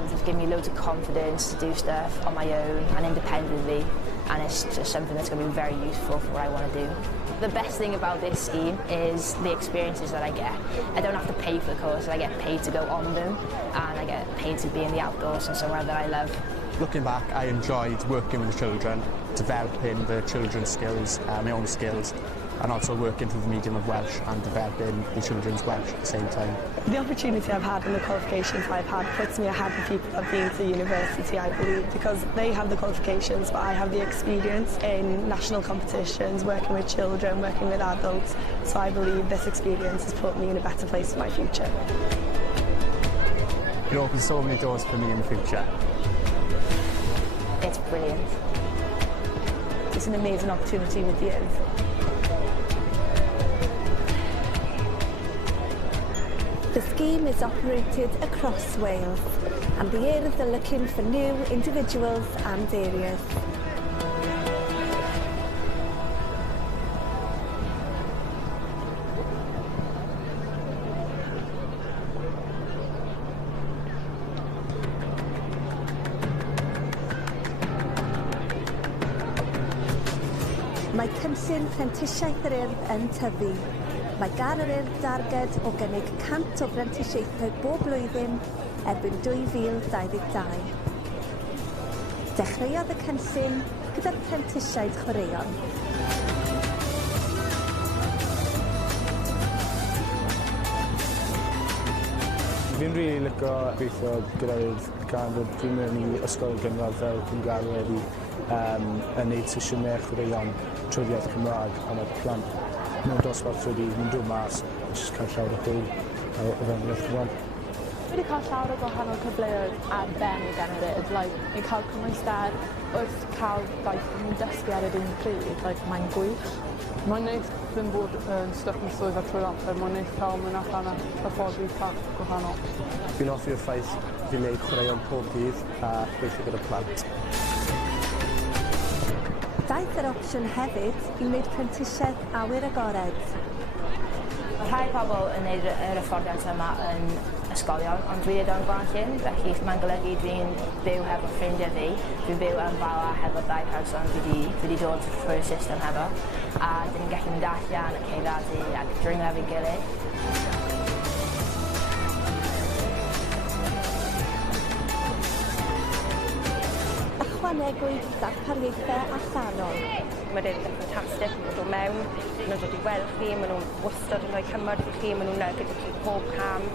and it's given me loads of confidence to do stuff on my own and independently, and it's just something that's going to be very useful for what I want to do. The best thing about this scheme is the experiences that I get. I don't have to pay for the course, I get paid to go on them, and I get paid to be in the outdoors and somewhere that I love. Looking back, I enjoyed working with the children, developing the children's skills, my own skills, and also working through the medium of Welsh and developing the children's Welsh at the same time. The opportunity I've had and the qualifications I've had puts me ahead of people that have been to university, I believe, because they have the qualifications, but I have the experience in national competitions, working with children, working with adults, so I believe this experience has put me in a better place for my future. It opens so many doors for me in the future. It's brilliant. It's an amazing opportunity with the Urdd. The scheme is operated across Wales, and the Urdd are looking for new individuals and areas. Mae cynllun prentisiaeth yr Urdd yn tyfu. Mae gan yr Urdd darged o gynnig 100 o brentisiaethau bob blwyddyn erbyn 2022. Dechreuodd y cynllun gyda'r prentisiaid chwaraeon. Fi'n rili licio gweithio gyda'r Urdd gan fod dwi'n mynd i ysgol gynradd fel dwi'n gael wedi yn gwneud sesiynau chwaraeon tryddiaeth Cymraeg a mae'r plant mewn dosbarth wedi mynd drwy mas a jyst cael llawer o hwyl o fewnbeth Cymraeg. Fi wedi cael llawer o gwahanol cyfleoedd arbennig gan yr Urdd. Ni'n cael cymaint dar wrth cael ni'n dysgu ar y un pryd, mae'n gwych. Mae'n neis ddim bod yn stuck yn swydd ar trwy'r amser, mae'n neis cael mynd allan a hyfforddi parth gwahanol. Fi'n hoffi'r ffaith fi'n gwneud chwaraeon pob dydd a gweithio gyda plant. Daeth yr opsiwn hefyd i wneud prentisiaeth awyr agored. Mae rhai pobl yn gwneud yr hyfforddiant yma yn ysgolion, ond dwi wedi o'n Gwanllyn, felly mae'n golygu dwi'n byw hefo ffrindiau fi. Dwi'n byw yn Fala hefo 2 person fi wedi dod trwy'r system hefo, a dyn ni'n gallu mynd allan a ceiradu ac dringo efo'n gilydd. Ychwanegwyd darpariaethau allanol. Mae'r Urdd yn ffantastig, maen nhw'n dod mewn, maen nhw'n dod i weld chi, maen nhw'n wastad yn rhoi cymorth i chi, maen nhw'n gyda chi pob cam.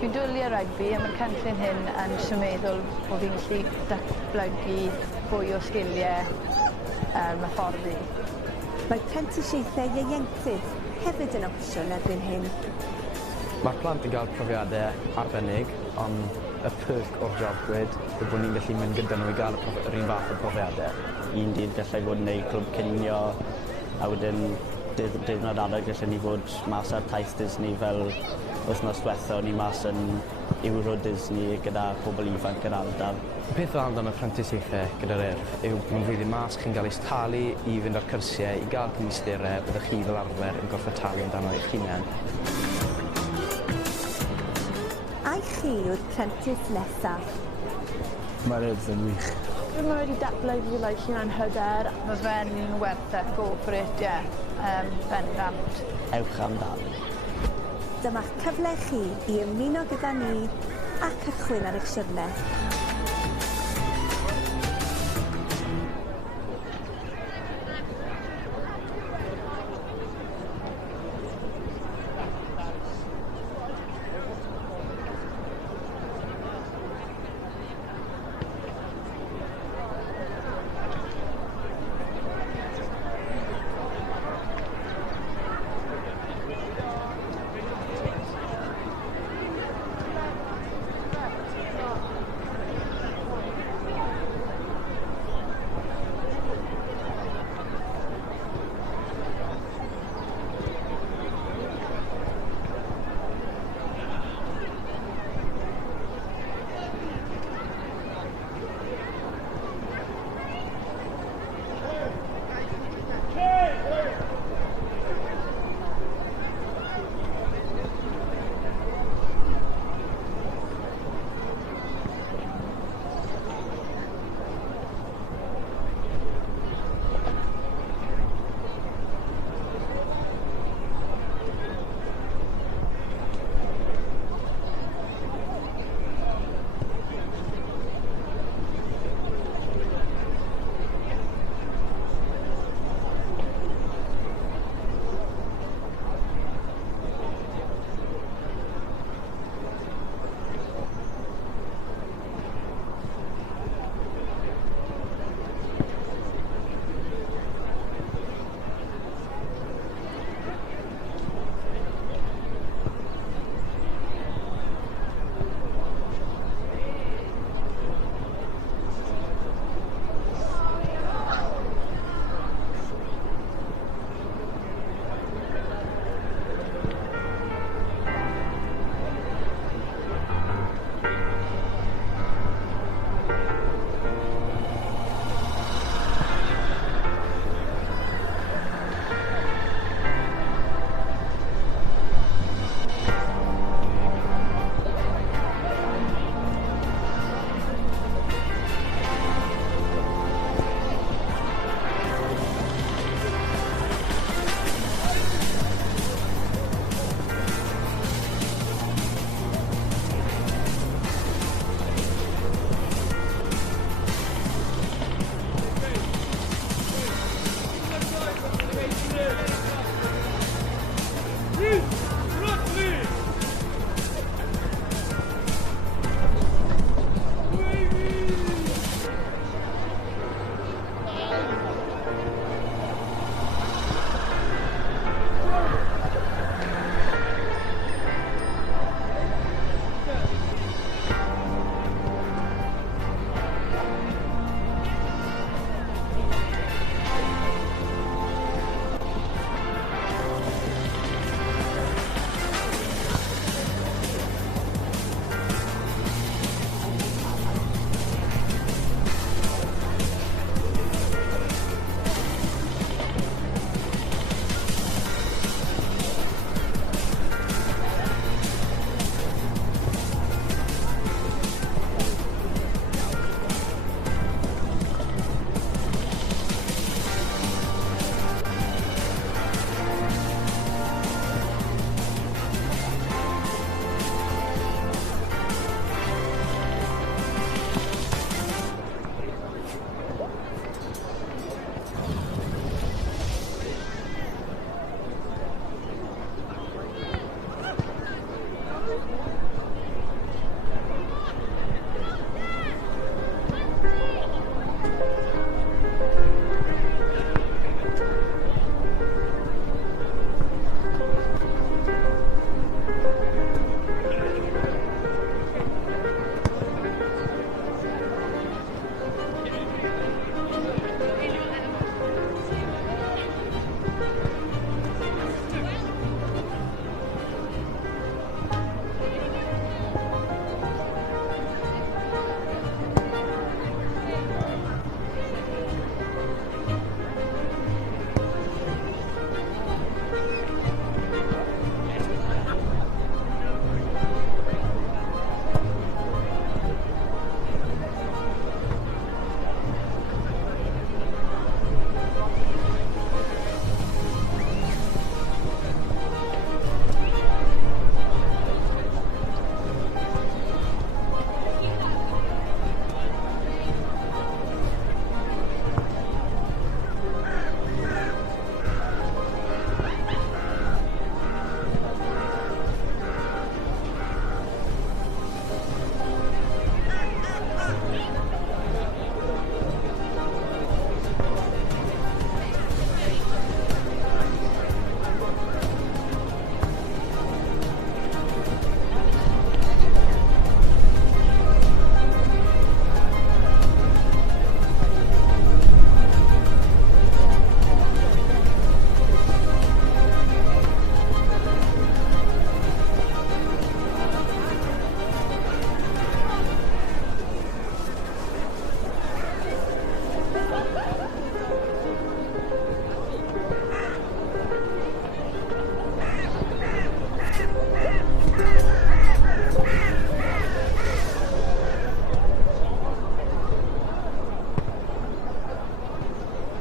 Fi'n dwlu ar rygbi a mae'r cynllun hyn yn symmeddwl bod fi'n gallu datblygu fwy o sgiliau hyfforddi. Mae prentisiaethau ieuenctid hefyd yn opsiwn erbyn hyn. Mae'r plant yn cael profiadau arbennig, ond y perk o'r job gwed yw bod ni'n gallu mynd gyda nhw i gael yr un fath o profiadau. Un dydd gallai fod yn gwneud clwb cinio, a wedyn diwrnod arall gallai ni fod mas ar taith Disney fel wythnos diwetha o'n ni mas yn Urdd Disney gyda pobl ifanc yr ardal. Y peth dda amdano prentisiaethau gyda'r Urdd yw bod nhw'n flwyddyn mas chi'n cael eich talu i fynd ar cyrsiau, i gael cymwysterau, byddwch chi fel arfer yn gorfod talu amdano eich hunain. A chi yw'r prentis nesaf? Mae'r Urdd yn wych. Dwi'n wedi datblygu hunan hyder. Mae fe'n werth it, go for it, bendant. Ewch amdano. Dyma'ch cyfle chi i ymuno gyda ni a cychwyn ar eich siwrne.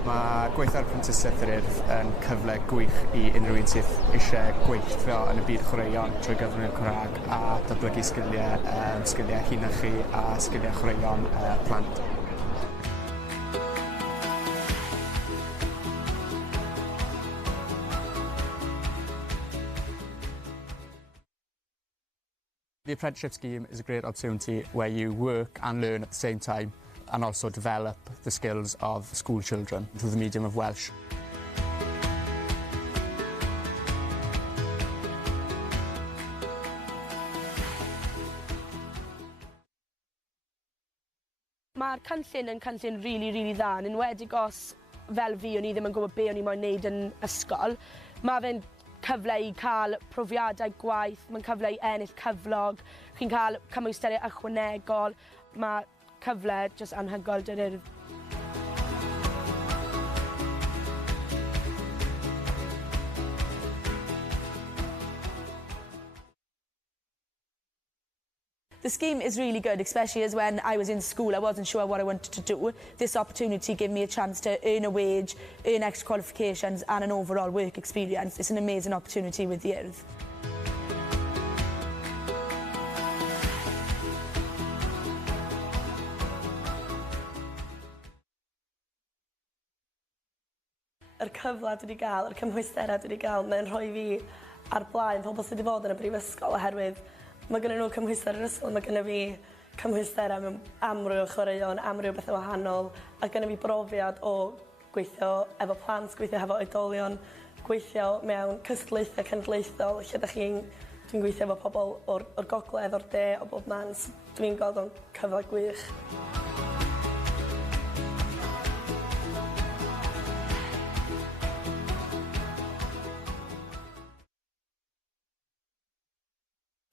Mae gweithio ar Prentisiaeth yr Urdd yn cyfle gwych i unrhyw un sydd eisiau gweithio yn y byd chwaraeon trwy gyfrwng y Cymraeg a datblygu sgiliau hunachu a sgiliau chwaraeon plant. The apprenticeship scheme is a great opportunity where you work and learn at the same time and also develop the skills of school children through the medium of Welsh. Mae'r cynllun yn cynllun really dda, yn enwedig os fel fi o'n I ddim yn gwybod be o'n I moyn wneud yn ysgol. Mae fe'n cyfle I cael profiadau gwaith, mae'n cyfle I ennill cyflog, chi'n cael cymwysteriau ychwanegol, mae cyfle jyst anhygoel dy'r Urdd. The scheme is really good, especially as when I was in school, I wasn't sure what I wanted to do. This opportunity gave me a chance to earn a wage, earn extra qualifications and an overall work experience. It's an amazing opportunity with the Urdd. Yr cyfle dwi wedi gael, yr cymhwysterau dwi wedi gael, mae'n rhoi fi ar blaen pobl sydd wedi bod yn y brifysgol oherwydd mae gennyn nhw cymhwyster yr ysgol, mae gennyn fi cymhwysterau mewn amryw o chwaraeon, amryw bethau wahanol, a gennyn fi brofiad o gweithio efo plant, gweithio efo oedolion, gweithio mewn cystadlaethau cenedlaethol, lle dwi'n gweithio efo pobl o'r gogledd, o'r de, o bob man. Dwi'n gweld o'n cyfle gwych.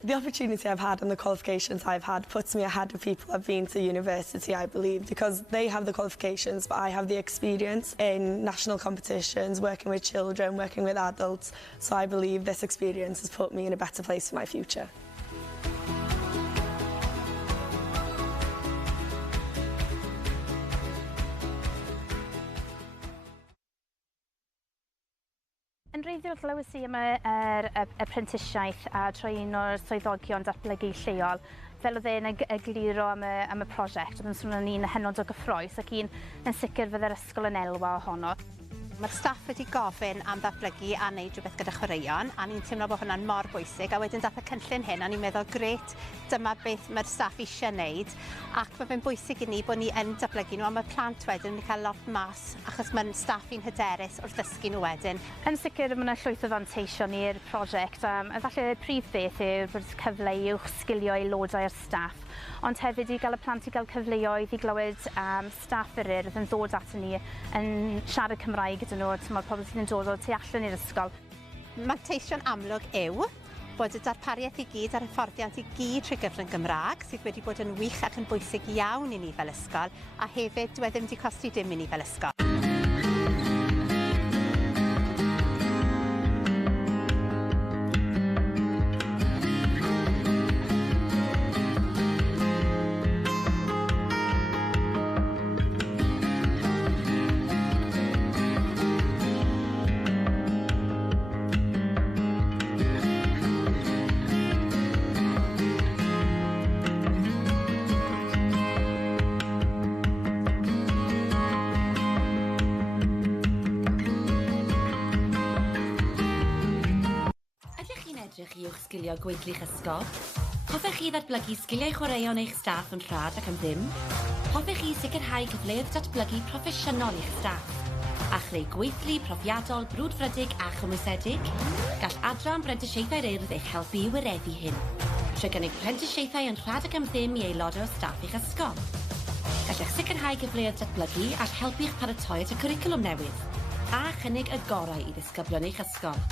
The opportunity I've had and the qualifications I've had puts me ahead of people I've been to university, I believe, because they have the qualifications, but I have the experience in national competitions, working with children, working with adults. So I believe this experience has put me in a better place for my future. Yn wreiddiol glywes I am yr apprentisiaeth a troi un o'r swyddogion datblygu lleol. Fel oedd e'n egluro am y prosiect, oedd yn swnio'n un hynod o gyffrous ac un yn sicr fydd yr ysgol yn elwa ohono. Mae'r staff wedi gofyn am ddatblygu a wneud rhywbeth gyda chwaraeon a ni'n teimlo bod hwnna'n mor bwysig a wedyn dath y cynllun hyn a ni'n meddwl gret, dyma beth mae'r staff eisiau wneud ac mae fe'n bwysig i ni bod ni yn datblygu nhw a mae plant wedyn yn cael lot mas achos mae'n staff i'n hyderus wrth ddysgu nhw wedyn. Yn sicr mae yna llwyth o fanteision i'r prosiect efallai y prif beth yw'r bod cyfle I uwch sgilio aelodau o'r staff ond hefyd I gael y plant I gael cyfleoedd I glywed staff yr Urdd yn ddod at ni yn siarad Cymraeg gyda nhw, mae'r pobl sydd yn dod o tu allan i'r ysgol. Manteision amlwg yw bod y darpariaeth I gyd a'r hyfforddiant I gyd trwy gyfrwng Gymraeg sydd wedi bod yn wych ac yn bwysig iawn I ni fel ysgol a hefyd dyw e ddim wedi costi dim I ni fel ysgol. Edrych I uwch sgilio gweithlu'ch ysgol? Hoffech chi ddatblygu sgiliau chwaraeon eich staff yn rhad ac am ddim? Hoffech chi sicrhau cyfleoedd datblygu proffesiynol i'ch staff? A chreu gweithlu profiadol brwdfrydig a chymwysedig? Gall Adran Brentisiaethau'r Urdd eich helpu I wireddu hyn. Trwy gynnig prentisiaethau yn rhad ac am ddim I aelodau o staff eich ysgol. Gallech sicrhau cyfleoedd datblygu all helpu eich paratoi at y cwricwlwm newydd. A chynnig y gorau I ddisgyblion eich ysgol.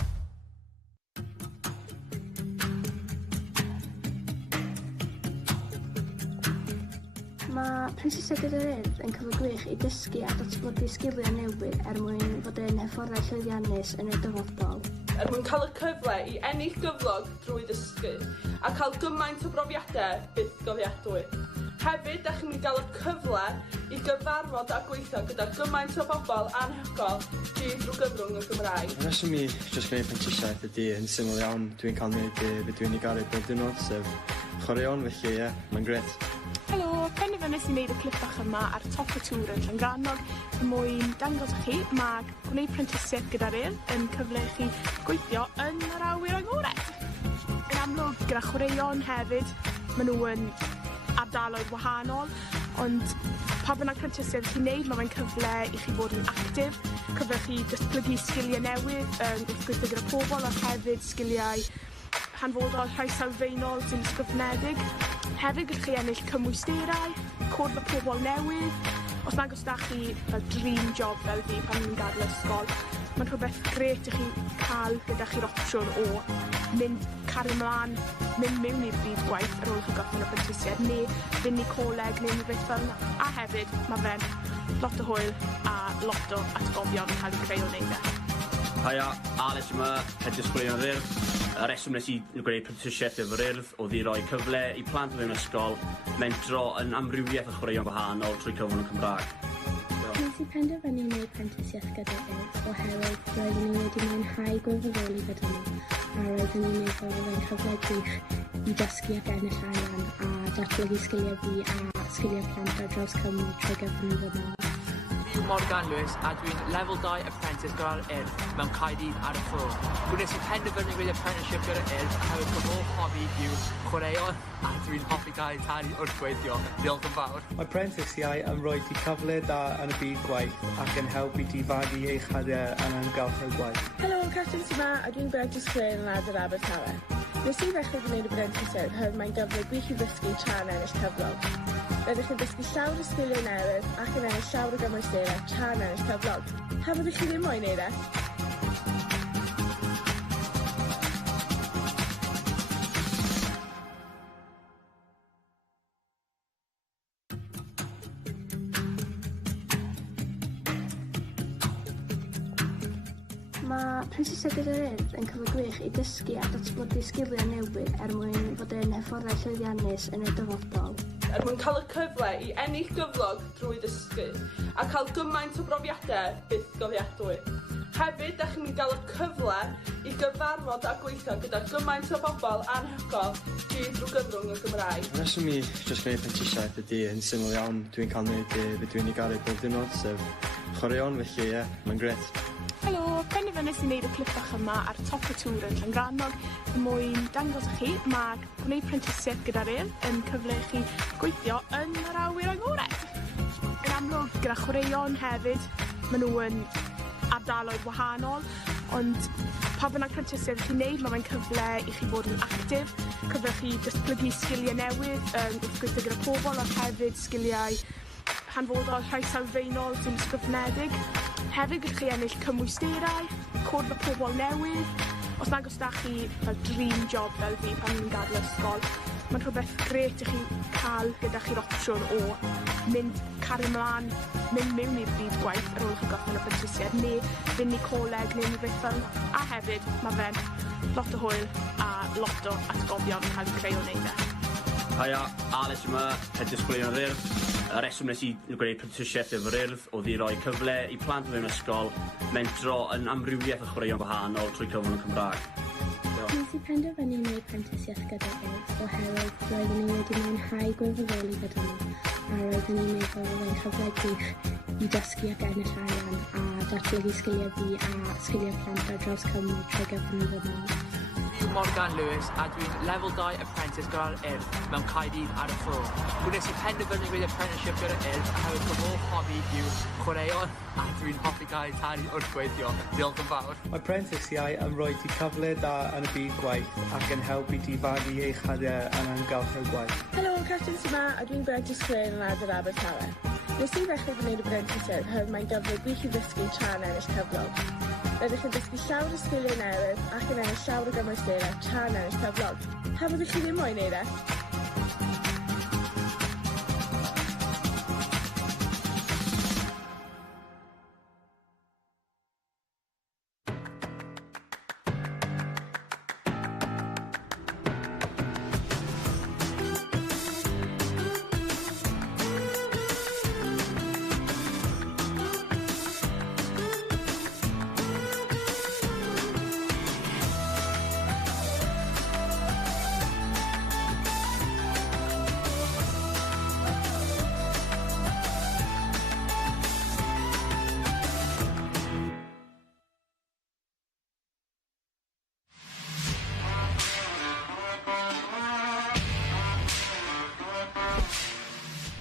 Mae Prentisiaeth yr Urdd yn cyfle gwych I dysgu a datblygu sgiliau newydd mwyn fod yn hyfforddai llwyddiannus yn y dyfodol. Mwyn cael y cyfle I ennill gyflog drwy ddysgu a cael gymaint o brofiadau byth gofiadwy. Hefyd, da chi'n mynd i gael y cyfle i gyfarfod a gweithio gyda gymaint o bobl anhygoel drwy gyfrwng y Gymraeg. Y reswm I jyst gwneud prentisiaeth ydy yn syml iawn. Dwi'n cael gwneud beth dwi'n ei garu bob diwrnod, sef chwaraeon, felly ie, mae'n gret. Helo, penderfynais I wneud y clip bach yma ar top y tŵr yn Llangrannog mwyn dangos I chi mae gwneud prentisiaeth gyda'r Urdd yn cyfle I chi gweithio yn yr awyr agored. Yn amlwg gyda chwaraeon hefyd, maen nhw yn ardaloedd wahanol, ond pa bynnag prentisiaeth chi'n neud, mae'n cyfle I chi bod yn actif, cyfle chi datblygu sgiliau newydd wrth gweithio gyda pobl, ond hefyd sgiliau hanfodol rhai sylfaenol sy'n ysgrifnedig. Hefyd gallwch chi ennill cymwysterau, cwrdd â pobl newydd. Os nag os da chi fel dream job fel fi pan ni'n gadael ysgol, mae'n rhywbeth gret I chi cael gyda chi'r opsiwn o mynd cario mlaen, mynd mewn i'r byd gwaith ar ôl chi gorffen y prentisiaeth, neu fynd I coleg neu rhywbeth fel yna. A hefyd, mae fe'n lot o hwyl a lot o atgofion yn cael ei greu o wneud e. Haia, Alex yma, head disgwylion yr Urdd. Y reswm nes I gwneud prentisiaeth efo'r Urdd oedd I roi cyfle I plant o fewn ysgol mentro yn amrywiaeth o chwaraeon gwahanol trwy cyfrwng y Cymraeg. Nes I penderfynu wneud prentisiaeth gyda'r Urdd oherwydd roeddwn I wedi mwynhau gwirfoddoli gyda nhw a roeddwn i'n meddwl oedd e'n cyfle gwych I dysgu ac ennill arian a datblygu sgiliau fi a sgiliau plant ar draws Cymru trwy gyfrwng y Gymraeg. Fi'n Morgan Lewis a dwi'n Level 2 Apprentice gyda'r Urdd mewn Caerdydd ar y ffwrdd. Gwnes I penderfynu gwneud apprenticeship gyda'r Urdd oherwydd fy hoff hobi yw chwaraeon a dwi'n hoffi gael talu wrth gweithio. Diolch yn fawr. Mae prentisiau yn rhoi ti cyfle da yn y byd gwaith ac yn helpu ti fagu eich hadiau yn ymgylch y gwaith. Helo, Catrin Sima a dwi'n Brent Sglein yn Adar Abertawe. Nes I ddechrau gwneud y prentisiaeth oherwydd mae'n gyfle gwych I ddysgu tra'n ennill cyflog. Rydych chi'n dysgu llawer o sgiliau newydd ac yn ennill llawer o gymwysterau tra'n ennill cyflog. Pa fyddwch chi ddim moyn wneud e? Mae prentisiaeth gyda'r Urdd yn cyfle gwych I dysgu a datblygu sgiliau newydd mwyn fod yn hyfforddai llwyddiannus yn y dyfodol. Mwyn cael y cyfle I ennill gyflog drwy dysgu a cael gymaint o brofiadau byth gofiadwy. Hefyd, da chi'n mynd i gael y cyfle I gyfarfod a gweithio gyda gymaint o bobl anhygoel drwy gyfrwng y Gymraeg. Y reswm I jyst gwneud prentisiaeth ydy yn syml iawn. Dwi'n cael gwneud beth dwi'n ei garu bob diwrnod, sef chwaraeon, felly ie, mae'n gret. Helo, penderfynais I wneud y clip bach yma ar top y tŵr yn Llangrannog mwyn dangos I chi mae gwneud prentisiaeth gyda'r Urdd yn cyfle I chi gweithio yn yr awyr agored. Yn amlwg gyda chwaraeon hefyd, maen nhw yn ardaloedd wahanol, ond pa bynnag prentisiaeth chi'n neud, mae'n cyfle I chi bod yn actif, cyfle chi datblygu sgiliau newydd wrth gweithio gyda pobl, ond hefyd sgiliau hanfodol rhai sylfaenol sy'n ysgrifnedig. Hefyd gallwch chi ennill cymwysterau, cwrdd â pobl newydd. Os nag os da chi fel dream job fel fi pan ni'n gadael ysgol, mae'n rhywbeth gret I chi cael gyda chi'r opsiwn o mynd cario mlaen, mynd mewn i'r byd gwaith ar ôl chi gorffen y prentisiaeth, neu fynd I coleg neu rhywbeth fel yna. A hefyd, mae fe'n lot o hwyl a lot o atgofion yn cael ei creu o wneud e. Haia, Alex yma, head disgwylion yr Urdd. Y reswm nes I gwneud prentisiaeth efo'r Urdd oedd I roi cyfle I plant o fewn ysgol mentro yn amrywiaeth o chwaraeon gwahanol trwy cyfrwng y Cymraeg. Nes I penderfynu wneud prentisiaeth gyda'r Urdd oherwydd roeddwn I wedi mwynhau gwirfoddoli gyda nhw a roeddwn i'n meddwl oedd e'n cyfle gwych I dysgu ac ennill arian a datblygu sgiliau fi a sgiliau plant ar draws Cymru trwy gyfrwng y Gymraeg. Fi'n Morgan Lewis a dwi'n Level 2 Apprentice gyda'r Urdd mewn Caerdydd ar y ffwrdd. Gwnes I penderfynu gwneud apprenticeship gyda'r Urdd oherwydd fy hoff hobi yw chwaraeon a dwi'n hoffi gael talu wrth gweithio. Diolch yn fawr. Mae prentisiau yn rhoi ti cyfle da yn y byd gwaith ac yn helpu ti fagu eich hadiau yn ymgylch y gwaith. Helo, Catrin Sima a dwi'n Brent Sglein yn Adar Abertawe. Nes I ddechrau gwneud y prentisiaeth oherwydd mae'n gyfle gwych I ddysgu tra'n ennill cyflog. Rydych chi'n dysgu llawer o sgiliau newydd ac yn ennill llawer o gymwysterau tra'n ennill cyflog. Pa fyddwch chi ddim moyn wneud e?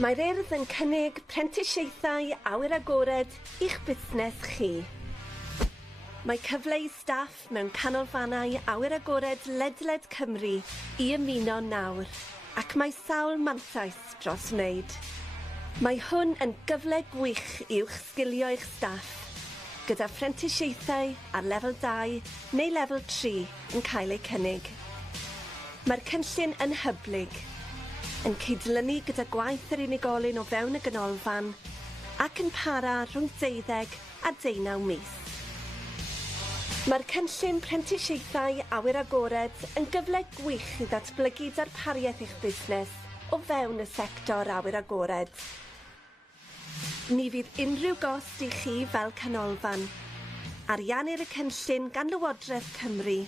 Mae'r Urdd yn cynnig prentisiaethau awyr agored i'ch busnes chi. Mae cyfleu staff mewn canolfannau awyr agored ledled Cymru i ymuno nawr, ac mae sawl mantais dros wneud. Mae hwn yn gyfle gwych i'ch sgilio eich staff, gyda phrentisiaethau ar lefel 2 neu lefel 3 yn cael eu cynnig. Mae'r cynllun yn hyblyg, yn cydlynu gyda gwaith yr unigolyn o fewn y ganolfan ac yn para rhwng 12 a 19 mis. Mae'r cynllun prentisiaethau awyr agored yn gyfle gwych i ddatblygu darpariaeth eich busnes o fewn y sector awyr agored. Ni fydd unrhyw gost i chi fel canolfan. Ariannir y cynllun gan Lywodraeth Cymru.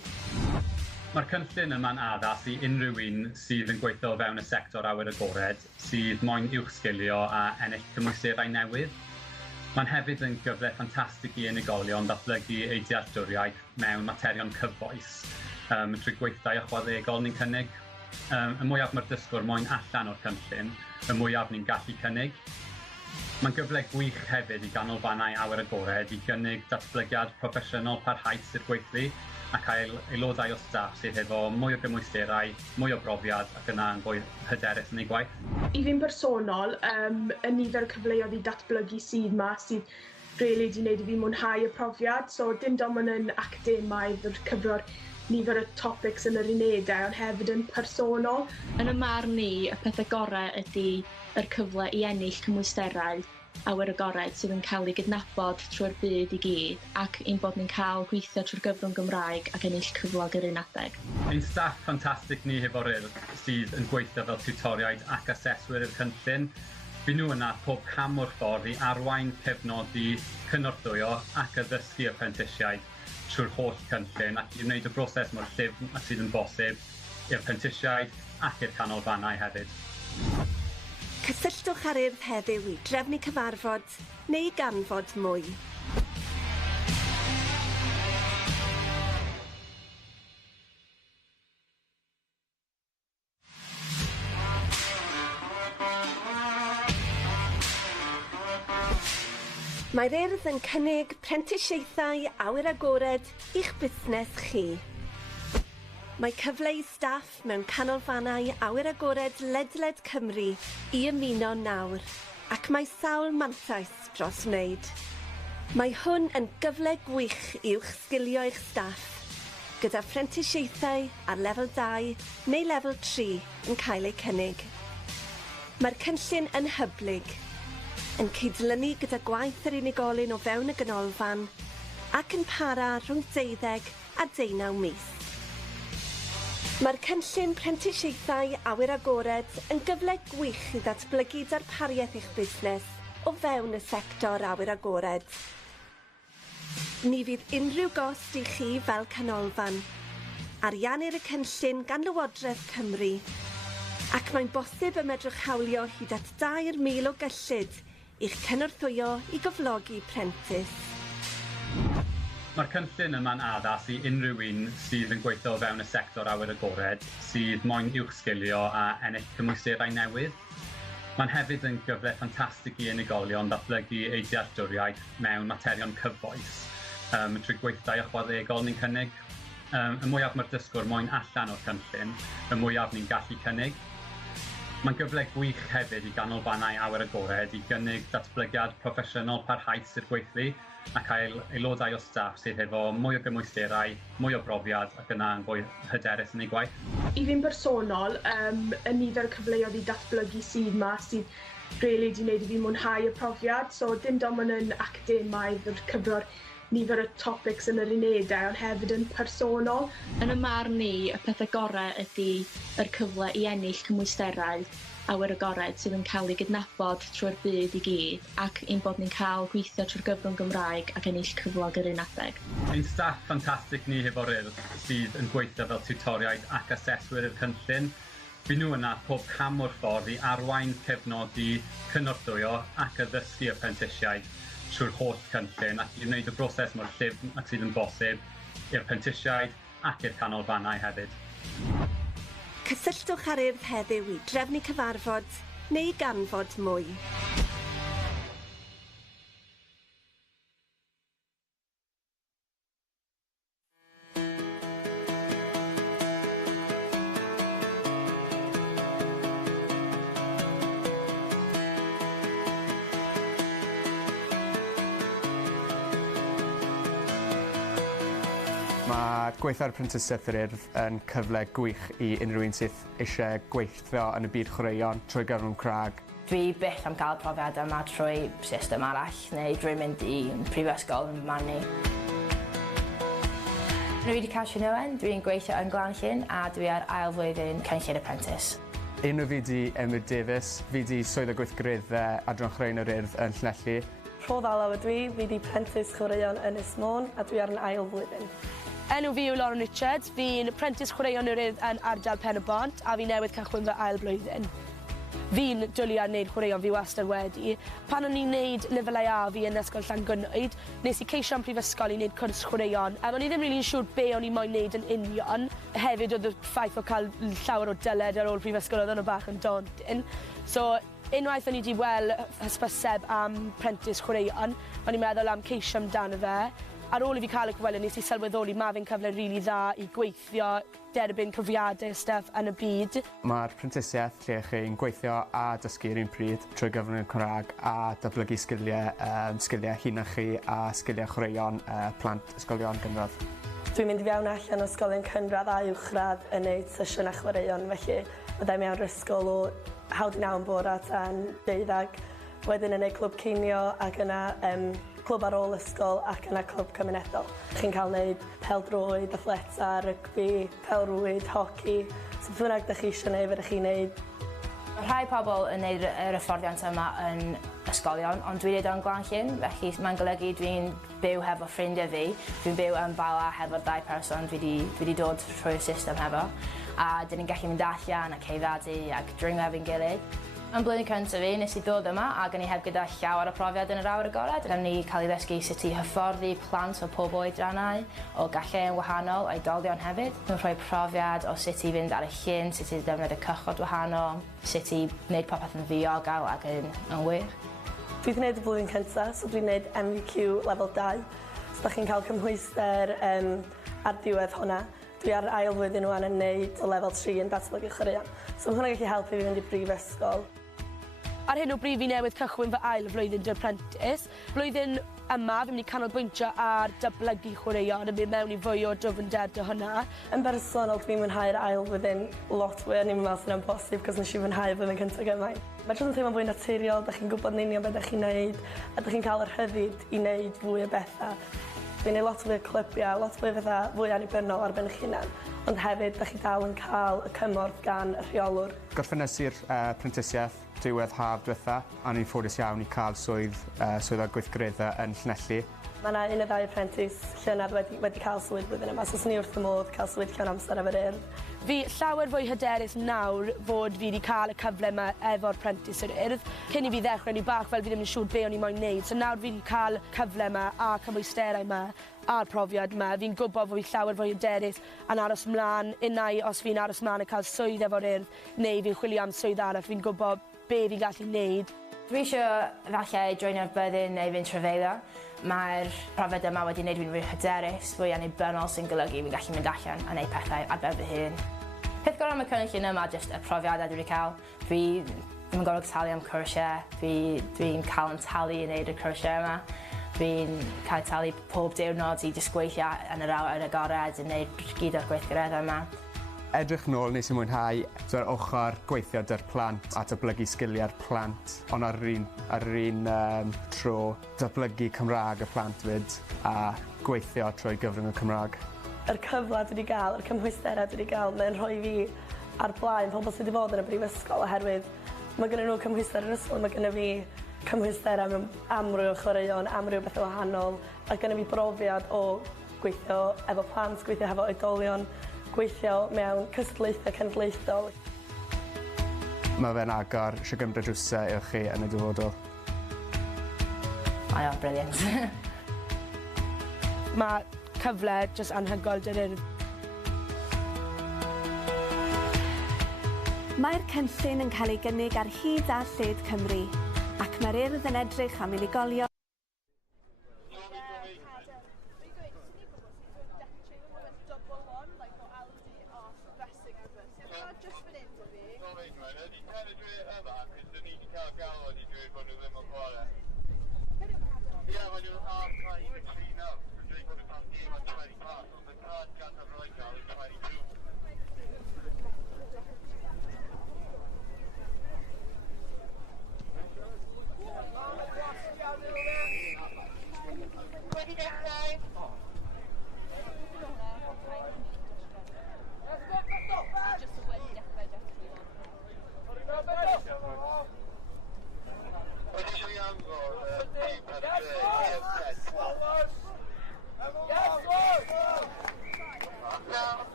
Mae'r cynllun yma'n addas i unrhyw un sydd yn gweithio o fewn y sector awyr agored, sydd moyn uwch sgilio a ennill cymwysterau newydd. Mae'n hefyd yn gyfle ffantastig i unigolion ddatblygu eu dealltwriaeth mewn materion cyfoes, trwy gweithdai ychwanegol ni'n cynnig. Y mwyaf mae'r dysgwr moyn allan o'r cynllun, y mwyaf ni'n gallu cynnig. Mae'n gyfle gwych hefyd i ganolfannau awyr agored i gynnig datblygiad proffesiynol parhaus i'r gweithlu a cael aelodau o staff sydd efo mwy o gymwysterau, mwy o brofiad ac yna yn fwy hyderus yn ei gwaith. I fi'n personol, y nifer o cyfleoedd i datblygu sydd yma sydd rili wedi gwneud i fi mwynhau y profiad. So dim ond yn academaidd o'r cyfro'r nifer o topics yn yr unedau, ond hefyd yn personol. Yn y marn ni, y pethau gorau ydy yr cyfle i ennill cymwysterau awyr agored sydd yn cael ei gydnabod trwy'r byd i gyd, ac ein bod ni'n cael gweithio trwy'r gyfrwng Gymraeg ac ennill cyflog yr un adeg. Ein staff ffantastig ni hefo'r Urdd sydd yn gweithio fel tiwtoriaid ac aseswyr i'r cynllun. Fy nhw yna pob cam o'r ffordd i arwain, cefnogi, cynorthwyo ac addysgu y prentisiaid trwy'r holl cynllun ac i wneud y broses mor llyfn a sydd yn bosib i'r prentisiaid ac i'r canolfannau hefyd. Cysylltwch ar Urdd heddiw i drefnu cyfarfod neu ganfod mwy. Mae'r Urdd yn cynnig prentisiaethau awyr agored i'ch busnes chi. Mae cyfleu staff mewn canolfannau awyr agored ledled Cymru i ymuno nawr, ac mae sawl mantais dros wneud. Mae hwn yn gyfle gwych i'ch sgilio eich staff, gyda phrentisiaethau ar lefel 2 neu lefel 3 yn cael eu cynnig. Mae'r cynllun yn hyblyg, yn cydlynu gyda gwaith yr unigolyn o fewn y ganolfan ac yn para rhwng 12 a 19 mis. Mae'r cynllun prentisiaethau awyr agored yn gyfle gwych i ddatblygu darpariaeth eich busnes o fewn y sector awyr agored. Ni fydd unrhyw gost i chi fel canolfan. Ariannir y cynllun gan Lywodraeth Cymru, ac mae'n bosib y medrwch hawlio hyd at 2,000 o gyllid i'ch cynorthwyo i gyflogi prentis. Mae'r cynllun yma'n addas i unrhyw un sydd yn gweithio o fewn y sector awyr agored, sydd moyn uwch sgilio a ennill cymwysterau newydd. Mae'n hefyd yn gyfle ffantastig i unigolion ddatblygu eu dealltwriaeth mewn materion cyfoes, trwy gweithdai ychwanegol ni'n cynnig. Y mwyaf mae'r dysgwr moyn allan o'r cynllun, y mwyaf ni'n gallu cynnig. Mae'n gyfle gwych hefyd i ganolfannau awyr agored i gynnig datblygiad proffesiynol parhaus i'r gweithlu a cael aelodau o staff sydd efo mwy o gymwysterau, mwy o brofiad ac yna yn fwy hyderus yn ei gwaith. I fi'n personol, y nifer o cyfleoedd i datblygu sydd yma sydd rili wedi gwneud i fi mwynhau y profiad. So dim ond yn academaidd o'r cyfro'r nifer o topics yn yr unedau, ond hefyd yn personol. Yn y marn ni, y pethau gorau ydy yr cyfle i ennill cymwysterau awyr agored sydd yn cael ei gydnabod trwy'r byd i gyd, ac ein bod ni'n cael gweithio trwy'r gyfrwng Gymraeg ac ennill cyflog yr un adeg. Ein staff ffantastig ni hefo'r Urdd sydd yn gweithio fel tiwtoriaid ac aseswyr i'r cynllun. Fy nhw yna pob cam o'r ffordd i arwain, cefnogi, cynorthwyo ac addysgu y prentisiaid trwy'r holl cynllun ac i wneud y broses mor llyfn ac sydd yn bosib i'r prentisiaid ac i'r canolfannau hefyd. Cysylltwch ar Urdd heddiw i drefnu cyfarfod neu ganfod mwy. Mae gweithio ar Prentisiaeth yr Urdd yn cyfle gwych I unrhyw un sydd eisiau gweithio yn y byd chwaraeon trwy gyfrwng Cymraeg. Dwi byth am gael profiad yma trwy system arall neu drwy mynd I prifysgol yn Manni. Rwy wedi cael Llyn, dwi'n gweithio yn Glanllyn a dwi ar ail flwyddyn cynllun apprentice. Enw fi di Emyr Davies, fi di swydd o gweithgareddau adran chwaraeon yr Urdd yn Llanelli. Rho ddalaw ydw fi di Prentice chwaraeon yn Ynys Môn a dwi ar yn ail flwyddyn. Enw fi yw Lauren Richards, fi'n apprentice chwaraeon yr Urdd yn ardal Pen y Bont a fi newydd cychwyn fy ail blwyddyn. Fi'n dwlu ar wneud chwaraeon fi wastad wedi. Pan o'n i'n neud lefelau A fi yn ysgol Llangynnoed, nes I ceisio am prifysgol I wneud cwrs chwaraeon. O'n I ddim rili'n siŵr be o'n I moyn wneud yn union. Hefyd oedd y ffaith o cael llawer o dyled ar ôl prifysgol oedd o'n bach yn daunting. So, unwaith o'n I wedi weld hysbyseb am apprentice chwaraeon, o'n i'n meddwl am ceisio amdano fe. Ar ôl I fi cael y gweld, nes I sylweddoli mae fe'n cyfle rili dda I gweithio, derbyn profiadau stuff yn y byd. Mae'r Prentisiaeth lle chi'n gweithio a dysgu'r un pryd trwy gyfrwng y Cymraeg a datblygu sgiliau hunan chi a sgiliau chwaraeon plant ysgolion gynradd. Dwi'n mynd I fewn allan o ysgolion cynradd a uwchradd yn neud sesiynau chwaraeon, felly byddai mewn ysgol o 9:30 yn bore tan 12. Wedyn yn neud clwb cinio ac yna clwb ar ôl ysgol ac yna clwb cymunedol. Chi'n cael neud pêl-droed, athleta, rygbi, pêl-rwyd, hoci. So beth bynnag ydych chi eisiau neud, fyddech chi'n neud. Mae rhai pobl yn neud yr hyfforddiant yma yn ysgolion, ond dwi'n neud o'n Glanllyn, felly mae'n golygu dwi'n byw hefo ffrindiau fi. Dwi'n byw yn Bala hefo'r 2 person dwi wedi dod trwy'r system hefo. A dyn ni'n gallu mynd allan a ceifadu ac dringo efo'n gilydd. Yn blwyddyn cyntaf fi, nes I ddod yma a gan I heb gyda llawer o profiad yn yr awr agored. Gan ni cael ei ddysgu sut I hyfforddi plant o pob oedrannau, o galle'n wahanol, oedolion hefyd. Nhw'n rhoi profiad o sut I fynd ar y llyn, sut I ddefnyddio cychod wahanol, sut I wneud popeth yn ddiogel ac yn wych. Dwi wedi gwneud y blwyddyn cyntaf, so dwi'n gwneud MVQ lefel 2. So da chi'n cael cymhwyster ar diwedd hwnna. Dwi ar ail flwyddyn wan yn gwneud o lefel 3 yn datblygu chwaraeon. So mae hwnna'n gallu helpu fi fynd I brifysgol. Ar hyn o bryd fi newydd cychwyn fy ail flwyddyn dy apprentice. Blwyddyn yma fi'n mynd I canolbwyntio ar datblygu chwaraeon yn mynd mewn I fwy o dyfnder dy hwnna. Yn bersonol dwi'n mwynhau'r ail flwyddyn lot fwy o'n i'n meddwl sy'n amhosib cos nes I fwynhau flwyddyn cyntaf gymaint. Mae jyst yn teimlo fwy naturiol, da chi'n gwybod yn union beth da chi'n neud a da chi'n cael yr rhyddid I neud fwy o bethau. Dwi'n neud lot fwy o clybiau, lot fwy o bethau fwy annibynnol ar ben eich hunan, ond hefyd da chi dal yn cael y cymorth gan y rheolwr. Gorffenasu'r Prentisiaeth diwedd haf diwetha a ni'n ffodus iawn I cael swydd o gweithgareddau yn Llanelli. Mae yna 1 neu 2 apprentice llynedd wedi cael swydd blwyddyn yma, so swn I wrth y modd cael swydd llawn amser efo'r Urdd. Fi llawer fwy hyderus nawr fod fi wedi cael y cyfle yma efo'r apprentice yr Urdd. Cyn I fi ddechrau ni bach fel fi ddim yn siŵr be o'n I moyn wneud, so nawr fi wedi cael cyfle yma a cymwysterau yma a'r profiad yma. Fi'n gwybod fod fi llawer fwy hyderus a'n aros mlaen unai os fi'n aros mlaen a cael swydd efo'r Urdd neu fi'n chwilio am swydd arall, fi'n gwybod be fi'n gallu wneud. Dwi eisiau falle joinio'r byddin neu fynd trefeilio. Mae'r profiad yma wedi gwneud fi'n fwy hyderus, fwy annibynnol sy'n golygu fi'n gallu mynd allan a gwneud pethau ar ben fy hun. Peth gorau am y cynllun yma jyst y profiadau dwi wedi cael. Dwi ddim yn gorfod talu am cwrsiau, dwi'n cael yn talu I wneud y cwrsiau yma. Dwi'n cael talu pob diwrnod I jyst gweithio yn yr awr agored yn gwneud gyd o'r gweithgareddau yma. Edrych nôl nes I mwynhau yr ochr gweithio 'da'r plant a datblygu sgiliau'r plant, ond ar yr un tro datblygu Cymraeg y plant fyd a gweithio trwy gyfrwng y Cymraeg. Yr cyfle dwi wedi cael, yr cymhwysterau dwi wedi cael, mae'n rhoi fi ar blaen pobl sydd wedi bod yn y brifysgol oherwydd mae gennyn nhw cymhwyster yr ysgol, mae gennyn fi cymhwysterau mewn amryw o chwaraeon, amryw o bethau wahanol a gennyn fi brofiad o gweithio efo plant, gweithio efo oedolion, gweithio mewn cystadlaethau cenedlaethol. Mae fe'n agor eisiau gymryd drwsau i'ch chi yn y dyfodol. Mae o'n brilliant. Mae cyfle jyst anhygoel 'dy'r Urdd. Mae'r cynllun yn cael ei gynnig ar hyd a lled Cymru, ac mae'r Urdd yn edrych am unigolion.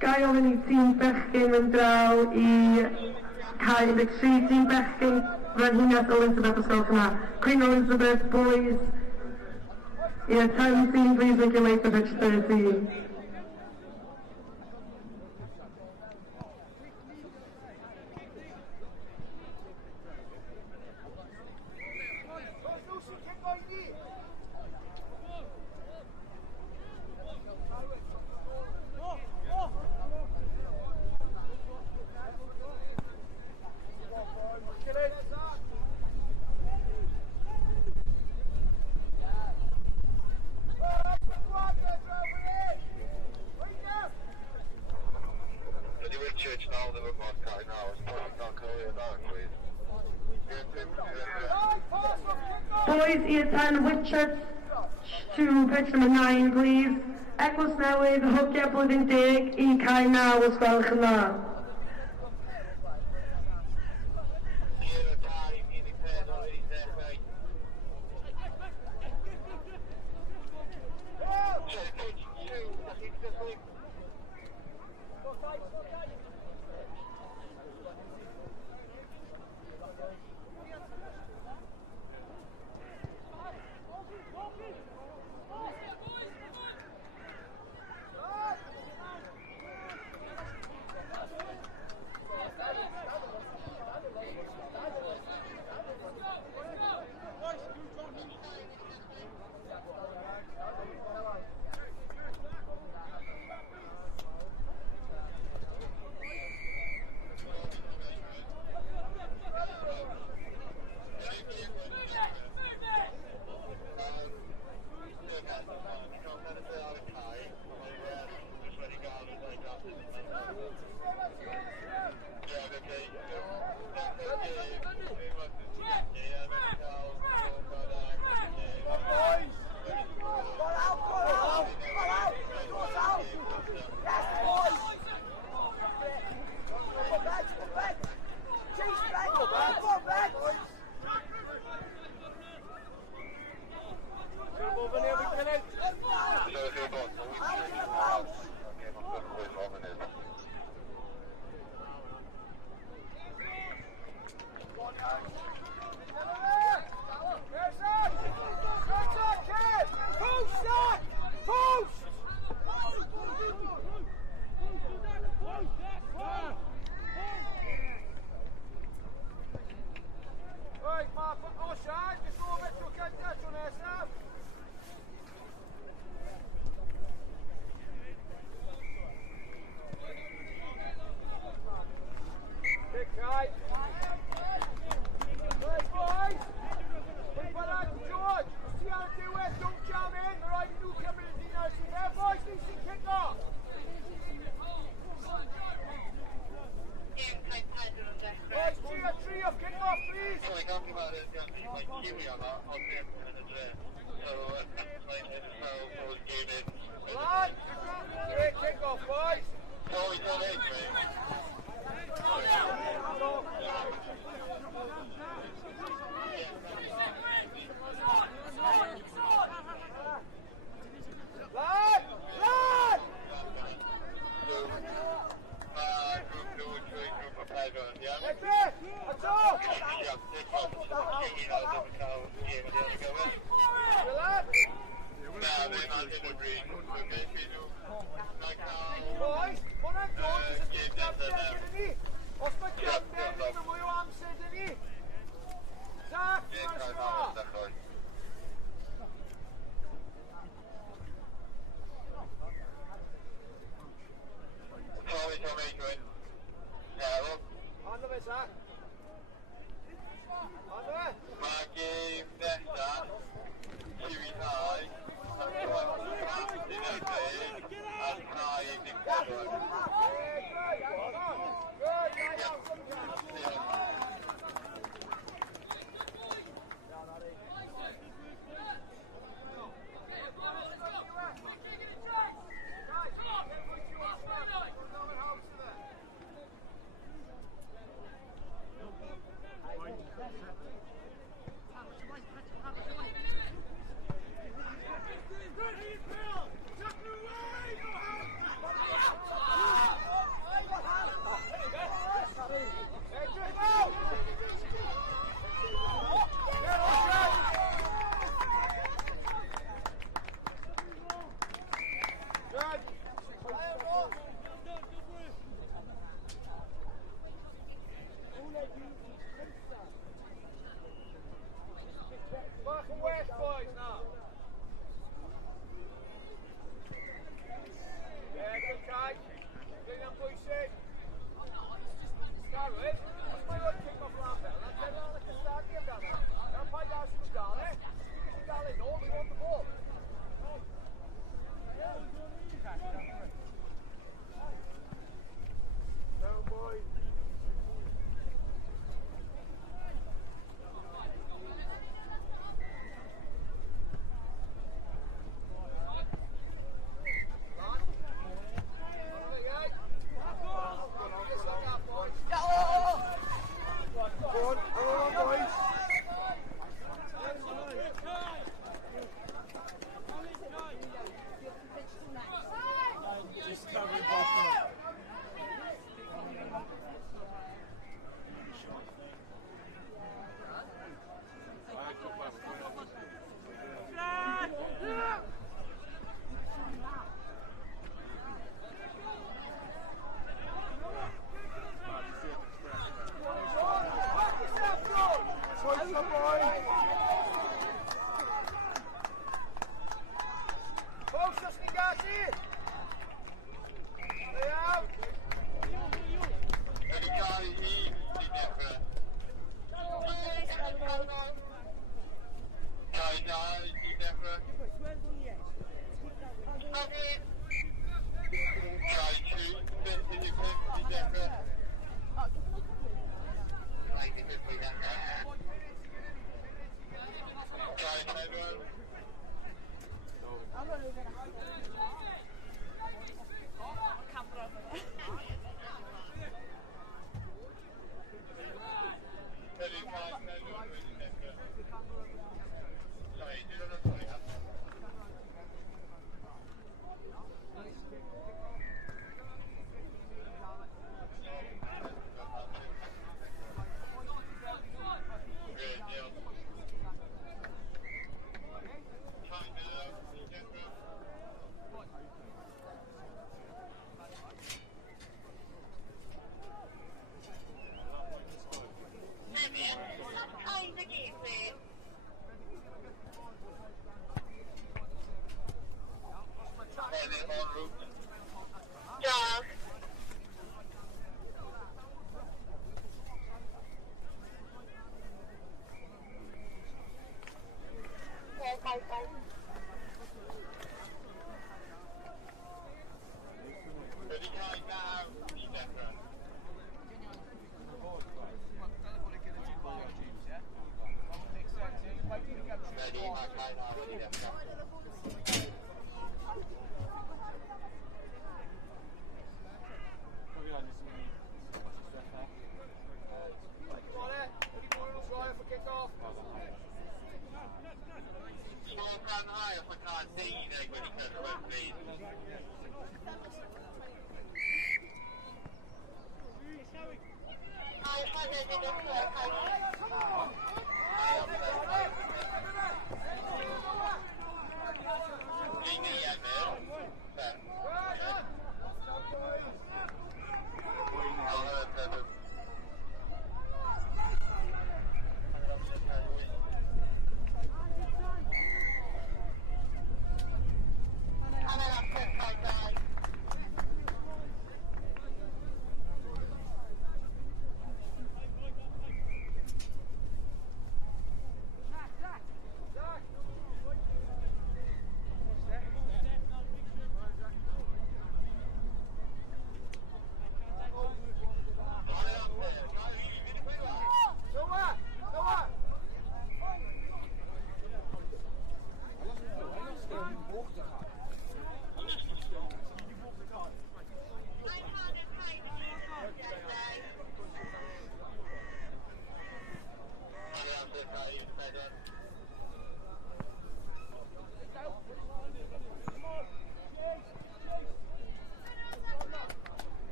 Gai ofyn i tîm bechgyn yn draw i cael 13 tîm bechgyn Frenhines Elizabeth os gwelwch yna. Queen Elizabeth boys. 10 team please make your way to pitch 13. Boys, ES10 Whitchurch to pitch number 9, please. Eglwys Newydd, hogia blwyddyn 10 I cael 9 os gwelwch yn dda. Boys, hwnna'n dod, jyst gyda ni. Os mae gyfer ni mwy o amser dyn ni. Zach, mae'n sgwar. Ond o fe, Zach. Ond o fe. Mae gêm nesaf, lliwydau, a'r Bach yn well, boys, now. Yeah, good try. Doing am bwysig. Garwyd, os mae roed kick-off lan fel, na'n teimlo like a stadium down there. Gan pa gas yw'n dal, eh? Os ti'n gallu dal it, no, we want the ball. No, boys.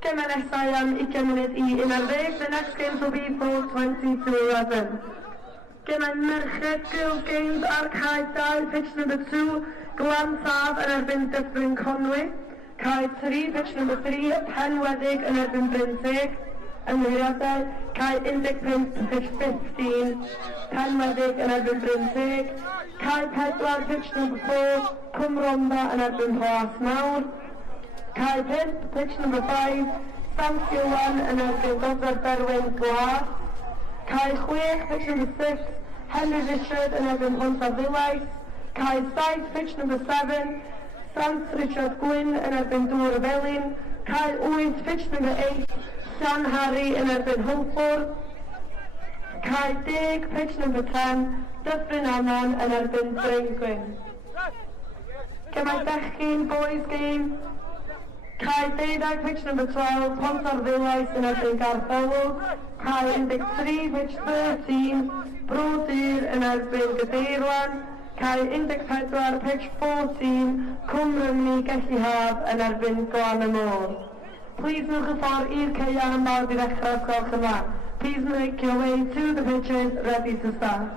Gemau nesau am 20 munud I 11. The next games will be for 20 to 11. Gemau merched girls games ar cae 2, pitch number 2, Glantaf yn erbyn Dyffryn Conwy. Cae 3, pitch number 3, Penwedig yn erbyn Bryn Teg. Ymwiriadau, cae 15, pitch 15, Penwedig yn erbyn Bryn Teg. Cae 4, pitch number 4, Cwmronda yn erbyn Plas Mawr. Cae 5, pitch number 5, Stansio 1 yn erbyn Gogledd Berwyn Glas. Cae 6, pitch number 6, Henry Richard yn erbyn Pont Ddilais. Cae 7, pitch number 7, Sant Richard Gwyn yn erbyn Dŵr y Felin. Cae 8, pitch number 8, Sean Harry yn erbyn Hwlfwrdd. Cae 10, pitch number 10, Dyffryn Aman yn erbyn Bryn Gwyn. Gemau bechgyn, boys game. Cae 12, pitch number 12, Pont Ddilais yn erbyn Garthelwg. Cae 13, pitch 13, Brodyr yn erbyn Gadeirwan. Cae 14, pitch 14, Cwm Rymni Gelli-haf yn erbyn Glan y Môr. Please nwch y ffordd i'r caeau mawr i ddechrau'r gwelwch yma. Please make your way to the pitches, ready to start.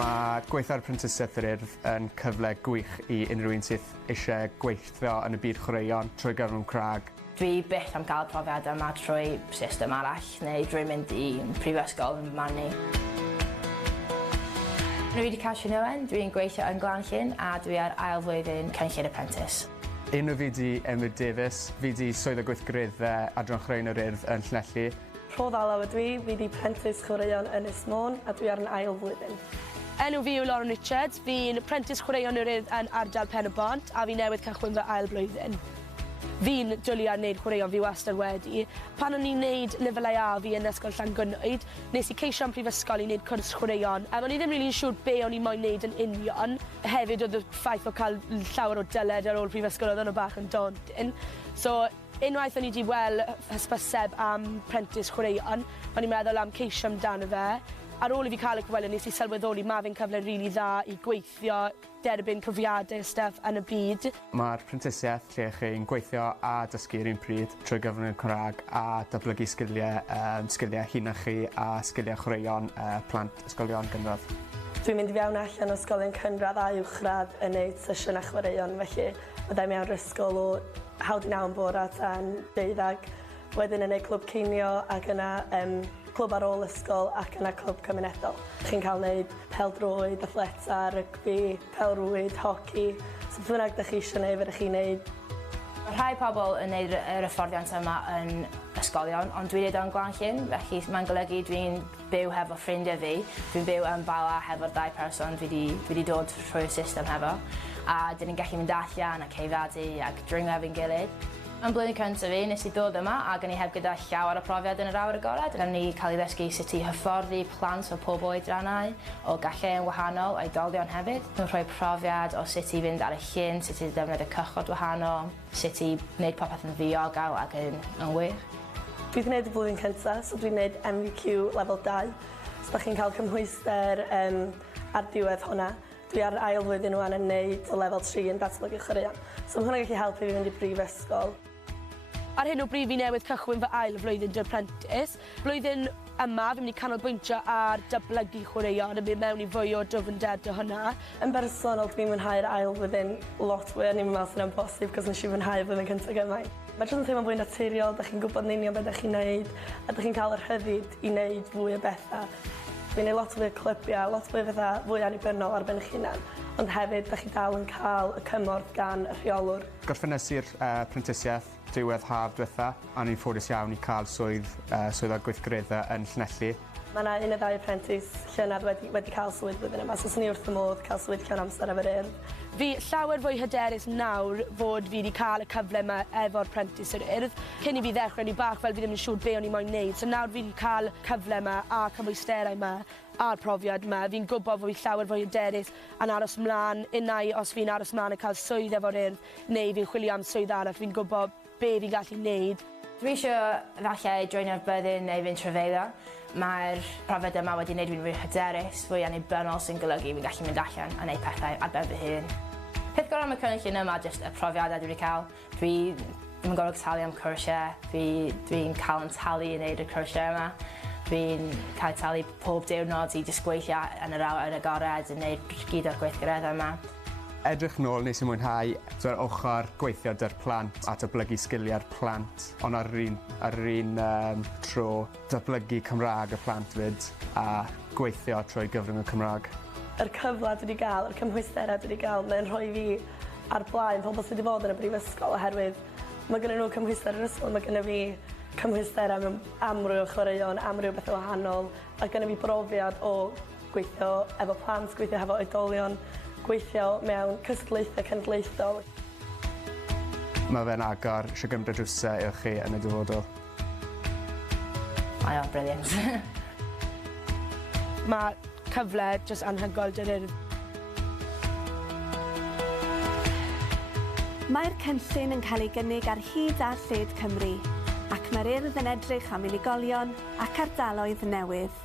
Mae gweithio ar Prentisiaeth yr Urdd yn cyfle gwych i unrhyw un sydd eisiau gweithio yn y byd chwaraeon trwy gyfrwng Cymraeg. Dwi byth am gael profiad yma trwy system arall neu drwy mynd i prifysgol yn fy marn i. Rwy wedi cael Sinewen, dwi'n gweithio yn Glanllyn a dwi ar ail flwyddyn cynllun apprentice. Enw fi di Emyr Davies, fi di swydd o gweithgareddau adran chwaraeon yr Urdd yn Llanelli. Rho ddalaw ydw i, fi di apprentice chwaraeon yn Ynys Môn a dwi ar yn ail flwyddyn. Enw fi yw Lauren Richards, fi'n apprentice chwaraeon yr Urdd yn ardal Pen y Bont a fi newydd cychwyn fy ail blwyddyn. Fi'n dwlu ar wneud chwaraeon fi wastad wedi. Pan o'n i'n neud lefelau A fi yn ysgol Llangwynwyd, nes i ceisio am prifysgol i wneud cwrs chwaraeon. O'n i ddim rili'n siŵr be o'n i moyn wneud yn union. Hefyd oedd y ffaith o cael llawer o dyled ar ôl prifysgol oedd yn o bach yn daunting. So, unwaith o'n i wedi weld hysbyseb am apprentice chwaraeon, o'n i'n meddwl am ceisio amdano fe. Ar ôl i fi cael y cyfweliad, nes i sylweddoli mae fe'n cyfle rili dda i gweithio, derbyn cyfriadau stuff yn y byd. Mae'r prentisiaeth lle chi'n gweithio a dysgu'r un pryd trwy gyfrwng y Cymraeg a datblygu sgiliau hunan chi a sgiliau chwaraeon plant ysgolion gynradd. Dwi'n mynd i fewn allan o ysgolion cynradd a uwchradd yn gwneud sesiynau chwaraeon, felly byddai mewn ysgol o 9 yn bore tan 12. Wedyn yn gwneud clwb cinio ac yna clwb ar ôl ysgol ac yna clwb cymunedol. Chi'n cael gwneud pêl-droed, athleta, rygbi, pêl-rwyd, hoci. So beth bynnag ydych chi eisiau gwneud, fyddwch chi'n gwneud. Mae rhai pobl yn gwneud yr hyfforddiant yma yn ysgolion, ond dwi'n gwneud o'n Glanllyn, felly mae'n golygu dwi'n byw hefo ffrindiau fi. Dwi'n byw yn Bala hefo'r 2 person dwi wedi dod trwy'r system hefo. A dyn ni'n gallu mynd allan a ceifadu ac dringo efo'n gilydd. Yn blwyddyn cyntaf fi, nes i ddod yma ac o'n i heb gyda llawer o profiad yn yr awr agored. O'n i cael ei ddysgu sut i hyfforddi plant o pob oedrannau, o galleon wahanol, oedolion hefyd. Dwi'n rhoi profiad o sut i fynd ar y llyn, sut i ddefnyddio cychod wahanol, sut i wneud popeth yn ddiogel ac yn wych. Dwi wedi gwneud y blwyddyn cyntaf, so dwi'n gwneud MVQ lefel 2. So da chi'n cael cymhwyster ar diwedd hwnna. Dwi ar ail flwyddyn rwan yn gwneud o lefel 3 yn datblygu chwaraeon. So mae hwnna'n gallu helpu fi fynd i brifysgol. Ar hyn o bryd fi newydd cychwyn fy ail flwyddyn apprentice. Blwyddyn yma fi'n mynd i canolbwyntio ar datblygu chwaraeon a mynd mewn i fwy o dyfnder o hwnna. Yn bersonol dwi'n mwynhau'r ail flwyddyn lot fwy, o'n i'n meddwl sy'n amhosib cos nes i mwynhau flwyddyn cyntaf gymaint. Mae jyst yn teimlo'n fwy naturiol, da chi'n gwybod yn union beth da chi'n neud a da chi'n cael yr rhyddid i wneud fwy o bethau. Dwi'n gwneud lot fwy o clybiau, lot fwy o bethau fwy annibynnol ar ben eich hunan, ond hefyd da chi dal yn cael y cymorth gan y rheolwr. Gorffenesi'r prentisiaeth diwedd haf diwetha, a ni'n ffodus iawn i cael swydd o gweithgareddau yn Llanelli. Mae yna 1 neu 2 apprentice llynedd wedi cael swydd blwyddyn yma, so swn i wrth y modd cael swydd llawn amser efo'r Urdd. Fi llawer fwy hyderus nawr fod fi wedi cael y cyfle yma efo'r apprentice yr Urdd. Cyn i fi ddechrau ni bach fel fi ddim yn siŵr be o'n i moyn wneud, so nawr fi wedi cael cyfle yma a cymwysterau yma a'r profiad yma. Fi'n gwybod fod fi llawer fwy hyderus yn aros ymlaen, unai os fi'n aros ymlaen yn cael swydd efo'r Urdd, neu fi'n chwilio am swydd arall, fi'n gwybod be fi'n gallu wneud. Dwi eisiau falle joinio'r byddin neu fynd trefeilio. Mae'r profiad yma wedi gwneud fi'n fwy hyderus, fwy annibynnol sy'n golygu fi'n gallu mynd allan a gwneud pethau ar ben fy hun. Peth gorau am y cynllun yma jyst y profiadau dwi wedi cael. Dwi Dwi'n gorfod talu am cwrsiau, dwi'n cael yn talu i wneud y cwrsiau yma. Dwi'n cael talu pob diwrnod i jyst gweithio yn yr agored yn wneud gyd o'r gweithgareddau yma. Edrych nôl nes i mwynhau yr ochr gweithio 'da'r plant a datblygu sgiliau'r plant, ond ar yr un tro datblygu Cymraeg y plant fyd a gweithio trwy gyfrwng y Cymraeg. Yr cyfle dwi wedi gael, yr cymhwysterau dwi wedi gael, mae'n rhoi fi ar blaen pobl sydd wedi bod yn y brifysgol oherwydd mae gennym nhw cymhwyster yr ysgol, mae gennym fi cymhwysterau mewn amryw o chwaraeon, amryw bethau wahanol, a gennym fi brofiad o gweithio efo plant, gweithio efo oedolion, gweithio mewn cystadlaethau cenedlaethol. Mae fe'n agor eisiau gymryd drwsau i'ch chi yn y dyfodol. Mae o'n brilliant. Mae cyfle jyst anhygoel dy'r Urdd. Mae'r cynllun yn cael ei gynnig ar hyd a lled Cymru, ac mae'r Urdd yn edrych am unigolion ac ardaloedd newydd.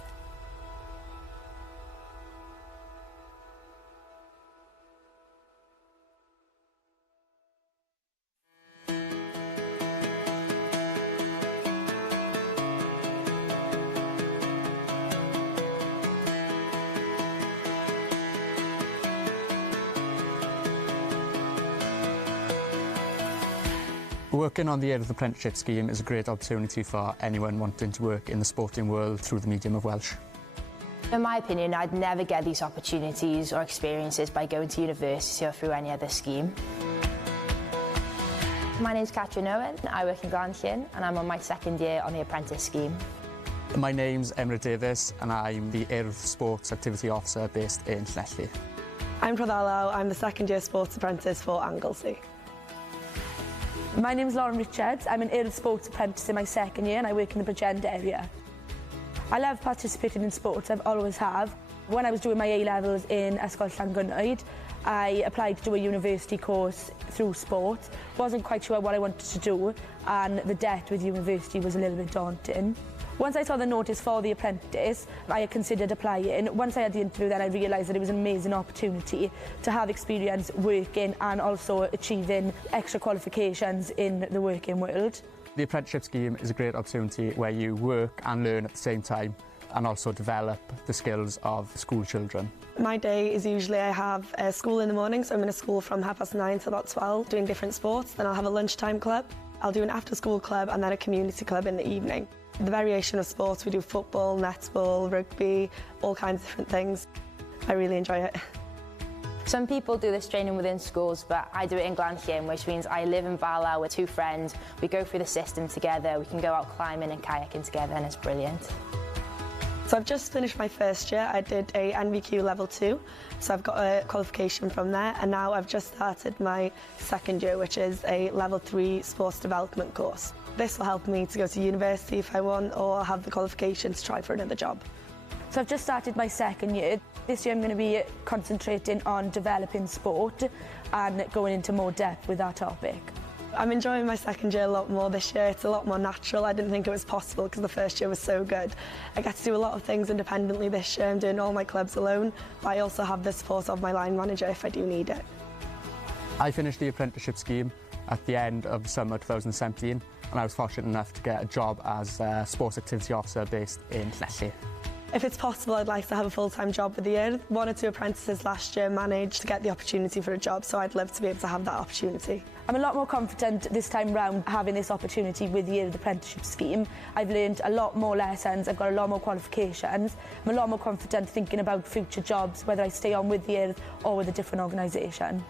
Working on the Urdd Apprenticeship Scheme is a great opportunity for anyone wanting to work in the sporting world through the medium of Welsh. In my opinion, I'd never get these opportunities or experiences by going to university or through any other scheme. My name's Catherine Owen, I work in Glanllyn and I'm on my second year on the apprentice scheme. My name's Emryd Davies and I'm the Urdd Sports Activity Officer based in Llanelli. I'm Pradalaw, I'm the second year sports apprentice for Anglesey. My name's Lauren Richards. I'm an Urdd Sports Apprentice in my second year and I work in the Bridgend area. I love participating in sports, I've always have. When I was doing my A-levels in Ysgol Llangwynwyd, I applied to do a university course through sport. Wasn't quite sure what I wanted to do and the debt with university was a little bit daunting. Once I saw the notice for the apprentice, I considered applying. Once I had the interview, then I realised that it was an amazing opportunity to have experience working and also achieving extra qualifications in the working world. The apprenticeship scheme is a great opportunity where you work and learn at the same time and also develop the skills of school children. My day is usually I have school in the morning, so I'm in a school from 9:30 to about 12 doing different sports. Then I'll have a lunchtime club. I'll do an after-school club and then a community club in the evening. The variation of sports, we do football, netball, rugby, all kinds of different things. I really enjoy it. Some people do this training within schools, but I do it in Glanllyn, which means I live in Bala with two friends. We go through the system together, we can go out climbing and kayaking together, and it's brilliant. So I've just finished my first year. I did a NVQ level 2, so I've got a qualification from there, and now I've just started my second year, which is a level 3 sports development course. This will help me to go to university if I want, or have the qualifications to try for another job. So I've just started my second year. This year I'm going to be concentrating on developing sport and going into more depth with that topic. I'm enjoying my second year a lot more this year. It's a lot more natural. I didn't think it was possible because the first year was so good. I get to do a lot of things independently this year. I'm doing all my clubs alone, but I also have the support of my line manager if I do need it. I finished the apprenticeship scheme at the end of summer 2017 and I was fortunate enough to get a job as a sports activity officer based in Llanelli. If it's possible, I'd like to have a full-time job with the Urdd. 1 or 2 apprentices last year managed to get the opportunity for a job, so I'd love to be able to have that opportunity. I'm a lot more confident this time round having this opportunity with the Urdd Apprenticeship Scheme. I've learned a lot more lessons, I've got a lot more qualifications. I'm a lot more confident thinking about future jobs, whether I stay on with the Urdd or with a different organisation.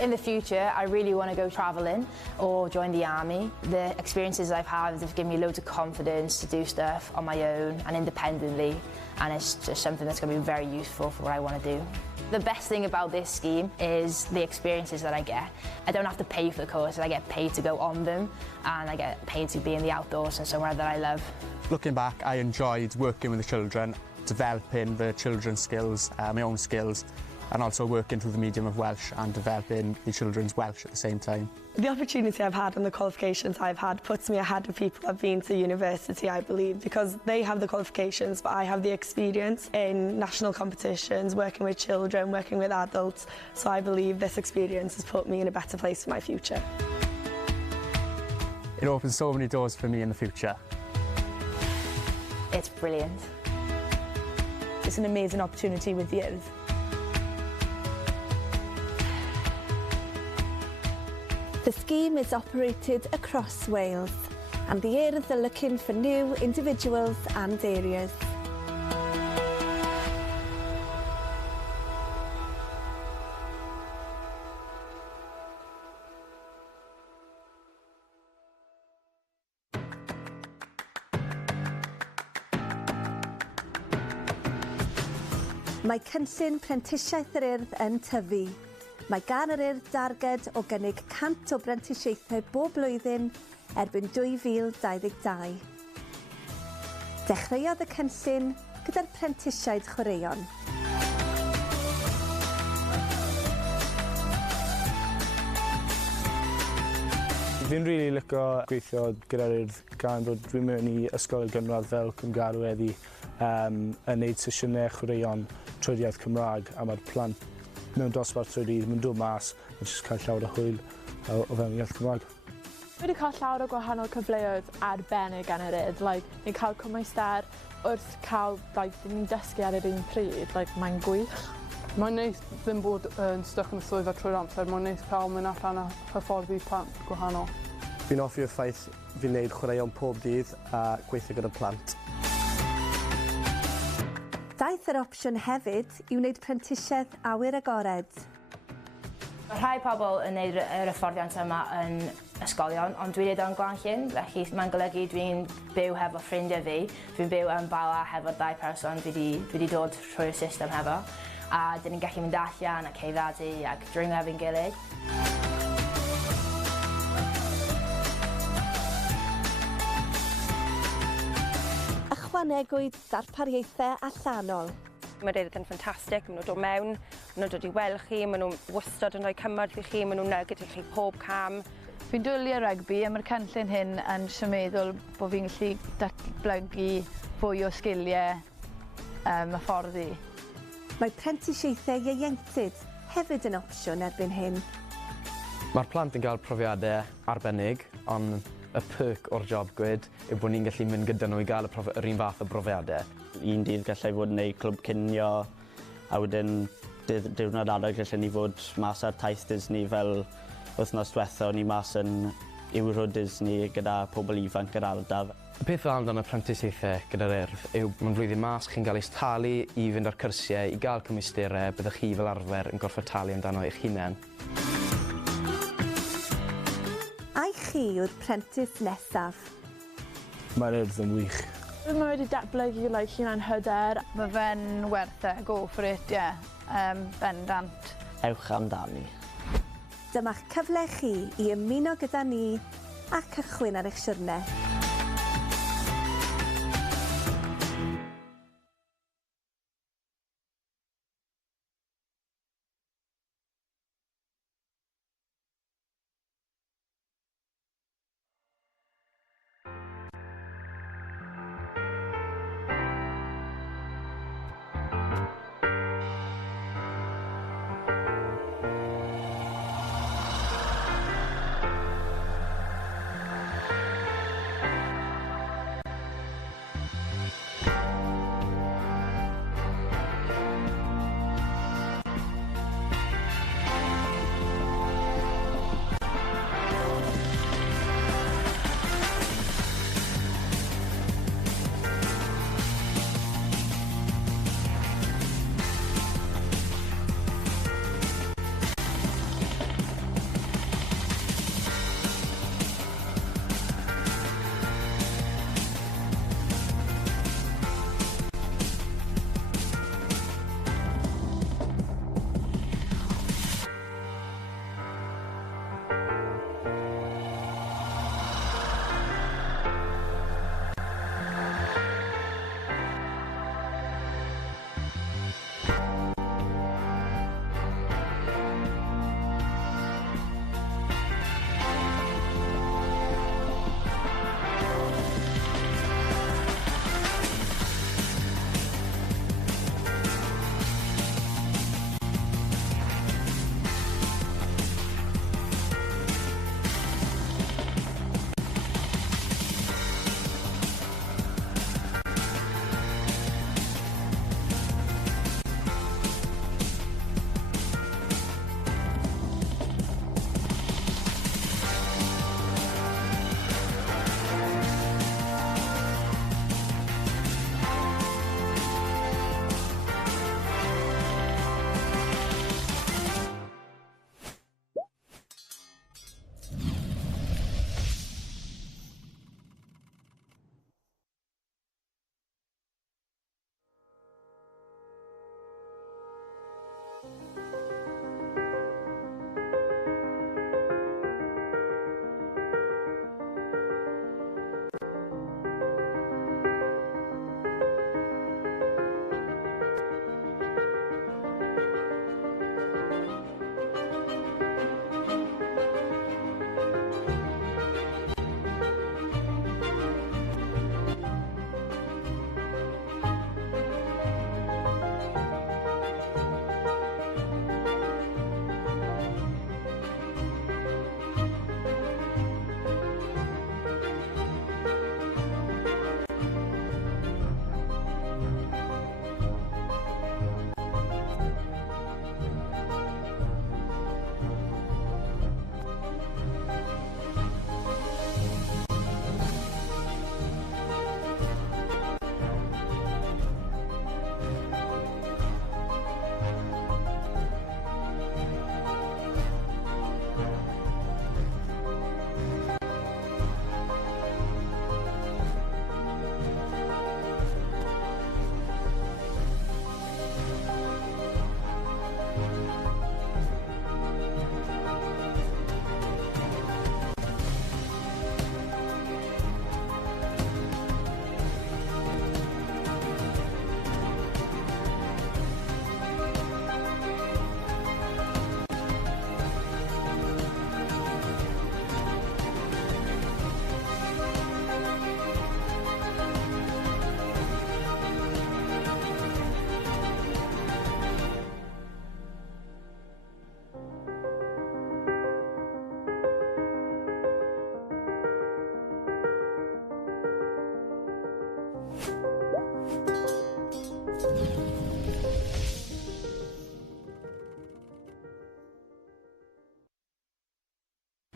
In the future, I really want to go travelling or join the army. The experiences I've had have given me loads of confidence to do stuff on my own and independently, and it's just something that's going to be very useful for what I want to do. The best thing about this scheme is the experiences that I get. I don't have to pay for the courses, I get paid to go on them, and I get paid to be in the outdoors and somewhere that I love. Looking back, I enjoyed working with the children, developing the children's skills, my own skills, and also working through the medium of Welsh and developing the children's Welsh at the same time. The opportunity I've had and the qualifications I've had puts me ahead of people who've been to university, I believe, because they have the qualifications, but I have the experience in national competitions, working with children, working with adults, so I believe this experience has put me in a better place for my future. It opens so many doors for me in the future. It's brilliant. It's an amazing opportunity with the Urdd. The scheme is operated across Wales, and the Urdd are looking for new individuals and areas. Mae cynllun prentisiaeth yr Urdd yn tyfu. Mae gan yr Urdd darged o gynnig 100 o brentisiaethau bob blwyddyn erbyn 2022. Dechreuodd y cynllun gyda'r prentisiaid chwaraeon. Fi'n rili licio gweithio gyda'r Urdd gan bod dwi'n mewn i ysgol gynradd fel cymgarw heddi yn neud sesiynau chwaraeon trwy'r Cymraeg a mae'r plant mewn dosbarth trwy'r dydd yn dod mas a jyst cael llawer o hwyl o fewn iaith Cymraeg. Dwi wedi cael llawer o gwahanol cyfleoedd arbennig gan yr Urdd. Ni'n cael cymwystar wrth cael ni'n dysgu ar yr un pryd. Mae'n gwych. Mae'n neis ddim bod yn stuck yn y swyddfa trwy'r amser. Mae'n neis cael mynd allan a hyfforddi plant gwahanol. Fi'n hoffi'r ffaith fi'n neud chwaraeon pob dydd a gweithio gyda plant. Daeth yr opsiwn hefyd i wneud prentisiaeth awyr agored. Mae rhai pobl yn gwneud yr hyfforddiant yma yn ysgolion, ond dwi'n gwneud o'n Glanllyn, felly mae'n golygu dwi'n byw hefo ffrindiau fi. Dwi'n byw yn Bala hefo 2 person dwi wedi dod trwy'r system hefo. A dyn ni'n gallu mynd allan a ceiddiadu ac dringo efo'n gilydd. Ychwanegwyd darpariaethau allanol. Mae'r Urdd yn ffantastig, maen nhw'n dod mewn, maen nhw'n dod i weld chi, maen nhw'n wastad yn rhoi cymorth i chi, maen nhw'n newid i chi pob cam. Fi'n dwlu rygbi a mae'r cynllun hyn yn meddwl bod fi'n gallu datblygu fwy o sgiliau hyfforddi. Mae prentisiaethau ieuenctid hefyd yn opsiwn erbyn hyn. Mae'r plant yn cael profiadau arbennig, ond y perk o'r job gwyd yw bod ni'n gallu mynd gyda nhw i gael yr un fath o brofiadau. Un dydd gallai fod yn gwneud clwb cinio, a wedyn diwrnod arall gallai ni fod mas ar taith Disney fel wythnos diwetha o'n ni mas yn Urdd Disney gyda pobl ifanc yr ardal. Y peth dda amdano prentisiaethau gyda'r Urdd yw mae'n flwyddyn mas chi'n cael eich talu i fynd ar cyrsiau, i gael cymwysterau, byddwch chi fel arfer yn gorfod talu amdano eich hunain. A'i chi yw'r prentis nesaf? Mae'r Urdd yn wych. Mae wedi datblygu llun hyder. Mae fe'n werth e, go for it, bendant. Ewch amdani. Dyma'ch cyfle chi i ymuno gyda ni a cychwyn ar eich siwrne.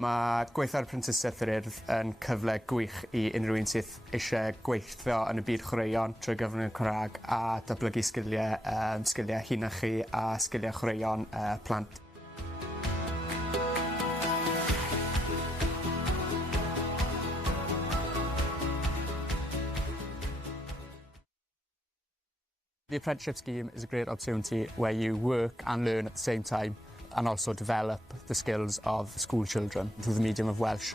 Mae gweithio'r apprentisaeth yr Urdd yn cyfle gwych i unrhyw un sydd eisiau gweithio yn y byd chwaraeon trwy gyfrwng y Cymraeg a datblygu sgiliau hunachu a sgiliau chwaraeon plant. The apprenticeship scheme is a great opportunity where you work and learn at the same time and also develop the skills of school children through the medium of Welsh.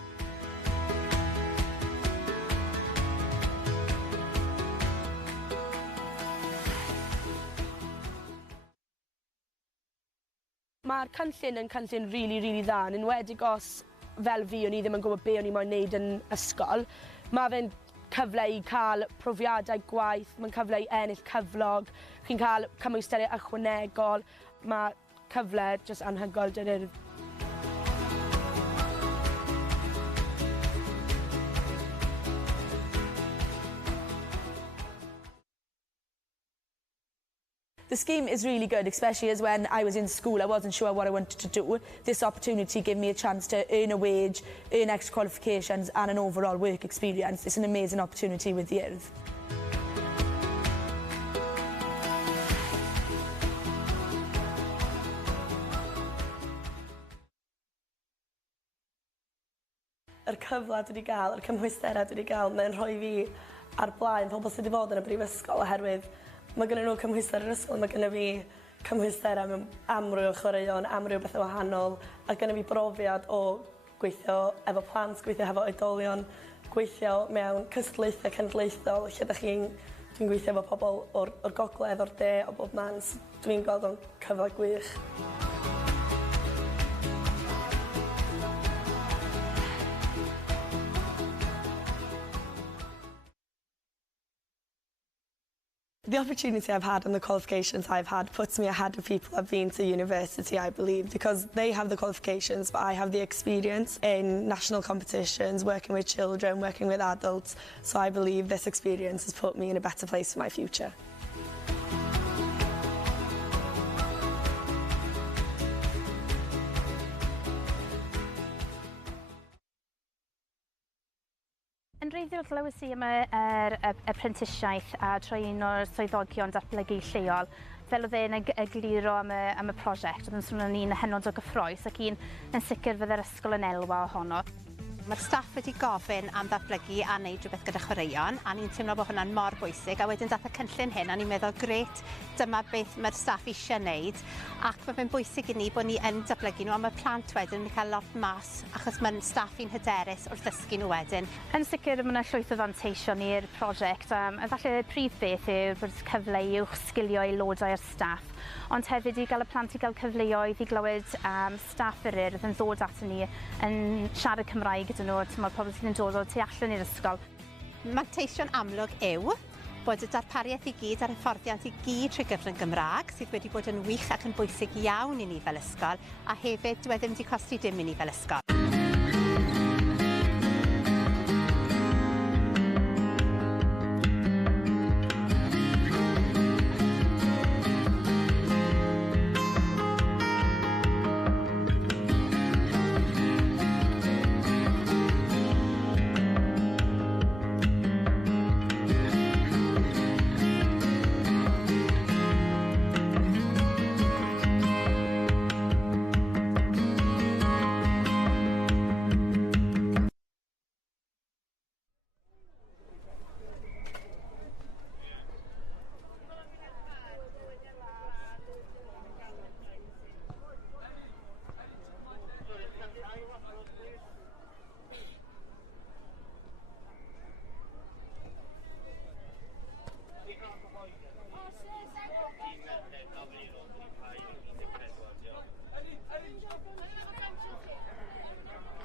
Mae'r cynllun yn cynllun really dda, yn enwedig os fel fi o'n i ddim yn gwybod be o'n i moyn wneud yn ysgol. Mae fe'n cyfle i cael profiadau gwaith, mae'n cyfle i ennill cyflog, chi'n cael cymwysteriau ychwanegol, mae cyfle jyst anhygoel dy'r Urdd. The scheme is really good, especially as when I was in school, I wasn't sure what I wanted to do. This opportunity gave me a chance to earn a wage, earn extra qualifications and an overall work experience. It's an amazing opportunity with the Urdd. Yr cyfle dwi wedi gael, yr cymhwysterau dwi wedi gael, mae'n rhoi fi ar blaen pobl sydd wedi bod yn y brifysgol oherwydd mae gennyn nhw cymhwyster yr ysgol, mae gennyn fi cymhwysterau mewn amryw o chwaraeon, amryw bethau wahanol, a gennyn fi brofiad o gweithio efo plant, gweithio efo oedolion, gweithio mewn cystadlaethau cenedlaethol, lle dwi'n gweithio efo pobl o'r gogledd, o'r de, o bob man. Dwi'n gweld o'n cyfle gwych. The opportunity I've had and the qualifications I've had puts me ahead of people who've been to university, I believe, because they have the qualifications, but I have the experience in national competitions, working with children, working with adults. So I believe this experience has put me in a better place for my future. Yn wreiddiol glywes i am yr apprentisiaeth a troi un o'r swyddogion datblygu lleol. Fel oedd e'n egluro am y prosiect, oedd yn swnio'n un hynod o gyffrous ac un yn sicr fydde'r ysgol yn elwa ohono. Mae'r staff wedi gofyn am ddatblygu a wneud rhywbeth gyda chwaraeon, a ni'n teimlo bod hwnna'n mor bwysig, a wedyn dath y cynllun hyn, a ni'n meddwl, gret, dyma beth mae'r staff eisiau wneud, ac mae fe'n bwysig i ni bod ni yn datblygu nhw, a mae plant wedyn yn cael lot mas, achos mae'n staff i'n hyderus wrth ddysgu nhw wedyn. Yn sicr, mae yna llwyth o fanteision i'r prosiect, a falle y prif beth yw bod cyfle i uwchsgilio aelodau'r staff, ond hefyd i gael y plant i gael cyfleoedd i glywed staff yr Urdd yn ddod at ni yn siarad Cymraeg gyda nhw, mae'r pobl sydd yn dod o tu allan i'r ysgol. Manteision amlwg yw bod y darpariaeth i gyd a'r hyfforddiant i gyd trwy gyfrwng Gymraeg sydd wedi bod yn wych ac yn bwysig iawn i ni fel ysgol, a hefyd dyw e ddim wedi costi dim i ni fel ysgol.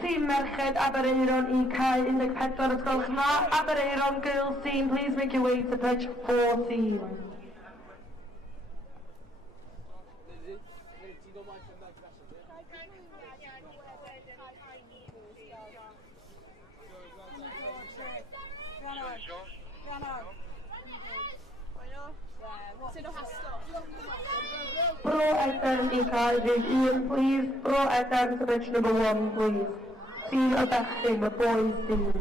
Tîm merched Aberaeron i cae 14 os gwelwch yn dda. Aberaeron girls team, please make your way to pitch 14. Bro Eden i cae rhif 1, please. Bro Eden to pitch number 1, please. Tîm y bechgyn, y boys team.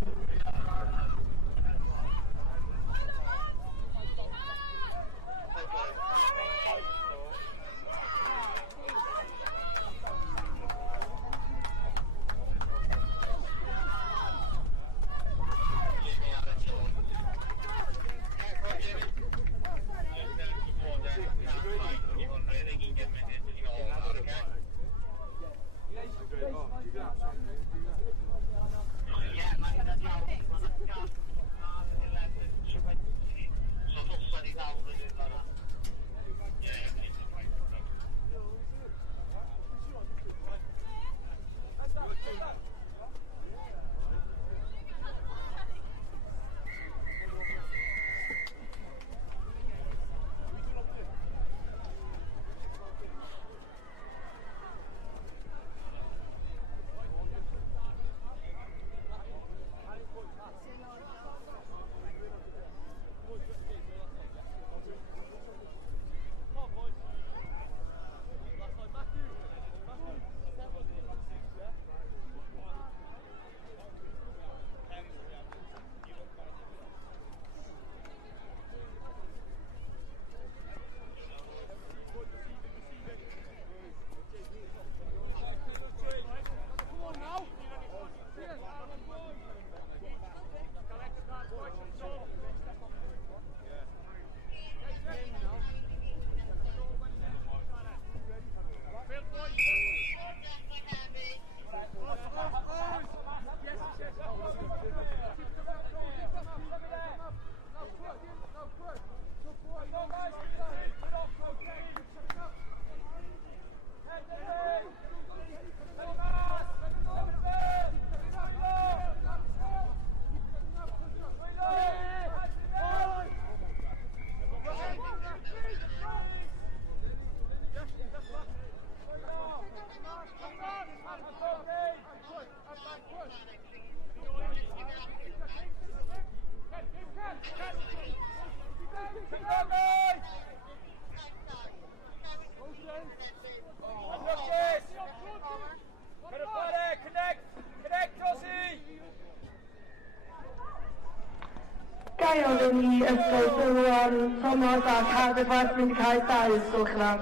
Gael yn i ysgol Dylwan Thomas a Cardiff West mynd i cael dau ysgolchraff.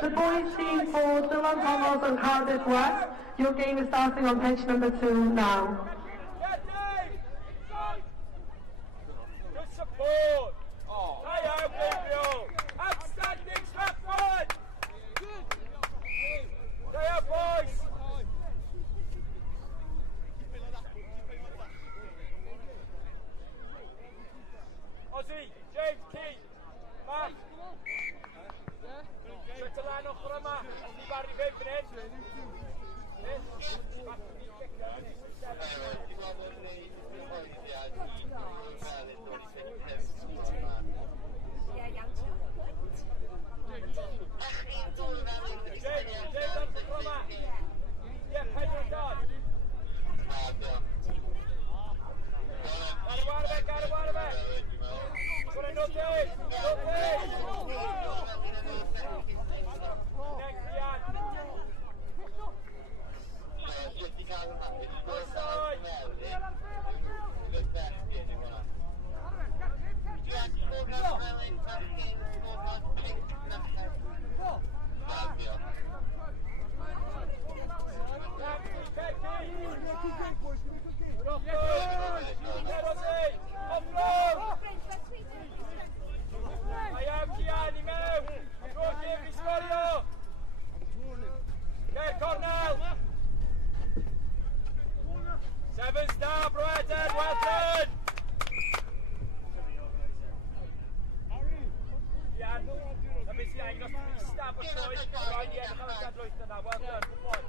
The boys team for Dylwan Thomas and Cardiff West, your game is starting on pitch number 2 now. Good support! Stay out, Gabriel! Outstanding Stratford! Stay out, boys! Ozzy, James, Key, Matt. Shut the line ochr yma. Ozzy Barry fe fan hyn. James ar ochr yma. Ie, pedwar dod. Gara war fe. Gwna nodyn! Next, Ian. Seven star, Brighton, well done! Ian, na beth sy'n agnos i stab o troed, roi'n i edrych ar y gadlwyth yna, well done, good boy.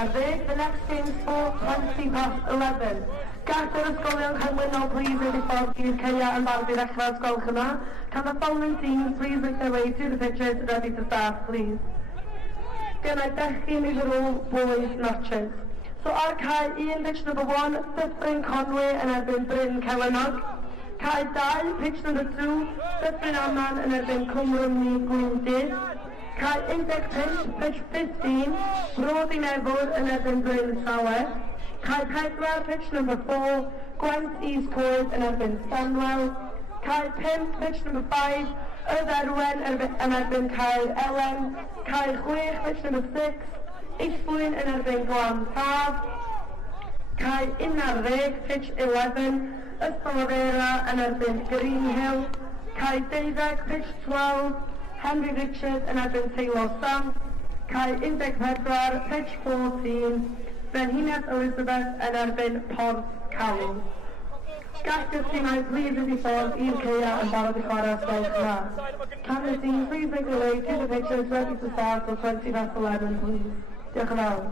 The next game's for 20 past 11. Gada'r ysgolion canlynol please yn ffordd i'r ceia yn barod i'r ddechrau ysgolch yma. Can the following teams please make their way to the pitches ready to start, please? Gynnau bechgyn i ddrw boys notches. So ar cae 1 pitch number 1, Dyffryn Conwy yn erbyn Bryn Celynnog. Cae 2, pitch number 2, Dyffryn Aman yn erbyn Cwmrwmni Gwyndydd. Cae 15, pitch 15, Brod i Nefwr yn erbyn Bryn Sawed. Cae 4, pitch number 4, Gwent East Coed yn erbyn Stanwell. Cae 5, pitch number 5, Urdd yn erbyn Caer Elen. Cae 6, pitch number 6, Eastflwyn yn erbyn Glan Taf. Cae 11, pitch 11, Ystolofera yn erbyn Greenhill. Cae 12, pitch 12, Henry Richard yn erbyn Taylor Sam. Cae 14, pitch 14, Frenhines Elizabeth yn erbyn Porth Calw. Gallai'r tîmau please yn ffwrdd i'r ceia yn barod i chwarae ysgolch yma. Can the team please make their way to the pitches ready to start till 20 past 11, please? Diolch yn fawr.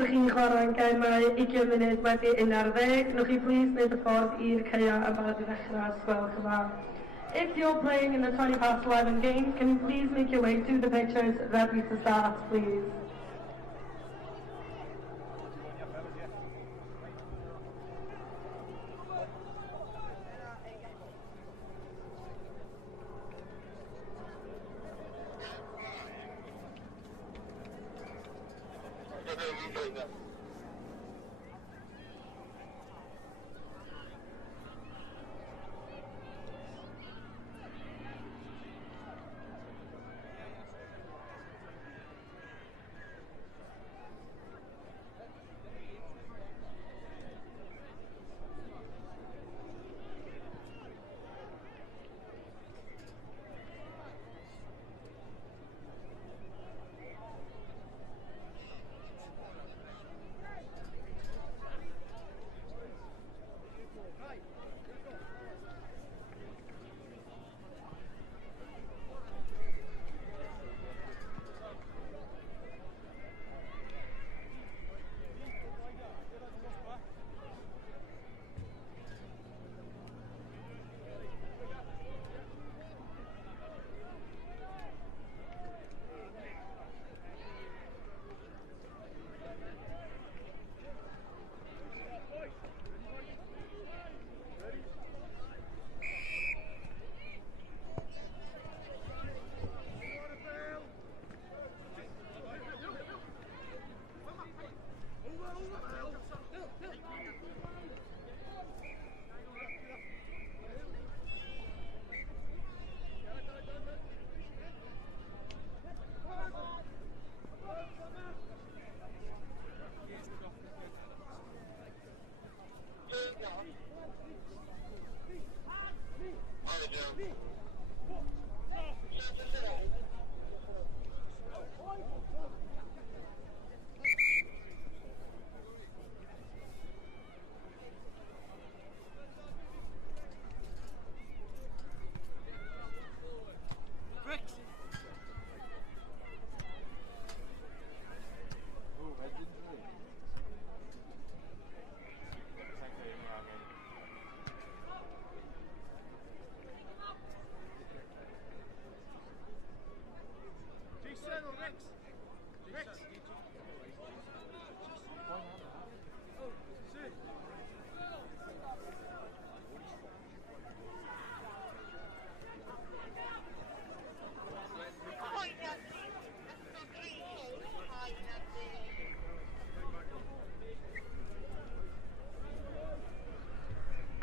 ydych chi'n chwarae'n gemau 20 munud wedi 11. Nwch chi plis wneud y ffordd i'r caea a barod i ddechrau sgwelwch y dda. If you're playing in the 20 past 11 game, can you please make your way to the pitches ready to start, please?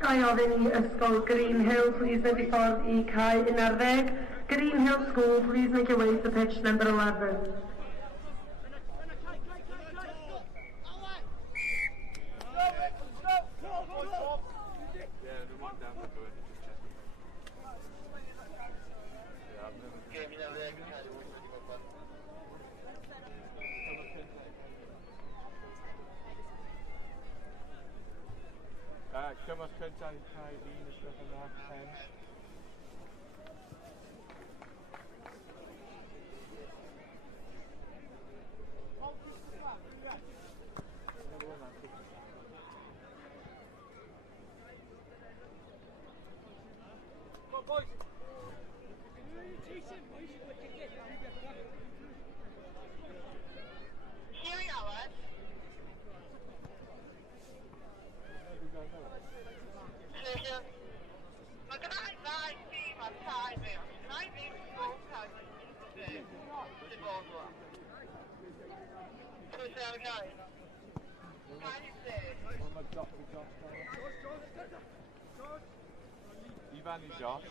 Gai ofyn i ysgol Green Hill, please nid I ffordd I cae 11. Green Hill School, please make your way to pitch number 11. Cymwys cyntaf I cael un ysgrifennu yna, 10. Ifan I Josh.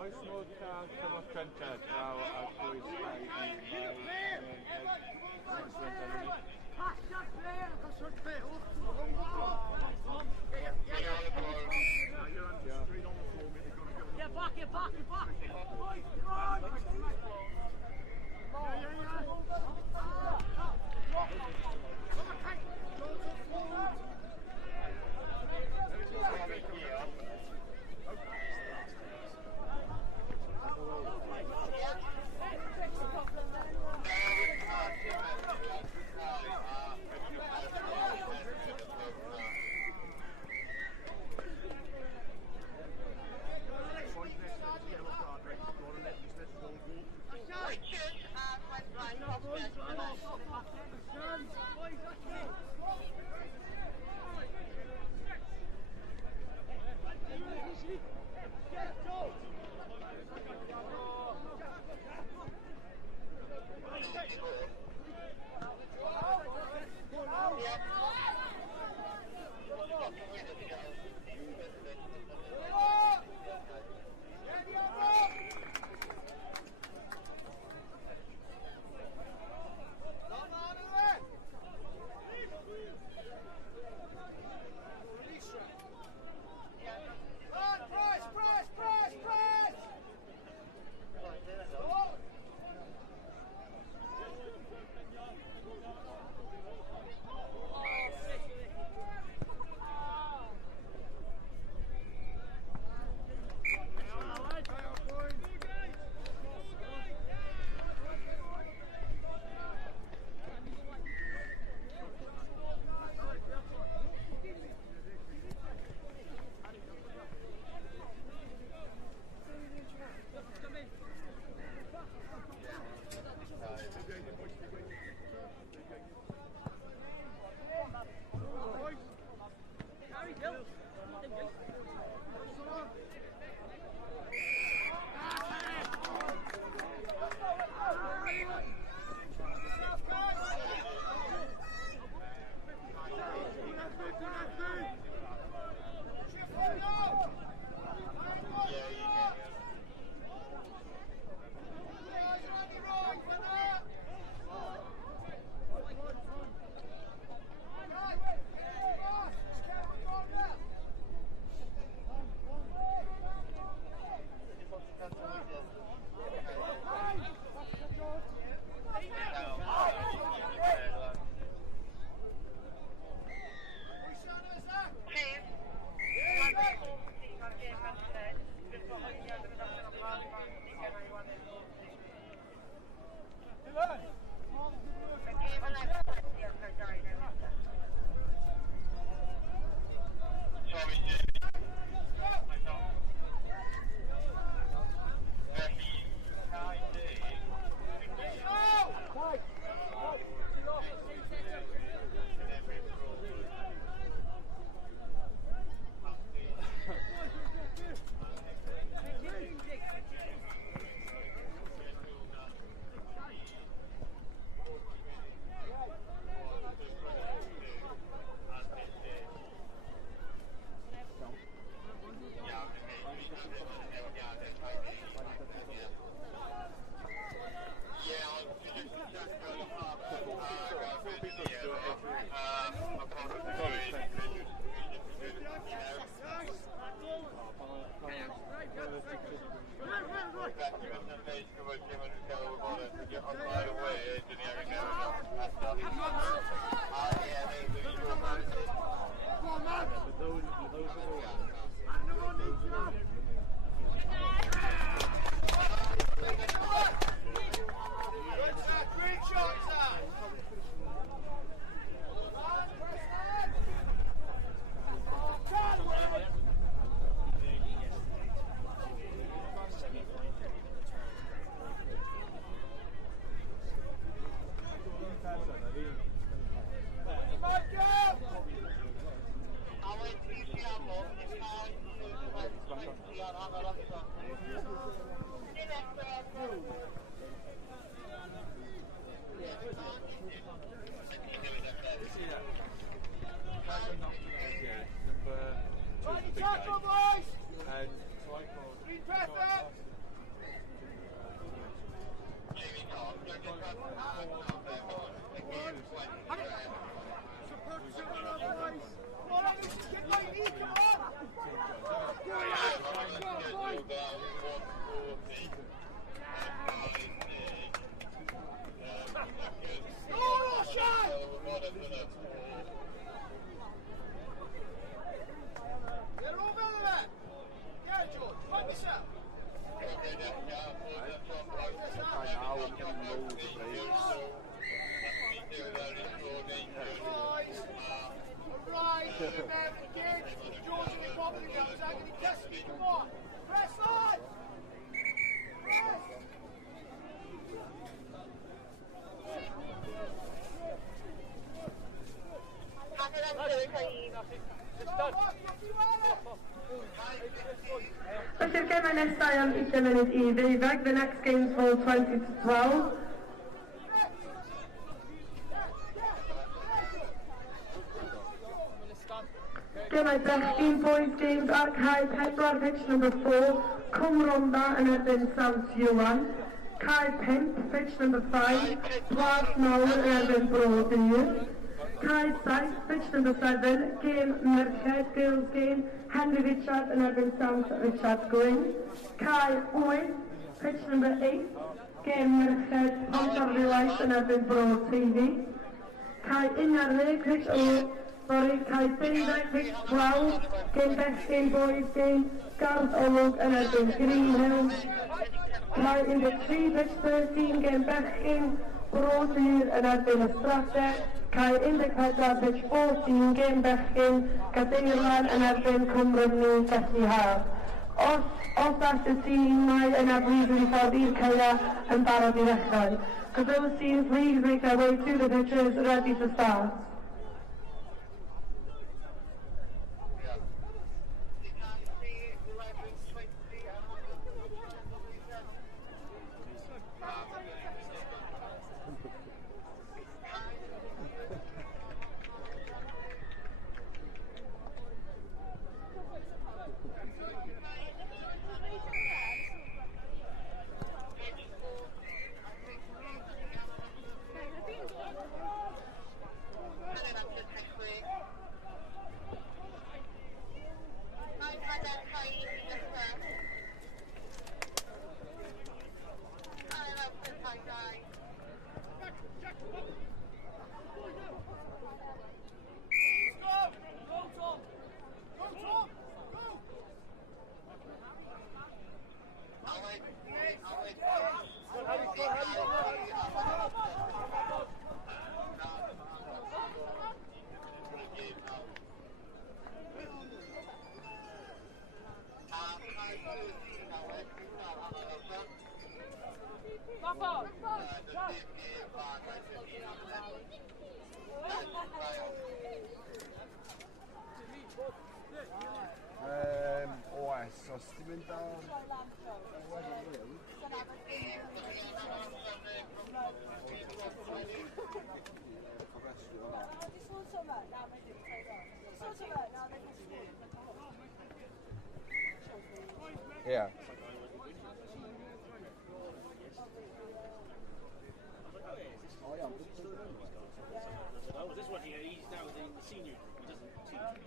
Oes modd cael cymwys cyntaf draw a bwys Get back! Felly'r gemau nesau am 20 munud I ddeuddeg. The next game's for 20 to 12. Gemau bechgyn boys games ar cae 4, pitch number 4. Cwmronda yn erbyn Sant Iwan. Cae 5, pitch number 5. Plas Mawr yn erbyn Brodyr. Cae 7, pitch number 7. Game Merched, girls game. Henry Richard yn erbyn Sant Richard Gwyn. Cae 8, pitch number 8. Game Merched, Pontarddulais yn erbyn Bro Teiddi. Cae 11, pitch o... Cae 12, pitch 12. Game bechgyn boys game. Garth Olwg yn erbyn Greenhill. Cae 13, pitch 13. Game bechgyn. Brodyr yn erbyn Ystrate. Cae 14, pitch 14. Game bechgyn. Gadeirlan yn erbyn Cwmrynnu Felly Haf. Os all y tîmau yn ablwydd wedi ffordd i'r caea yn barod I ddechrau. Could those teams please make their way to the pitches ready to start? Oes, os ti'n mynd ar... Yeah. Oh, this one here, he's now the senior. He doesn't senior.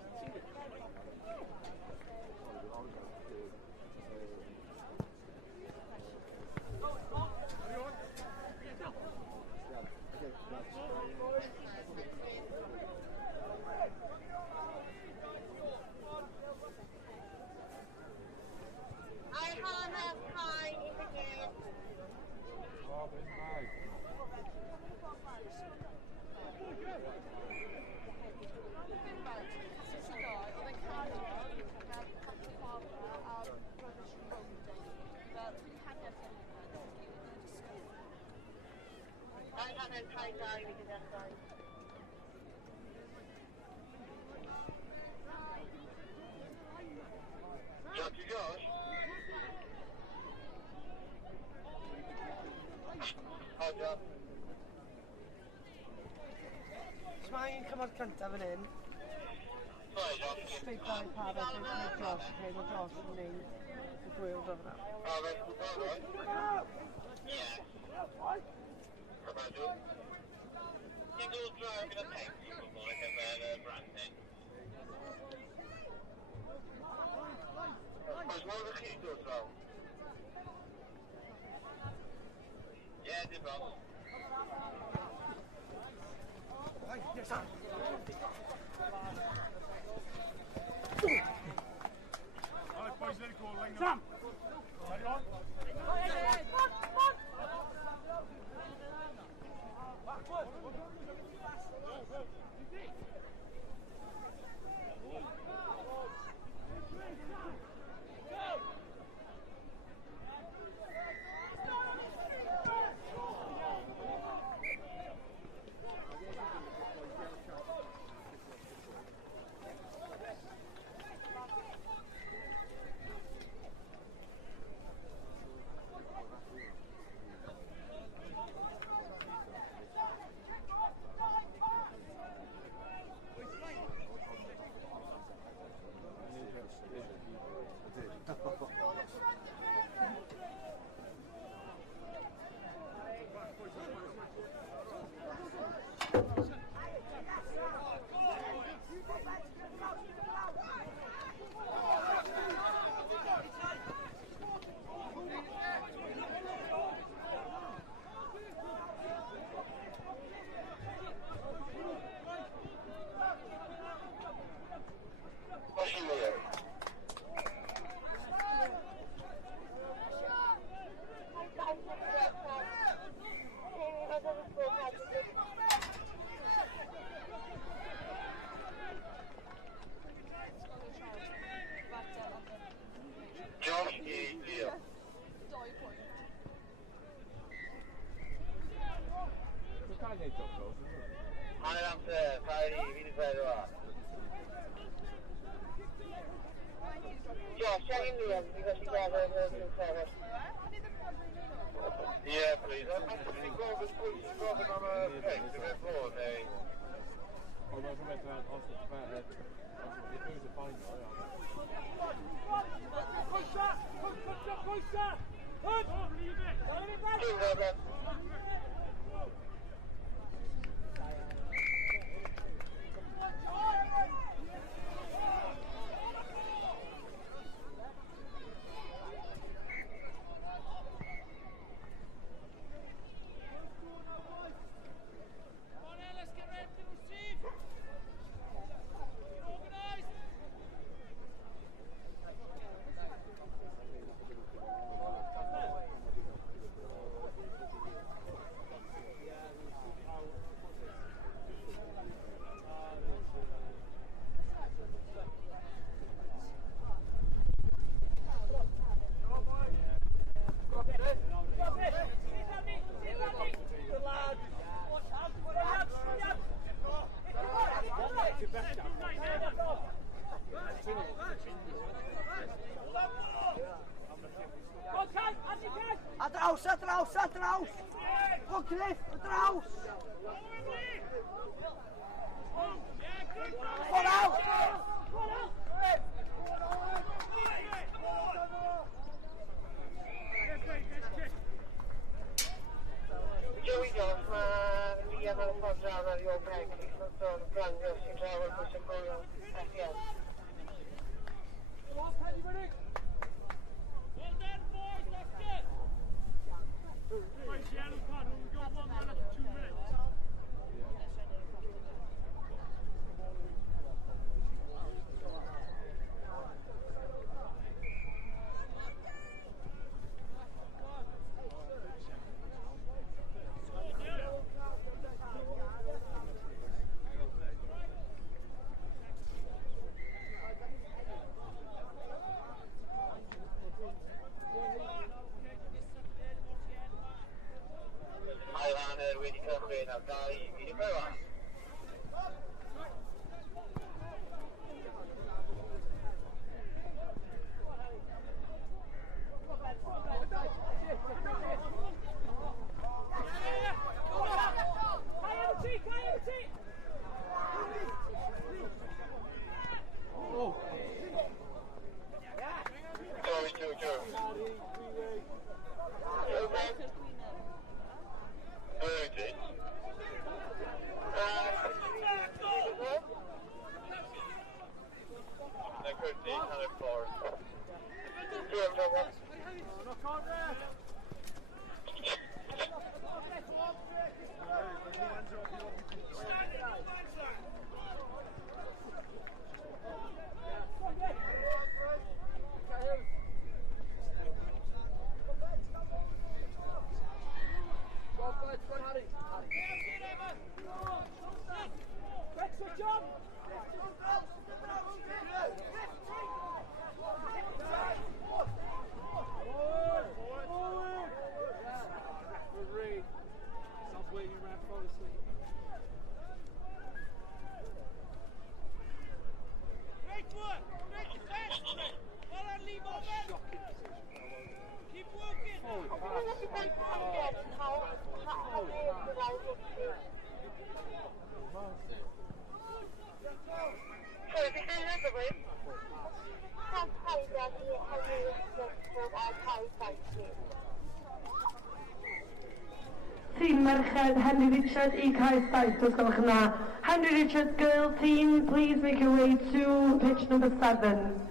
Mae'n cymryd cyntaf fan hyn. Straight down pad a mae Josh yn neud y gwyl o fyna. Ti'n dod draw gyda peg i bobl ar gyfer branding? Oes modd ych chi dod draw? Ie, dim ond. Yes, sir. All right, boys, let it go. Line Sam! Carry on. Backward. Yeah, please. I'm actually going on a text to get bored, eh? A draws, a draws, a draws! O Cliff, a draws! Ffordd out! Joey Jones, mae Liam ar y ffordd draw ar Iol Greg, i ffwrdd o'r brangio sy'n draw ar bwys y gwylio FPL. Well done, boys, that's good! Right, yellow card, we've got 1 minute, 2 minutes. Hanner wedi cychwyn ar 2-1. Urdd. merched Henry Richard i cael saith os gwelwch yn dda. Henry Richard girl team, please make your way to pitch number 7.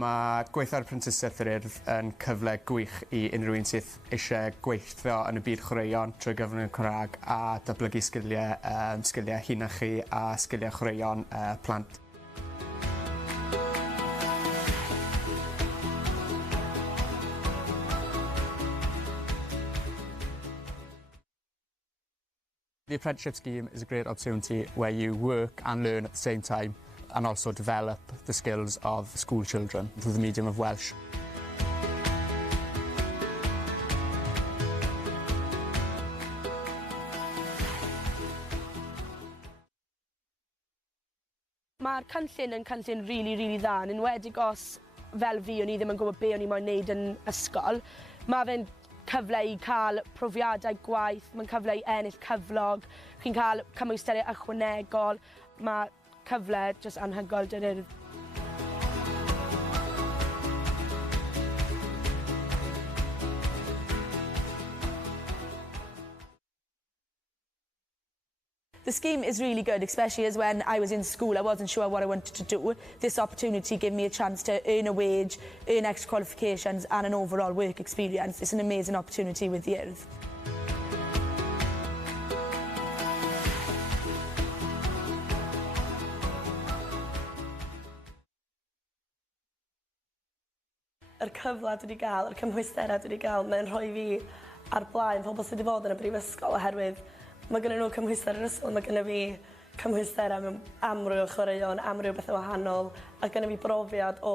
Mae gweithio'r prentisiaeth yr Urdd yn cyfle gwych i unrhyw un sydd eisiau gweithio yn y byd chwaraeon trwy gyfrwng y Cymraeg a datblygu sgiliau hunachu a sgiliau chwaraeon plant. The apprenticeship scheme is a great opportunity where you work and learn at the same time and also develop the skills of school children through the medium of Welsh. Mae'r cynllun yn cynllun really dda, yn enwedig os fel fi o'n i ddim yn gwybod be o'n i moyn wneud yn ysgol. Mae fe'n cyfle i cael profiadau gwaith, mae'n cyfle i ennill cyflog, chi'n cael cymwysteriau ychwanegol, mae cyfle jyst anhygoel dy'r Urdd. The scheme is really good, especially as when I was in school, I wasn't sure what I wanted to do. This opportunity gave me a chance to earn a wage, earn extra qualifications and an overall work experience. It's an amazing opportunity with the Urdd. Yr cyfle dwi wedi gael, yr cymhwysterau dwi wedi gael, mae'n rhoi fi ar blaen pobl sydd wedi bod yn y brifysgol oherwydd mae gennyn nhw cymhwyster yr ysgol, mae gennyn fi cymhwysterau mewn amryw o chwaraeon, amryw bethau wahanol, a gennyn fi brofiad o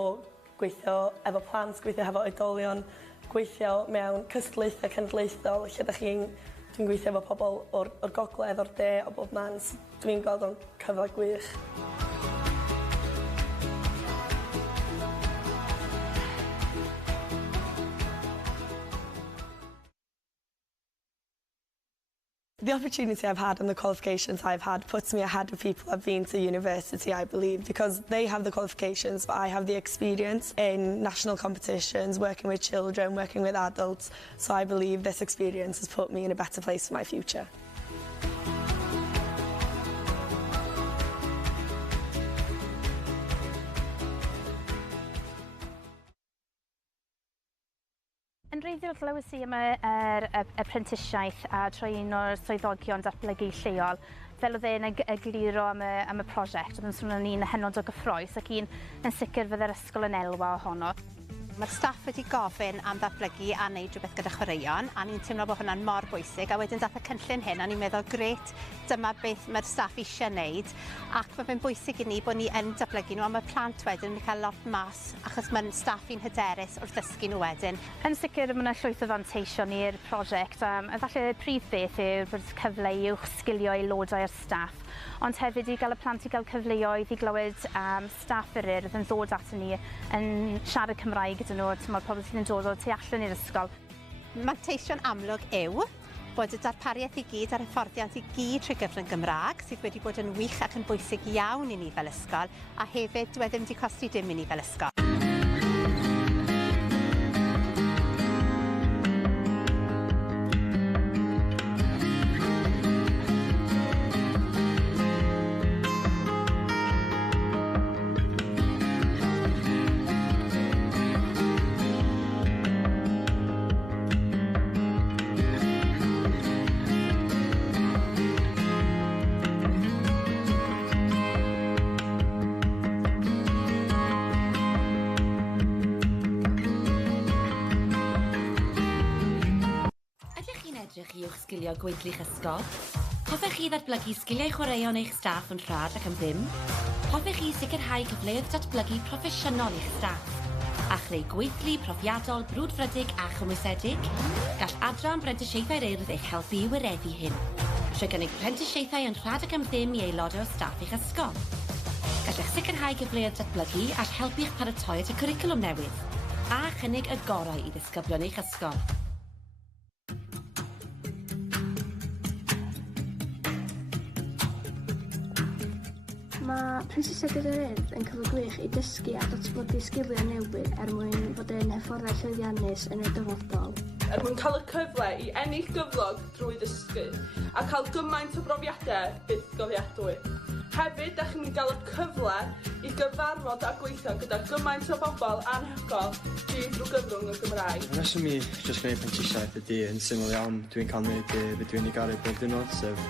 gweithio efo plant, gweithio efo oedolion, gweithio mewn cystadlaethau cenedlaethol, lle dwi'n gweithio efo pobl o'r gogledd, o'r de, o bob man. Dwi'n gweld o'n cyfle gwych. The opportunity I've had and the qualifications I've had puts me ahead of people I've been to university, I believe, because they have the qualifications, but I have the experience in national competitions, working with children, working with adults. So I believe this experience has put me in a better place for my future. Yn wreiddiol glywes i am yr apprentisiaeth a troi un o'r swyddogion datblygu lleol. Fel oedd e'n egluro am y prosiect, oedd yn swnio'n un hynod o gyffrous ac un yn sicr fydd yr ysgol yn elwa ohono. Mae'r staff wedi gofyn am ddatblygu a wneud rhywbeth gyda chwaraeon, a ni'n teimlo bod hwnna'n mor bwysig, a wedyn dath y cynllun hyn, a ni'n meddwl, gret, dyma beth mae'r staff eisiau wneud, ac mae fe'n bwysig i ni bod ni yn datblygu nhw, a mae'r plant wedyn yn cael lot mas, achos mae'n staff i'n hyderus wrth ddysgu nhw wedyn. Yn sicr, mae yna llwyth o fanteision i'r prosiect, efallai y prif beth yw'r bod cyfle i sgilio aelodau o'r staff, ond hefyd i gael y plant i gael cyfleoedd i glywed staff yr Urdd yn ddod ato ni yn siarad Cymraeg gyda nhw, mae'r pobl sydd yn dod o tu allan i'r ysgol. Manteision amlwg yw bod y darpariaeth i gyd a'r hyfforddiant i gyd trwy gyfrwng Gymraeg sydd wedi bod yn wych ac yn bwysig iawn i ni fel ysgol, a hefyd dwi ddim wedi costi dim i ni fel ysgol. I'ch sgilio gweithlu'ch ysgol? Hoffech chi ddatblygu sgiliau chwaraeon eich staff yn rhad ac yn ddim? Hoffech chi sicrhau cyfleoedd datblygu proffesiynol i'ch staff? A chreu gweithlu profiadol brwdfrydig a chymwysedig? Gall Adran Brentisiaethau'r Urdd eich helpu i wireddu hyn. Trwy gynnig prentisiaethau yn rhad ac yn ddim i aelodau o staff eich ysgol. Gallech sicrhau cyfleoedd datblygu all helpu eich paratoi at y cwricwlwm newydd. A chynnig y gorau i ddisgyblion eich ysgol. Mae prentisiaeth yr Urdd yn cyfle gwych i dysgu a datblygu sgiliau newydd mwyn bod yn hyfforddai llwyddiannus yn y dyfodol. mwyn cael y cyfle i ennill gyflog drwy ddysgu a cael gymaint o brofiadau byth gofiadwy. Hefyd, ydych chi'n cael y cyfle i gyfarfod a gweithio gyda gymaint o bobl anhygoel drwy gyfrwng y Gymraeg. Yn reswm i jyst gwneud prentisiaeth ydy yn syml iawn. Dwi'n cael gwneud beth dwi'n ei garu bob diwrnod, sef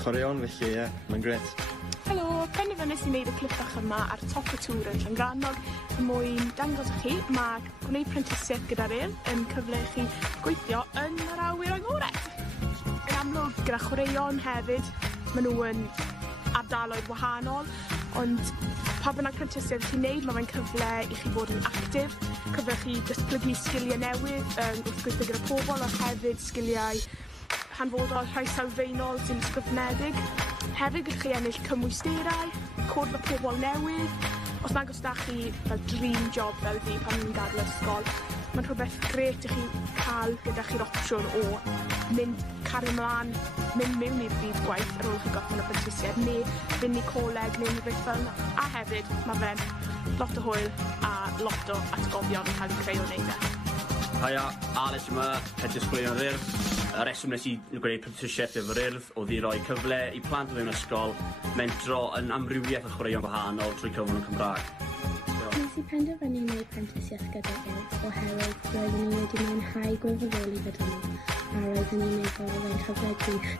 chwaraeon, felly ie, mae'n gret. Helo, penderfynais i wneud y clip bach yma ar top y tŵr yn Llangrannog mwyn dangos i chi mae gwneud prentisiaeth gyda'r yn cyfle i chi gweithio yn yr awyr agored. Yn amlwg gyda chwaraeon hefyd, maen nhw yn ardaloedd wahanol, ond pa bynnag prentisiaeth chi'n neud, mae fe'n cyfle i chi fod yn actif, cyfle chi datblygu sgiliau newydd wrth gweithio gyda pobl, a hefyd sgiliau hanfodol rhai sylfaenol sy'n ysgrifnedig. Hefyd gallwch chi ennill cymwysterau, cwrdd â pobl newydd. Os nag os da chi fel dream job fel fi pan ni'n gadael ysgol, mae'n rhywbeth gret i chi cael gyda chi'r opsiwn o cario ymlaen, mynd mewn i'r byd gwaith ar ôl chi gorffen y prentisiaeth, neu fynd i coleg neu rhywbeth fel yna. A hefyd, mae fe'n lot o hwyl a lot o atgofion yn cael eu creu o wneud e. Haia, Alex yma, hedys chwaraeon yr Urdd. Y reswm nes i gwneud prentisiaeth efo'r Urdd oedd i roi cyfle i plant o fewn ysgol mentro yn amrywiaeth o chwaraeon gwahanol trwy cyfrwng y Cymraeg. Nes i penderfynu wneud prentisiaeth gyda'r Urdd oherwydd roeddwn i wedi mwynhau gwirfoddoli gyda nhw a roeddwn i'n meddwl fe'n cyfle gwych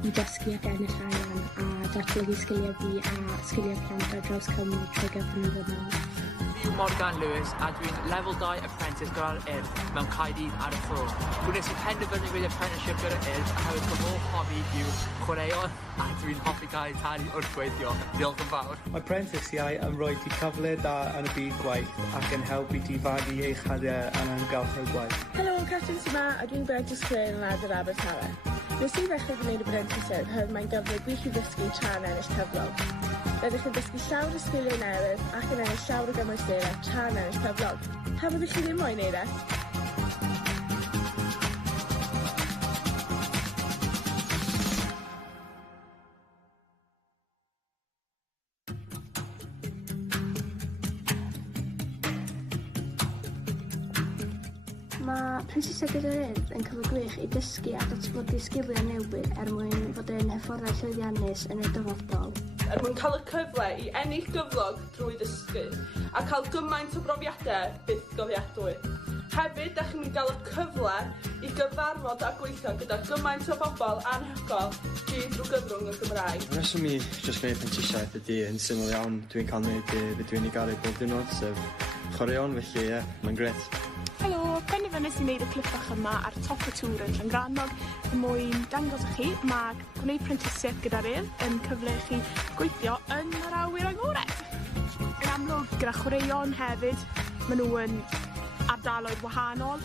i dysgu ac ennill arian a datblygu sgiliau fi a sgiliau plant ar draws Cymru trwy gyfrwng y ddynol. Fi'n Morgan Lewis a dwi'n Level 2 Apprentice gyda'r Urdd mewn Caerdydd ar y ffwrdd. Gwnes i penderfynu wneud apprenticeship gyda'r Urdd oherwydd fy hoff hobi yw chwaraeon a dwi'n hoffi cael ei talu wrth gweithio. Diolch yn fawr. Mae prentisiau yn rhoi ti cyfle da yn y byd gwaith ac yn helpu ti fagu eich hadiau yn ymgylch y gwaith. Helo, Catrin sy'n yma a dwi'n Brentice Clare yn Lad yr Abertawe. Nes i ddechrau gwneud y prentisiaeth oherwydd mae'n gyfle gwych i ddysgu tra'n ennill cyflog. Rydych chi'n dysgu llawer o sgiliau newydd ac yn ennill llawer o gymwysterau tra'n ennill cyflog. Pa byddwch chi ddim moyn neud e? Mae prentisiaeth gyda'r Urdd yn cyfle gwych i dysgu a datblygu sgiliau newydd mwyn fod yn hyfforddau llwyddiannus yn y dyfodol. Mwyn cael y cyfle i ennill gyflog drwy ddysgu a cael gymaint o brofiadau byth gofiadwy. Hefyd, ydych chi'n cael y cyfle i gyfarfod a gweithio gyda gymaint o bobl anhygoel drwy gyfrwng y Gymraeg. Yn reswm i jyst gwneud prentisiaeth ydy yn syml iawn. Dwi'n cael gwneud beth dwi'n ei garu bob diwrnod, sef chwaraeon, felly ie, mae'n gret. Helo, penderfynais i wneud y clip bach yma ar top y tŵr yn Llangrannog mwyn dangos i chi mae gwneud prentisiaeth gyda'r Urdd yn cyfle i chi gweithio yn yr awyr agored. Yn amlwg gyda chwaraeon hefyd, maen nhw yn ardaloedd wahanol,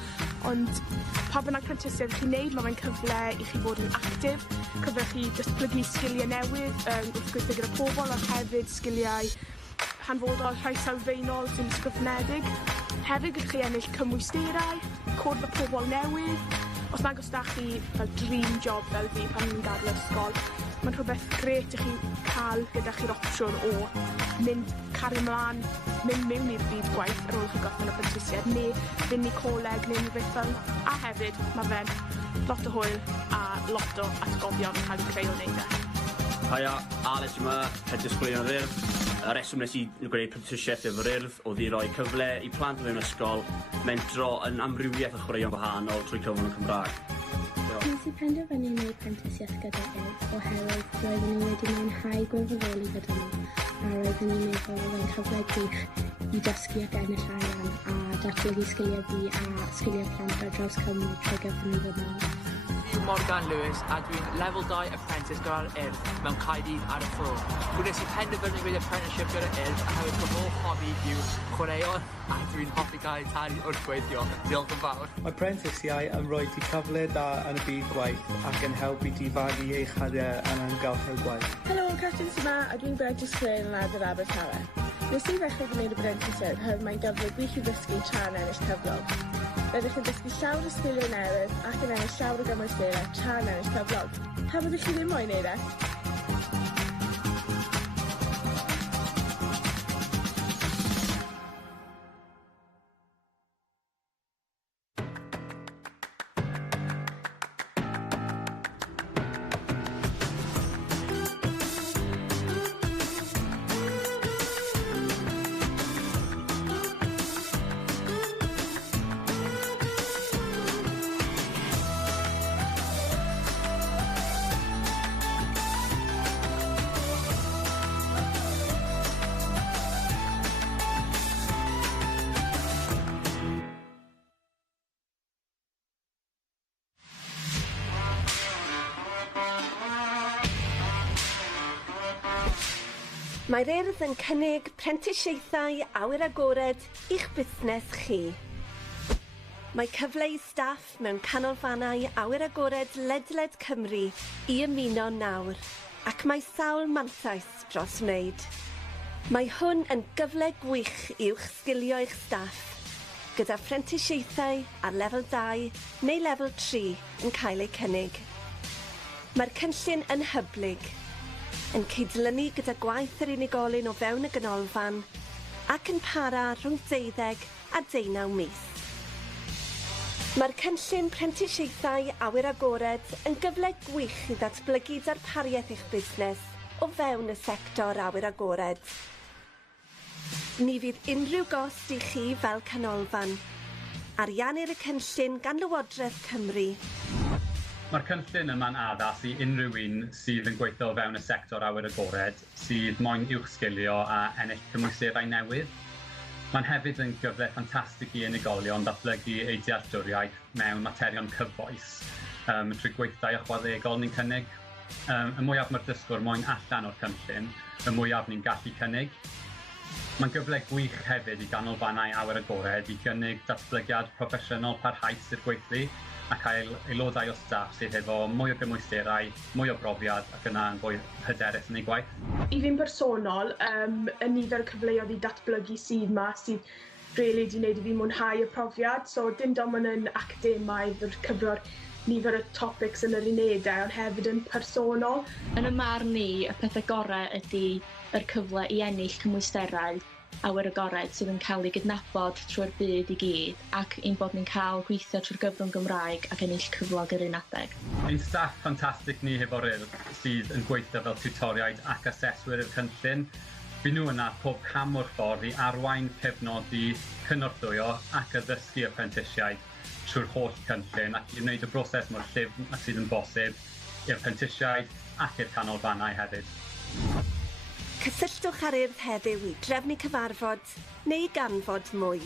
ond pa bynnag prentisiaeth chi'n neud, mae fe'n cyfle i chi fod yn actif, cyfle chi datblygu sgiliau newydd wrth gweithio gyda pobl a hefyd sgiliau hanfodol rhai sylfaenol sy'n ysgrifnedig. Hefyd gallwch chi ennill cymwysterau, cwrdd â pobl newydd. Os nag os da chi fel dream job fel fi pan ni'n gadael ysgol, mae'n rhywbeth gret i chi cael gyda chi'r opsiwn o cario ymlaen, mynd mewn i'r byd gwaith ar ôl chi gorffen y prentisiaeth, neu fynd i coleg neu rhywbeth fel yna. A hefyd, mae fe'n lot o hwyl a lot o atgofion yn cael eu creu o wneud e. Haia, Alex yma, hedys chwaraeon yr Urdd. Y reswm nes i gwneud prentisiaeth efo'r Urdd oedd i roi cyfle i plant o fewn ysgol mentro yn amrywiaeth o chwaraeon gwahanol trwy cyfrwng y Cymraeg. Nes i penderfynu wneud prentisiaeth gyda'r Urdd oherwydd roeddwn i wedi mwynhau gwirfoddoli gyda nhw a roeddwn i'n meddwl fe'n cyfle gwych i dysgu ac ennill arian a datblygu sgiliau fi a sgiliau plant ar draws Cymru trwy gyfrwng y ddynol. Fi'n Morgan Lewis a dwi'n Level 2 Apprentice gyda'r Urdd mewn Caerdydd ar y ffwrdd. Gwnes i penderfynu wneud apprenticeship gyda'r Urdd oherwydd fy hoff hobi yw chwaraeon a dwi'n hoffi cael ei talu wrth gweithio. Diolch yn fawr. Mae prentisiau yn rhoi ti cyfle da yn y byd gwaith ac yn helpu ti fagu eich hadiau yn ymgylch y gwaith. Helo, Catrin sy'n yma a dwi'n Brentice Clare yn Lad yr Abertawe. Nes i ddechrau gwneud y prentisiaeth oherwydd mae'n gyfle gwych i ddysgu tra'n ennill cyflog. Rydych chi'n dysgu llawer o sgiliau newydd ac yn ennill llawer o gymwysterau tra'n ennill cyflog. Pa byddwch chi ddim moyn neud e? Mae'r Urdd yn cynnig prentisiaethau awyr agored i'ch busnes chi. Mae cyfle i staff mewn canolfannau awyr agored ledled Cymru i ymuno nawr, ac mae sawl mantais dros wneud. Mae hwn yn gyfle gwych i'ch sgilio eich staff, gyda phrentisiaethau ar lefel 2 neu lefel 3 yn cael eu cynnig. Mae'r cynllun yn hyblyg, yn cydlynu gyda gwaith yr unigolyn o fewn y ganolfan ac yn para rhwng 12 a 19 mis. Mae'r cynllun phrentisiaethau awyr agored yn gyfle gwych i ddatblygu darpariaeth eich busnes o fewn y sector awyr agored. Ni fydd unrhyw gost i chi fel canolfan. Ariannir y cynllun gan Lywodraeth Cymru. Mae'r cynllun yma'n addas i unrhyw un sydd yn gweithio o fewn y sector awyr agored, sydd moyn uwch sgilio a ennill cymwysterau newydd. Mae'n hefyd yn gyfle ffantastig i unigolion datblygu eu dealltwriaeth mewn materion cyfoes trwy gweithdai ychwanegol ni'n cynnig. Y mwyaf mae'r dysgwr moyn allan o'r cynllun, y mwyaf ni'n gallu cynnig. Mae'n gyfle gwych hefyd i ganolfannau awyr agored i gynnig datblygiad proffesiynol parhaus i'r gweithlu a cael aelodau o staff sydd efo mwy o gymwysterau, mwy o brofiad ac yna yn fwy hyderus yn ei gwaith. I fi'n personol, y nifer o cyfleoedd i datblygu sydd yma sydd rili wedi gwneud i fi mwynhau y profiad. So dim dim ond yn academaidd o'r cyfro'r nifer o topics yn yr unedau, ond hefyd yn personol. Yn y marn ni, y pethau gorau ydy yr cyfle i ennill cymwysterau awyr agored sydd yn cael ei gydnabod trwy'r byd i gyd, ac ein bod ni'n cael gweithio trwy'r gyfrwng Gymraeg ac ennill cyflog yr un adeg. Ein staff ffantastig ni hefo'r Urdd sydd yn gweithio fel tiwtoriaid ac aseswyr y cynllun. By nhw yna pob cam o'r ffordd i arwain, cefnodi, cynorthwyo ac addysgu y prentisiaid trwy'r holl cynllun ac i wneud y broses mor llyfn sydd yn bosib i'r prentisiaid ac i'r canolfannau hefyd. Cysylltwch ar Urdd heddiw i drefnu cyfarfod neu ganfod mwy.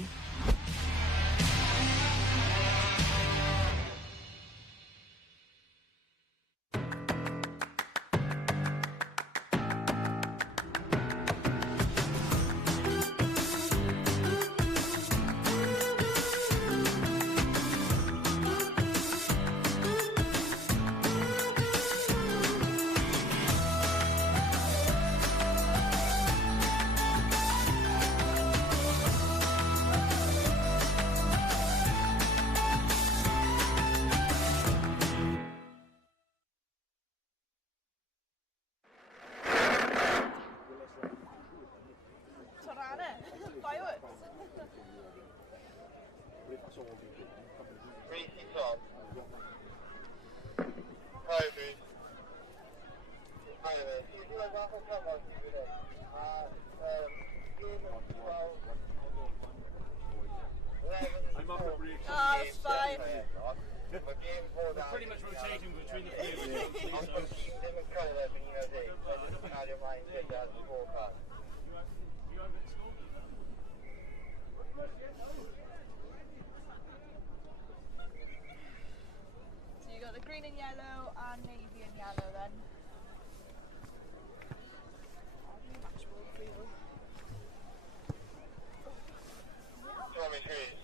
Green and yellow and navy and yellow then.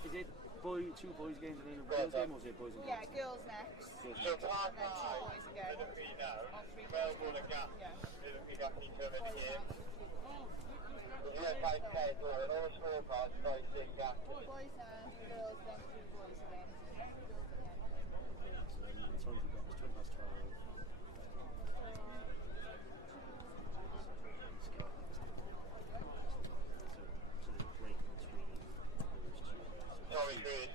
Is it two boys games and then a girls game, or is it boys and girls? Yeah, girls next. And then two boys again. Or three boys again. Boys there, girls then two boys again. So then it's 20 past 12. So there's a break between those two. Sorry, Chris.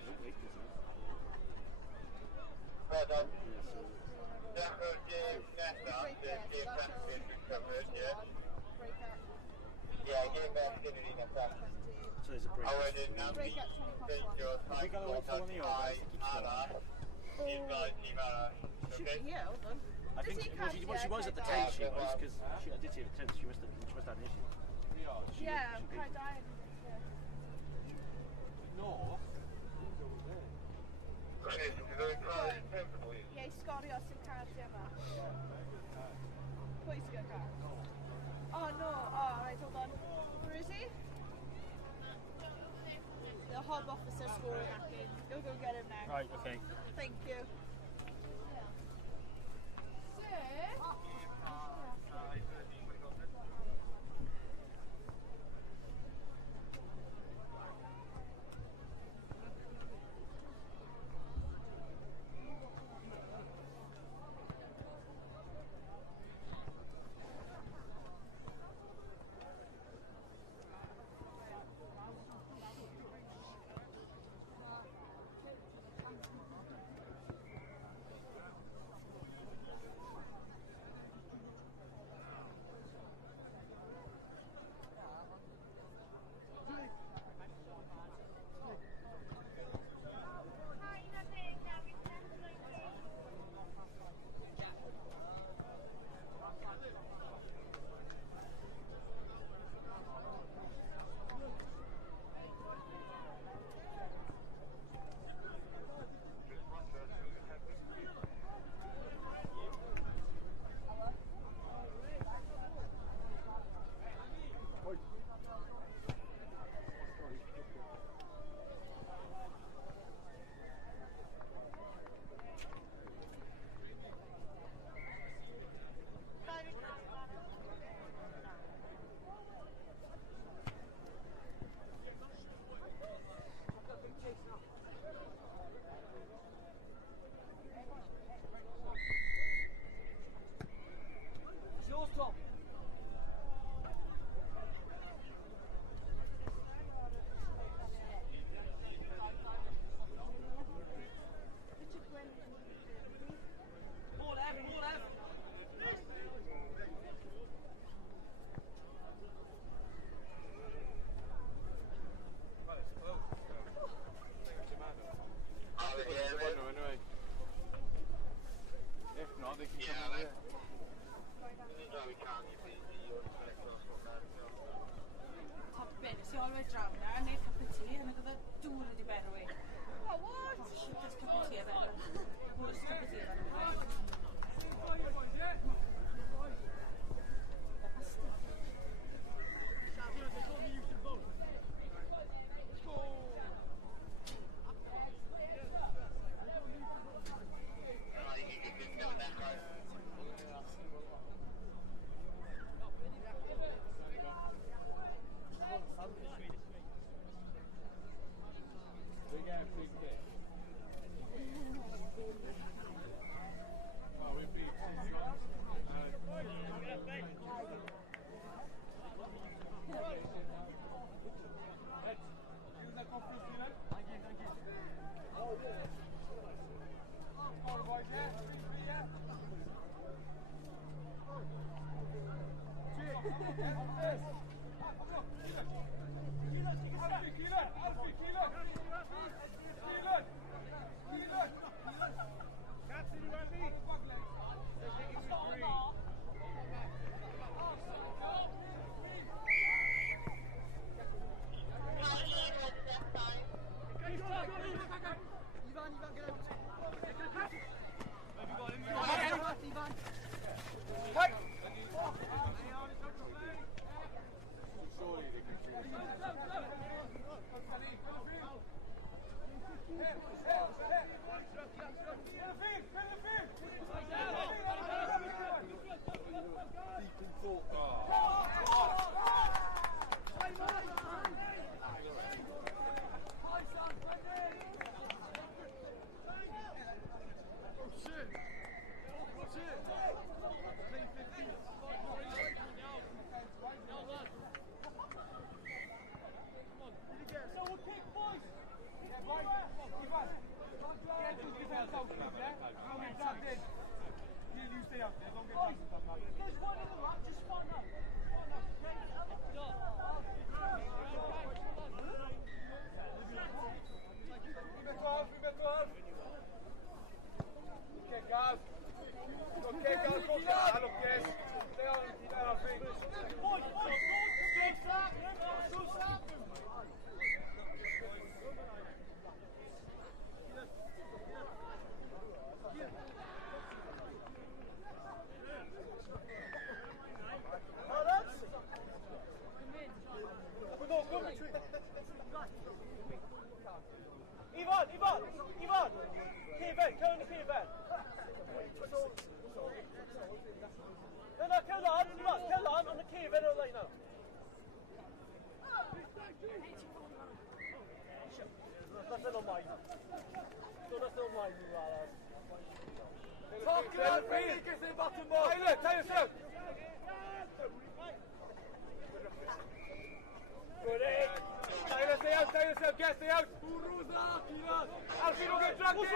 Well done. Yeah, getting back to the next time. So there's a break. Break at 20 past 1. Yeah, hold on. I think she was at the tent, she was, because I did see at the tent, she must have an issue. Yeah, I'm quite dying. No. Ie, sgorio sy'n cardio yma. Pwy sy'n gael? Oh no, oh, Right, hold on. Where is he? The hub officer scoring acting. Go get him now. Right, okay. Thank you. Talk about me, get the bottom ball. Tyler, tell yourself. Good egg. Tyler, stay out, get stay out. Alfie, don't get dragged in.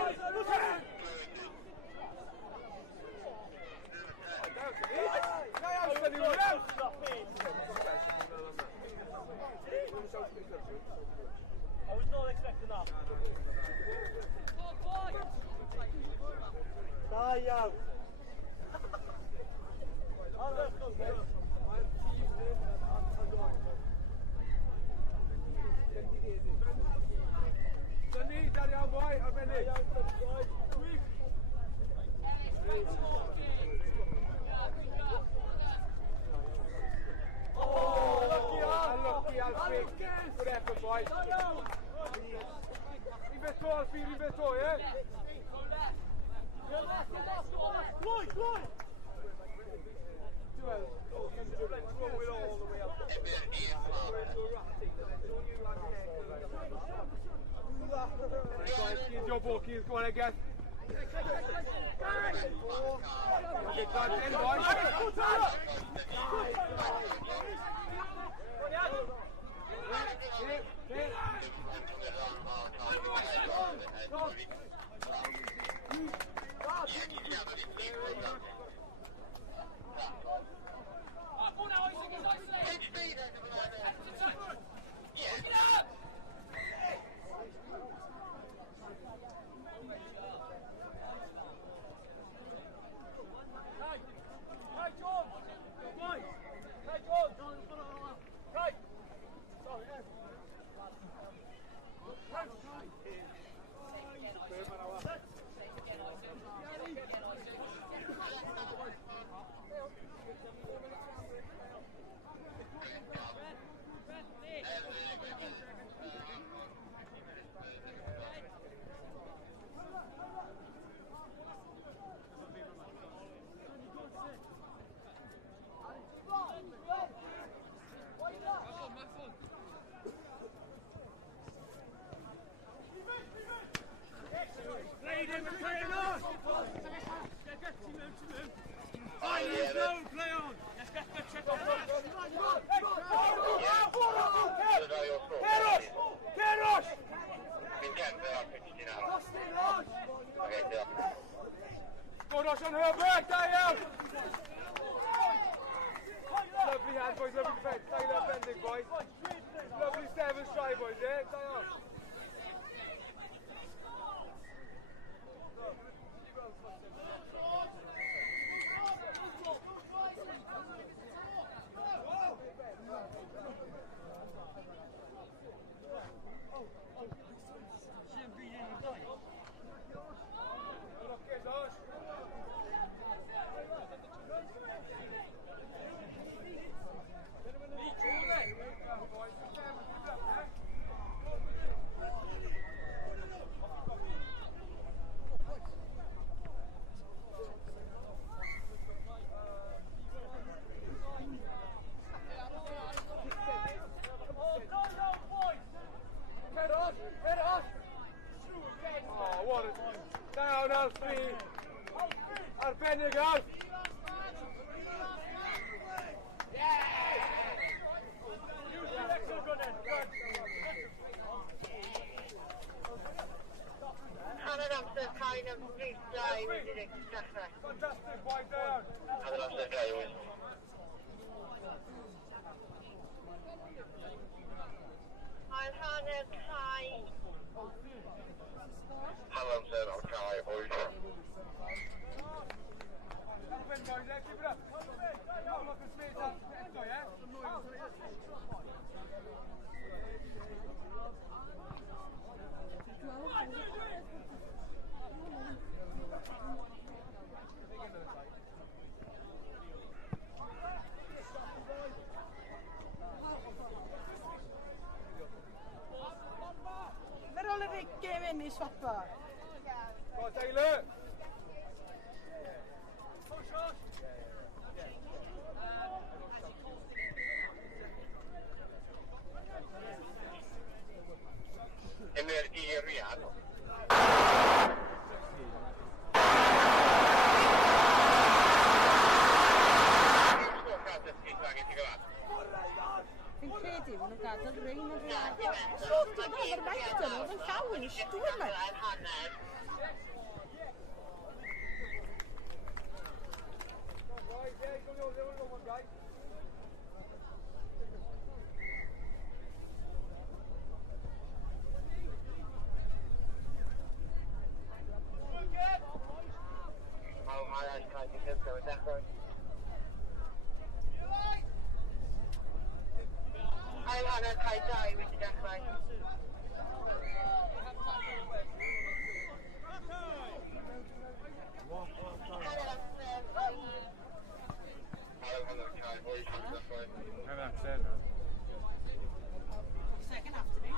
I was not expecting that. Die out. Sunny, daddy on boy, I'm ready. Lucky Alfie. Good effort, boy. Leave it to Alfie, leave it to, yeah? Floyd! Keys your ball, Keys, go on again. Get that in, boys. Go Rosh on her back, Dale! Lovely hand, boys, lovely defense. Tyler bending, boys. Lovely 7 stride, boys, yeah? Dale! Down, Alfie! Arbennig, Alf! Hanner amser kind of freestyle wedi dechrau. Fantastic, wide down! Hanner amser gael. Mae'r hanner cai. Hanner amser o'r cai, oed. Arben, boys, yeah? Keep it up! No, look at space, eto, yeah? Mer håller Rikke in i swappa. Go, Taylor! Emergi Riad. Fi'n credu maen nhw'n gadael rein yn rhaid. Sort of, mae'r rhaid yn oedd yn llawn i stwyr yma. Ail hanner cael 2 wedi dechrau. Second half to me.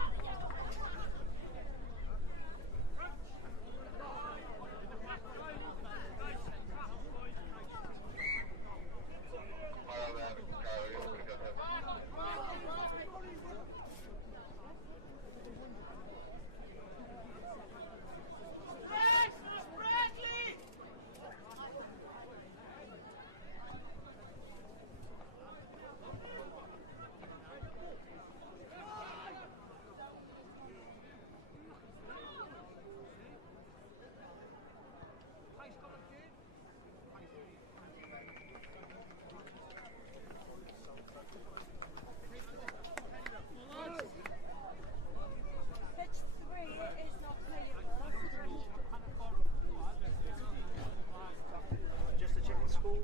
Just a chicken school.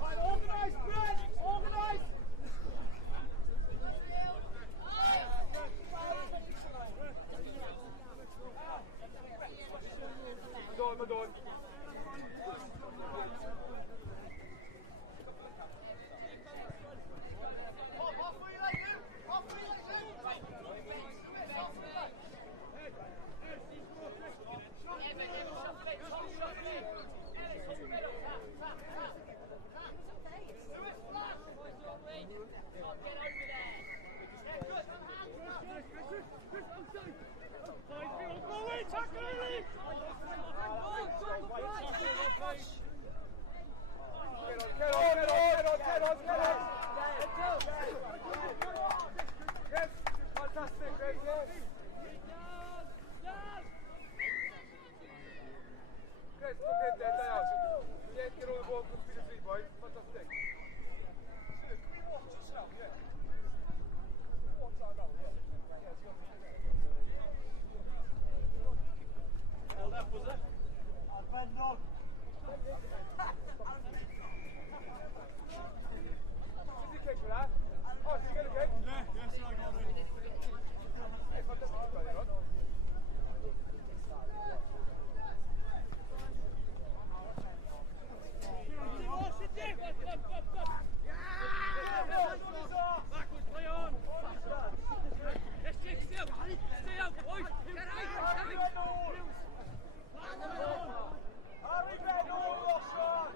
Right, organise, Brent! Organise! We're going. Yes, fantastic, great work. Great, okay, down. Yeah, get on the ball, good speed of 3, boys. Fantastic. Can we watch this now? Yeah. Watch that now, yeah. Left, was it? I'll bend on. Did you kick for that? Oh, did you get a kick? Yeah, yes, I got it. Hey, fantastic, buddy, right? Backwards, play on! Let's stick still! Stay out, boys! Get out! Harry Bennell, Ross!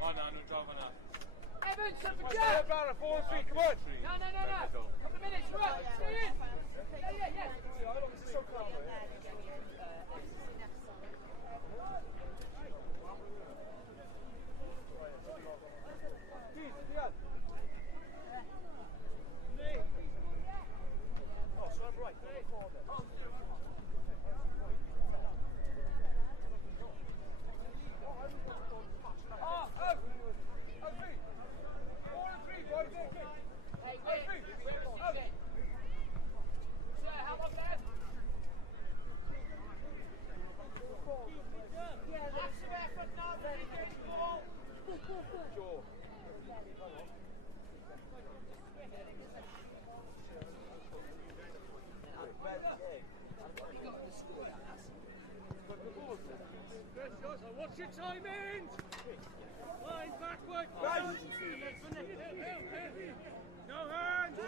Oh no, no drama now. Evans, yeah! 4 and 3, come on! No. Couple of minutes, right? Stay in! Yeah. This is so calm, Oh, so I'm right. What's your timing? Line backward. No hands.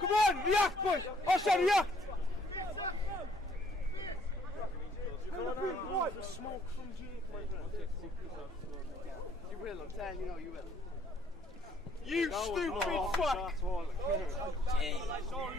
Come on, react, boys! Osha, react! The smoke from Jake, my friend. You will, I'm telling you now, you will. You stupid fuck! Sorry.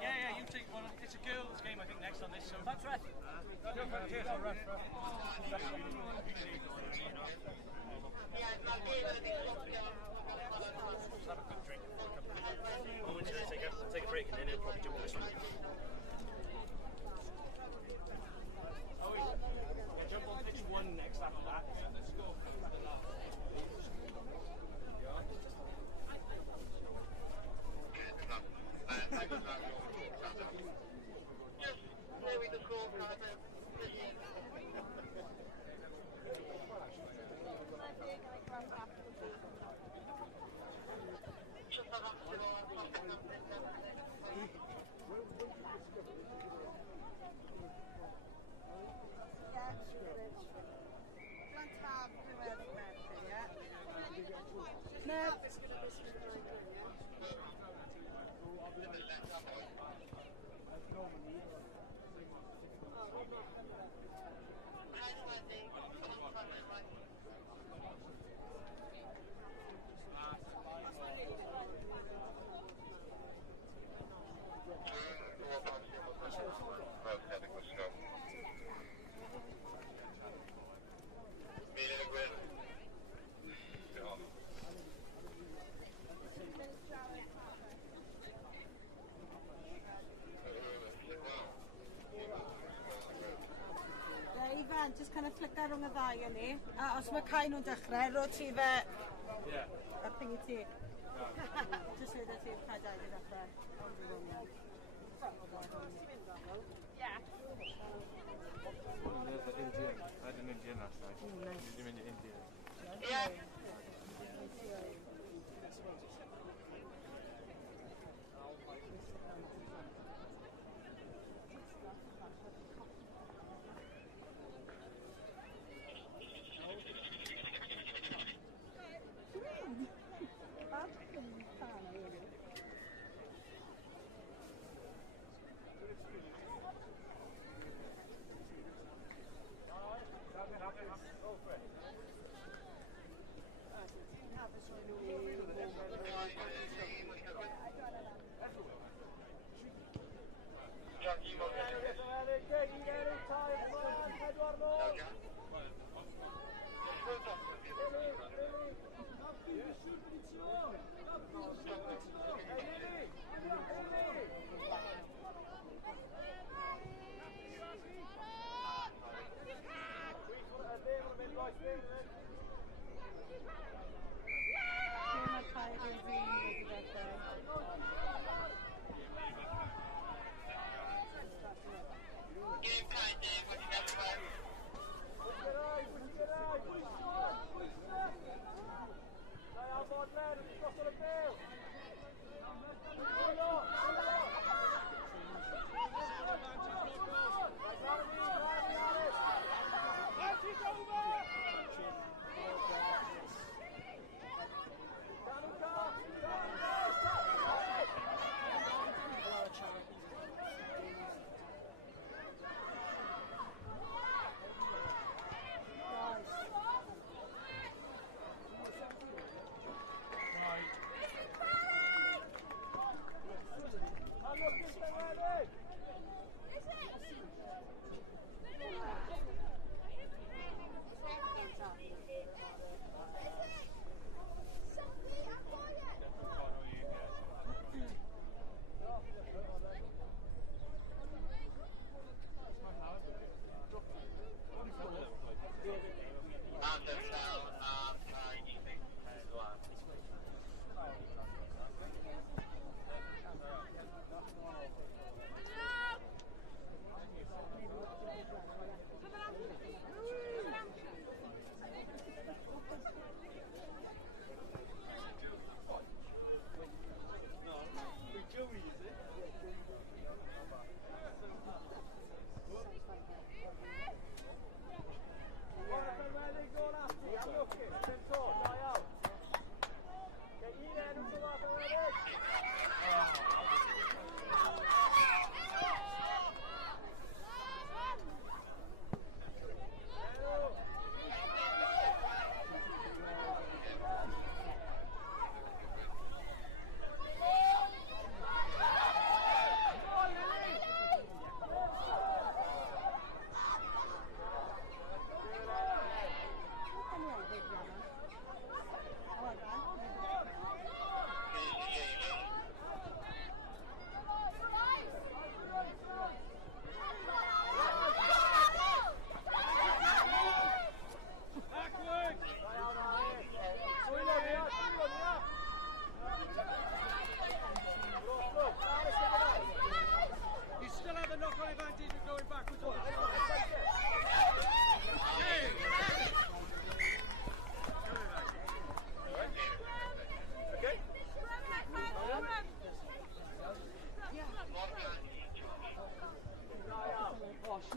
Yeah, you take one. It's a girls' game, I think. next on this, so thanks, Ref. Cheers, Ref. Just have a quick drink. I'm going to take a break and then he'll probably jump on this one. We'll jump on pitch 1 next after that. Let's go. Ifan, just kind of flicker rhwng y ddau yn ni. A os mae cael nhw'n dechrau, ro ti fe ar thing I ti. Just wedd ti'r cael dau i dechrau. Yeah. Indian. I had an Indian last night. Did you mean the Indian? Yeah.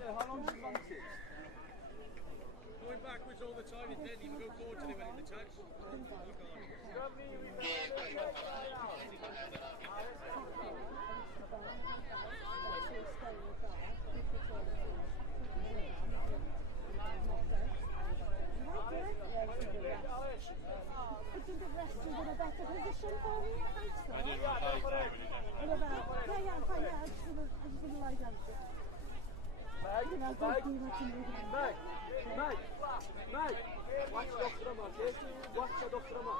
how long is the advantage? Going backwards all the time, it didn't even go forward till he went in the touch. I think the rest is in a better position for me. I didn't want to lie down when you done that. Yeah, I'm fine. Yeah, I just want to lie down. Meg, watch Dr. Amar, watch Dr. Amar.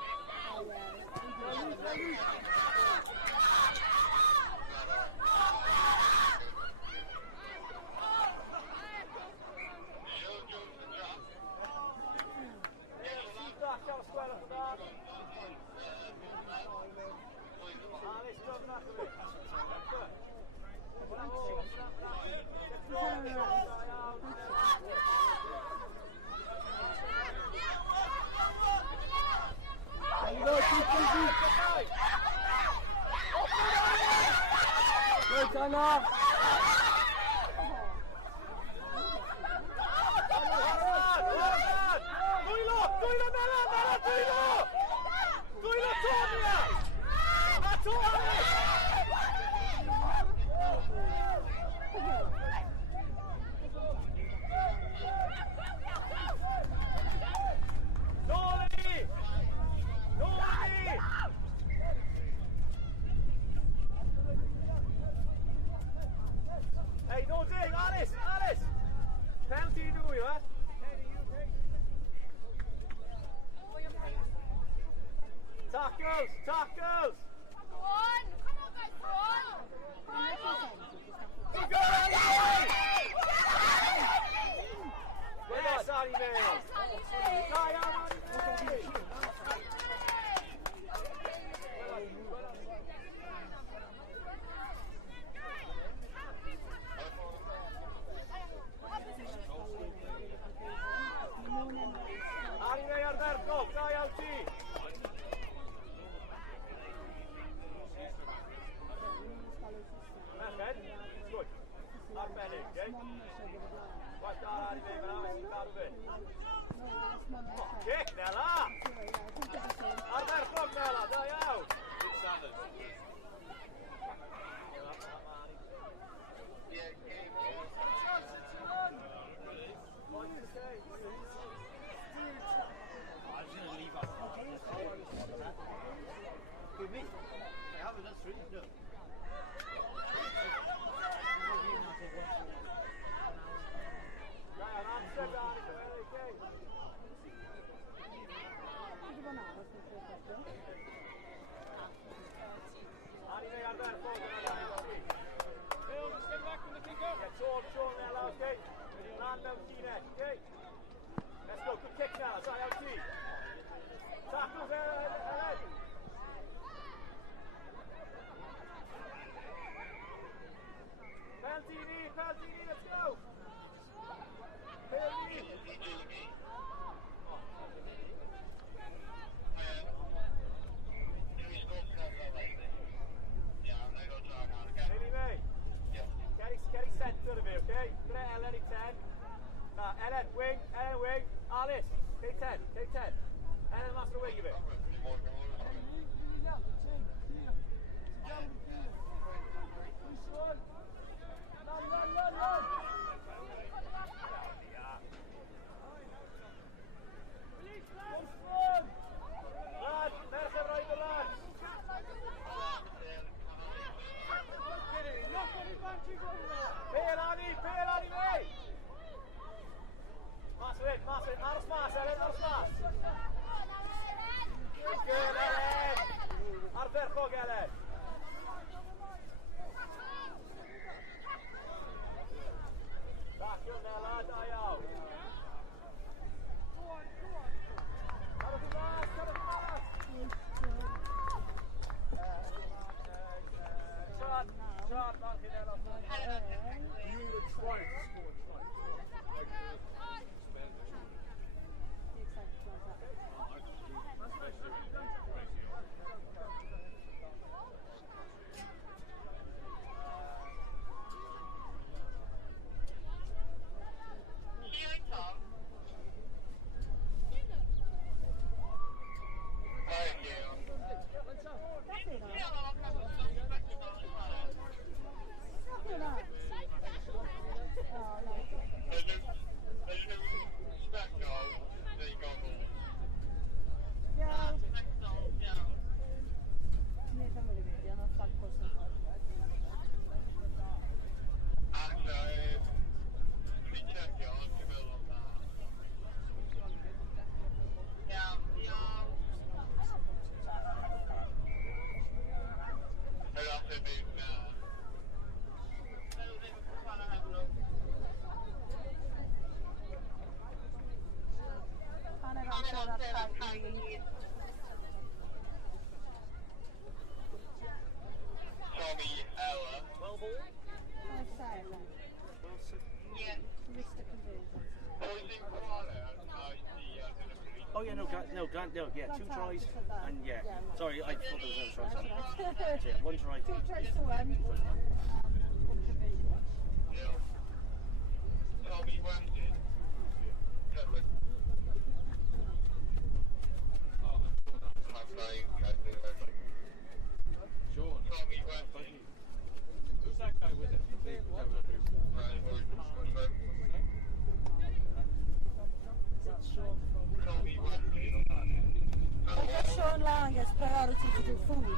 Good enough. Hey, no dig, Alice! Penalty you do, huh? Tackles! Come on guys, come on! You go, Alice! Yes, Annie May! Annie May ar dderfog, da iawn ti! Merched, good. Arbennig, okay? Right down, Annie May, man, I'm proud of it. Oh, kick, Nella! Ar dderfog, Nella, da iawn! Good salad. I'm just going to leave us. With me? I haven't, that's really good. Let's go, good kick now, sorry, out T. Tackles ahead. Penalty, let's go. Penalty. Haley May. Get his centre of it, okay? Get Ellen, 10. Ellen, wing. Alice, take 10. Ellen, that's the wing of it. Lad, merched roed y lad. Pêl Annie May. Mas of it, aros mas, Ellen, aros mas. Good, Ellen. Ar dderfog, Ellen. Back up there, lad, da iawn. Cadwch yn mas. Trad, man, chi'n enw. You would have tried to score twice. No, yeah, 2 tries, and yeah. Sorry, I thought there was no tries. So, yeah, 1 try. 2 tries to 1. Tommy Wamden. Sean. Tommy Wamden. Who's that guy with it? Tommy Wamden. Sean Lang gets priority to do food.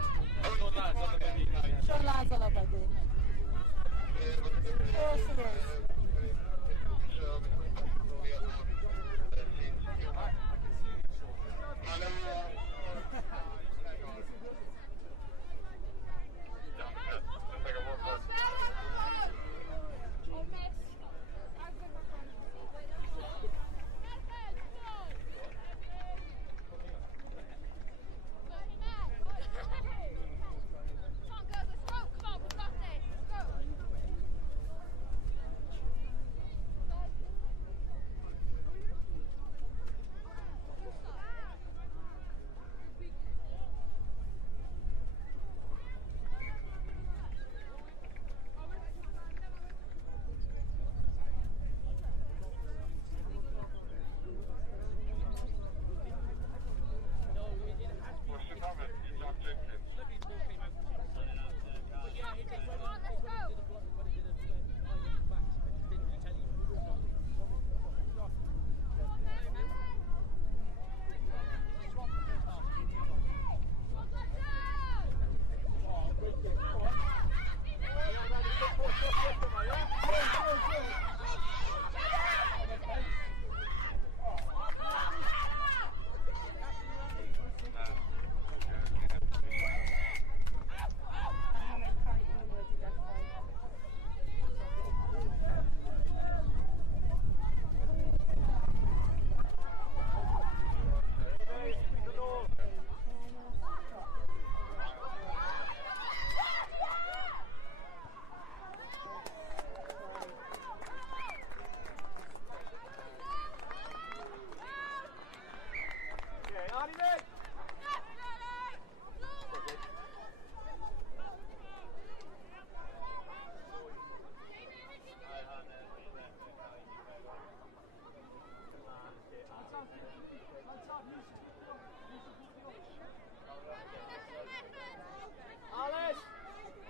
Sean Lang's on a buddy. Of course it is.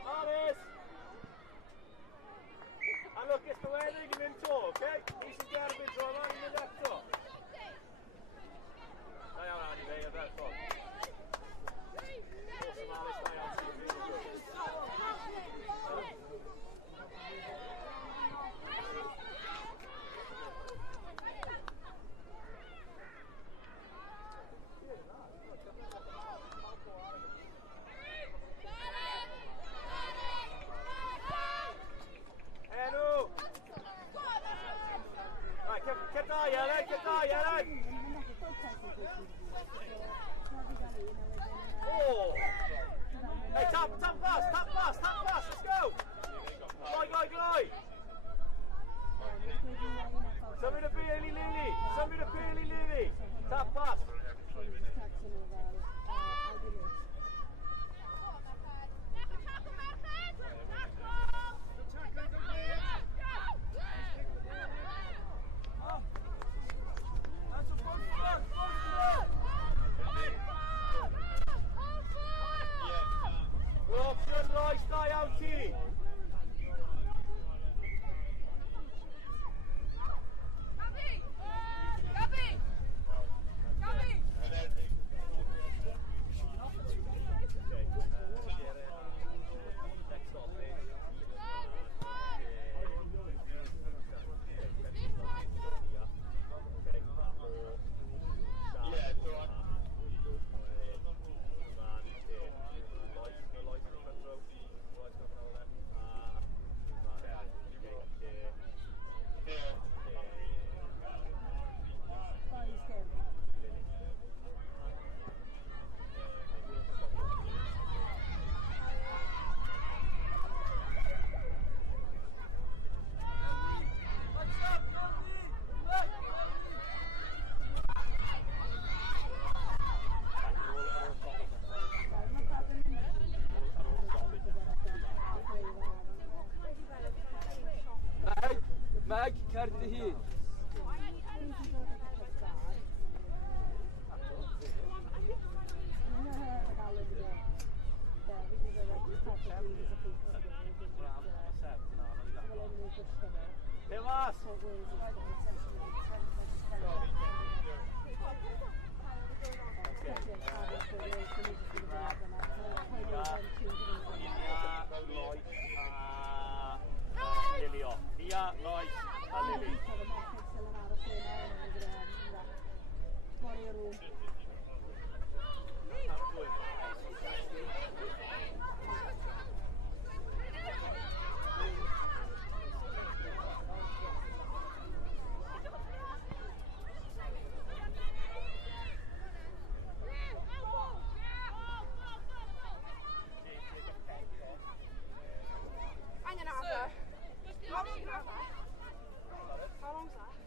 Alice! And look, it's the way they get into, okay? This is garbage, so I'm on the left foot. Stay on, Andy, there, that foot. Awesome, Alice, stay on, see you really good. Right, get there, Ellen, get there, Ellen! Oh! Hey, tap pass, let's go! Gloi! Somebody to Bailey Lily! Tap pass! Option right, stay out here. Gabi! dy hun. Temas! Nia, Lois a Lily. How long's that?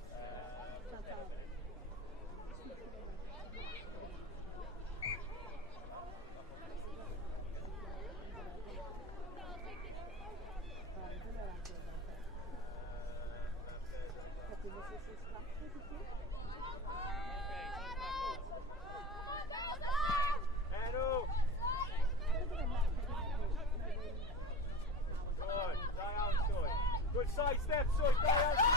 Good side step, so Diane.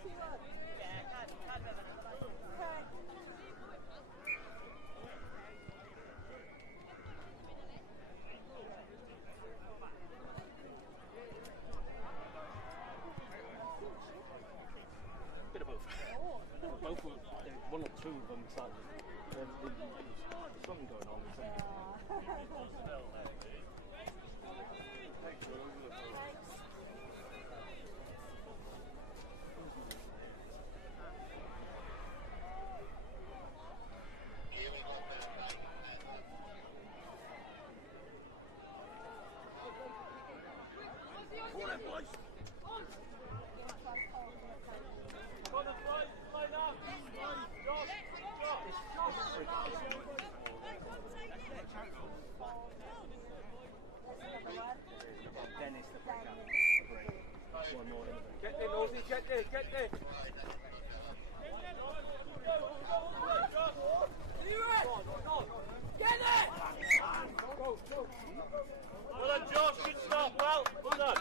Bit of both. Both were, one or two of them started. There's something going on. Get there, Nosey, get there, get there. Get there! Go, go. Well done, Josh, good start, well done.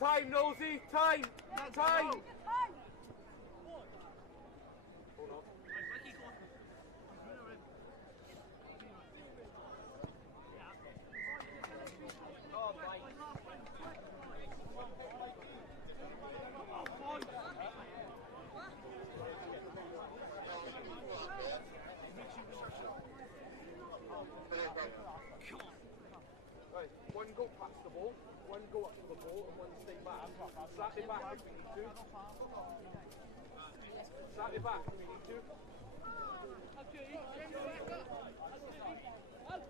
Time, Nosey, time, time. Right, one go past the ball, one go up to the ball, and one stay back. Slap it back if we need to. Slap it back if we need to.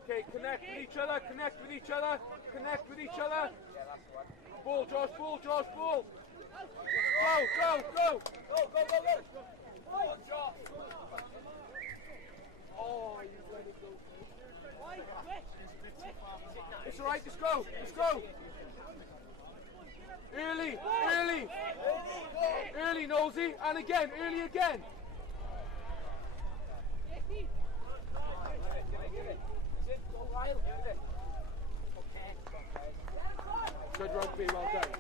Okay, connect with each other, connect with each other, connect with each other. Ball, Josh, ball, Josh, ball. Go, go, go. Go, go, go, go. Oh, Josh. Oh, you let it go. It's alright, let's go, let's go. Early, early. Early, Nosey, and again, early again. Good rugby, well done.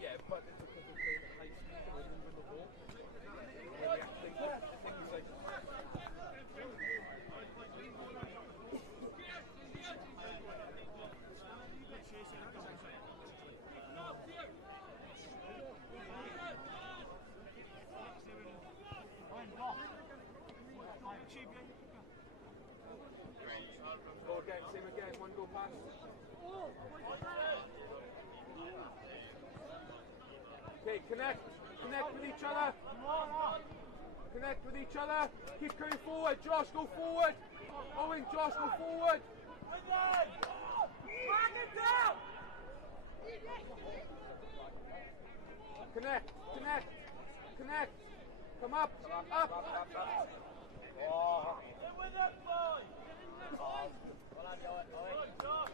Yeah, but it's because we're playing at high speed. Okay, connect with each other. Connect with each other. Keep coming forward. Josh, go forward. Owen, Josh, go forward. Mark it down! Connect. Come up. Oh. Get with them, boy! Well done, Josh!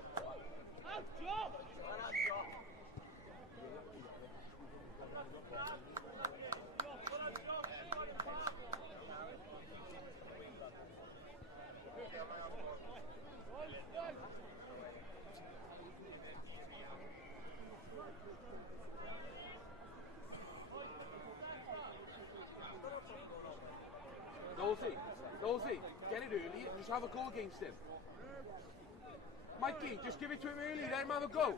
Dolzy, get it early, just have a go against him. Mikey, just give it to him early, let him have a go.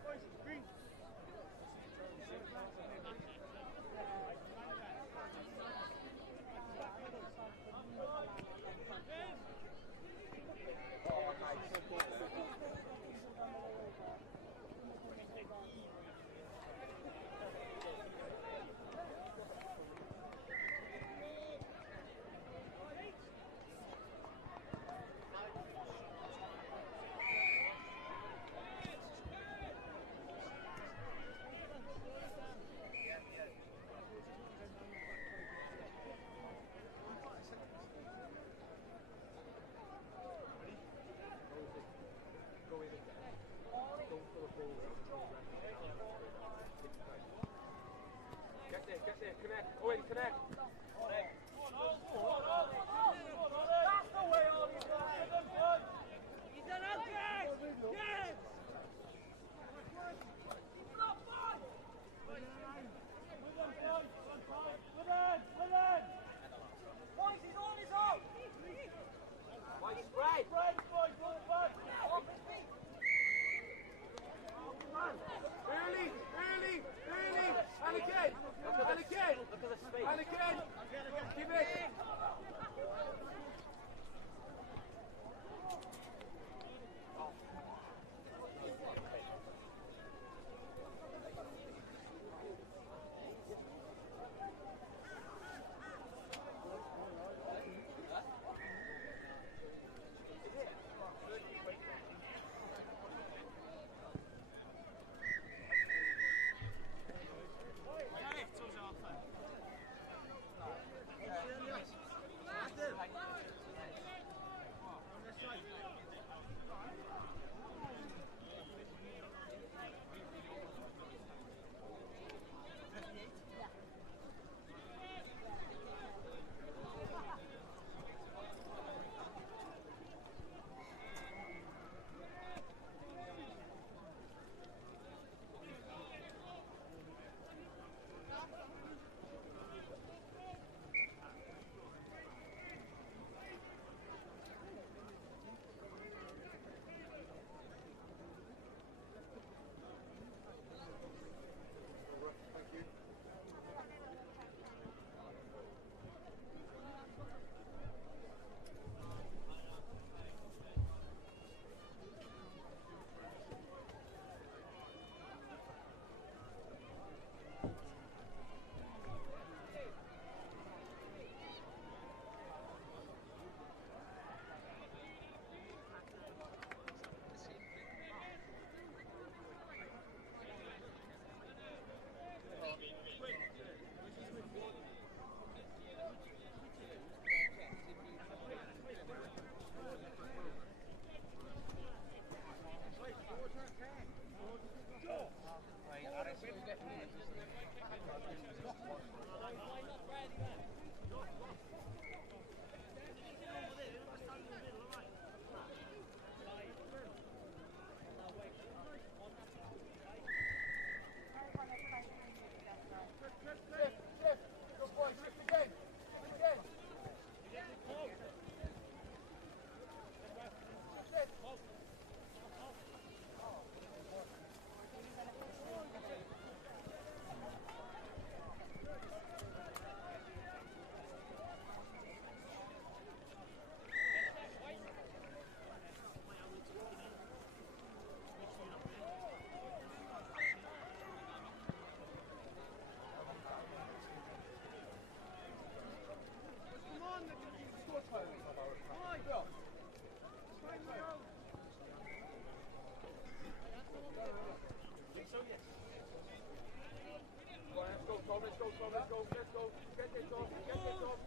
Tom, let's go, Tom, let's go, let's go. Get this, Tom, get this, Tom.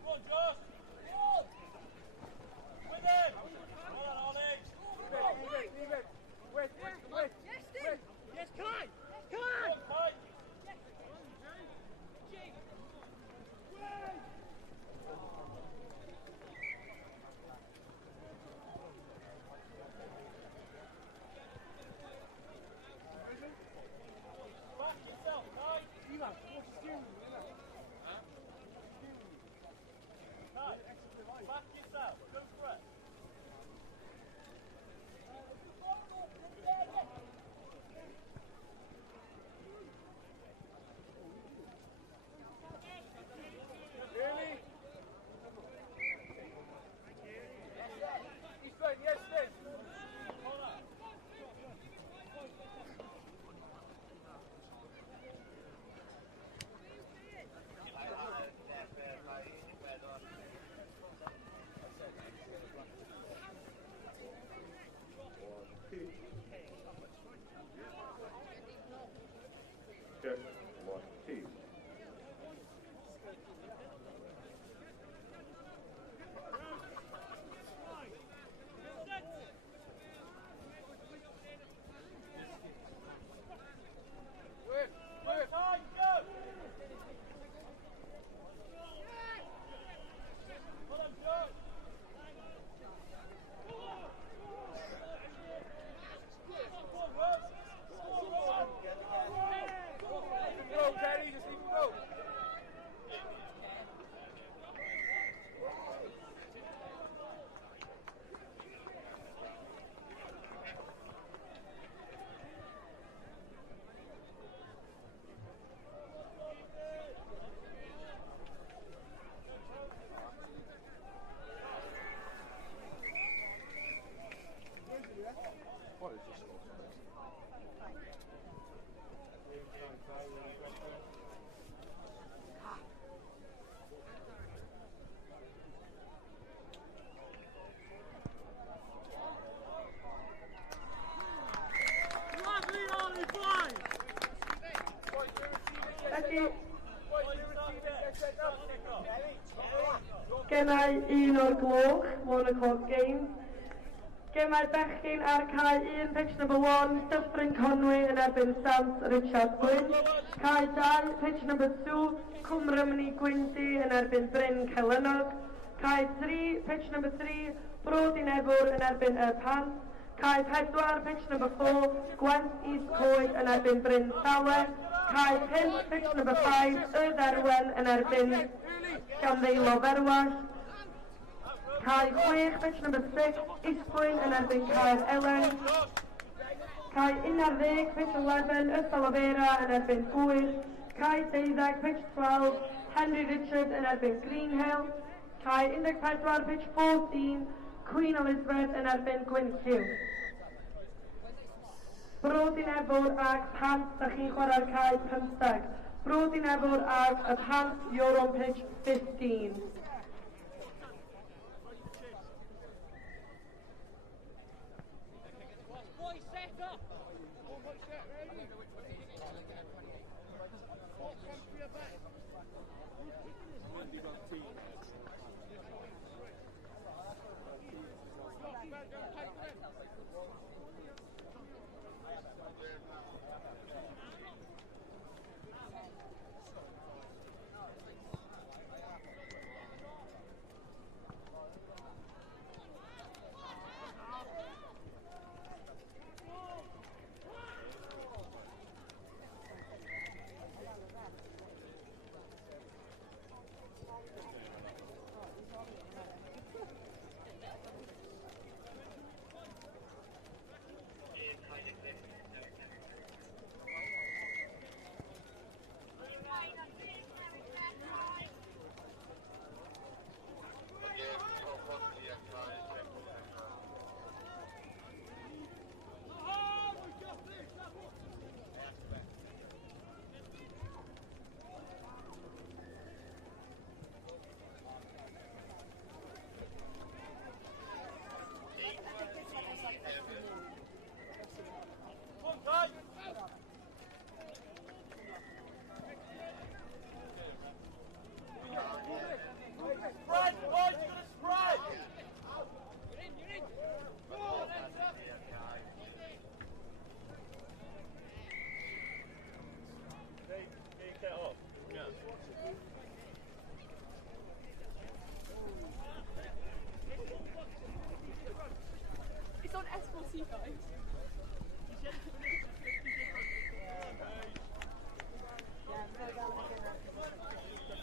Come on, Josh. With him. Come on, Ollie. Leave it. Wait. Yes, Tim. Yes, Kai. Kai. Kai. Back yourself, Kai. Ivan, what's the steering wheel? Kai, back yourself. Go for it. Really? He's playing, yes, Steve. Check 1, 2. Wait, Kai, go. Hold on, Joe. Go, Kenny, just leave him go. What is this? Lovely, Ollie, boy. Thank you. Gennau un o'r gloch, 1 o'clock game. Gemau'r bechgyn ar cae 1, pitch number 1, Dyffryn Conwy yn erbyn Sant Richard Gwyn. Cae 2, pitch number 2, Cwmrymni Gwyndy yn erbyn Bryn Celynog. Cae 3, pitch number 3, Brody Nefwr yn erbyn y Pant. Cae 4, pitch number 4, Gwent East Coed yn erbyn Bryn Llawer. Cae 5, pitch number 5, Urdd Erwen yn erbyn Ganddeilo Ferwas. Cae 6, pitch number 6, Eastbourne yn erbyn Caer Elen. Cae 11, pitch 11, Ystolafera yn erbyn Gwyr. Cae 12, pitch 12, Henry Richard yn erbyn Greenhill. Cae 14, pitch 14, Queen Elizabeth yn erbyn Gwynlliw. Brody Nefwr ag Pant, da chi'n chwarae'r cae 15. Brody Nefwr ag y Pant, you're on pitch 15. Boy, set up. It's on S4C, guys.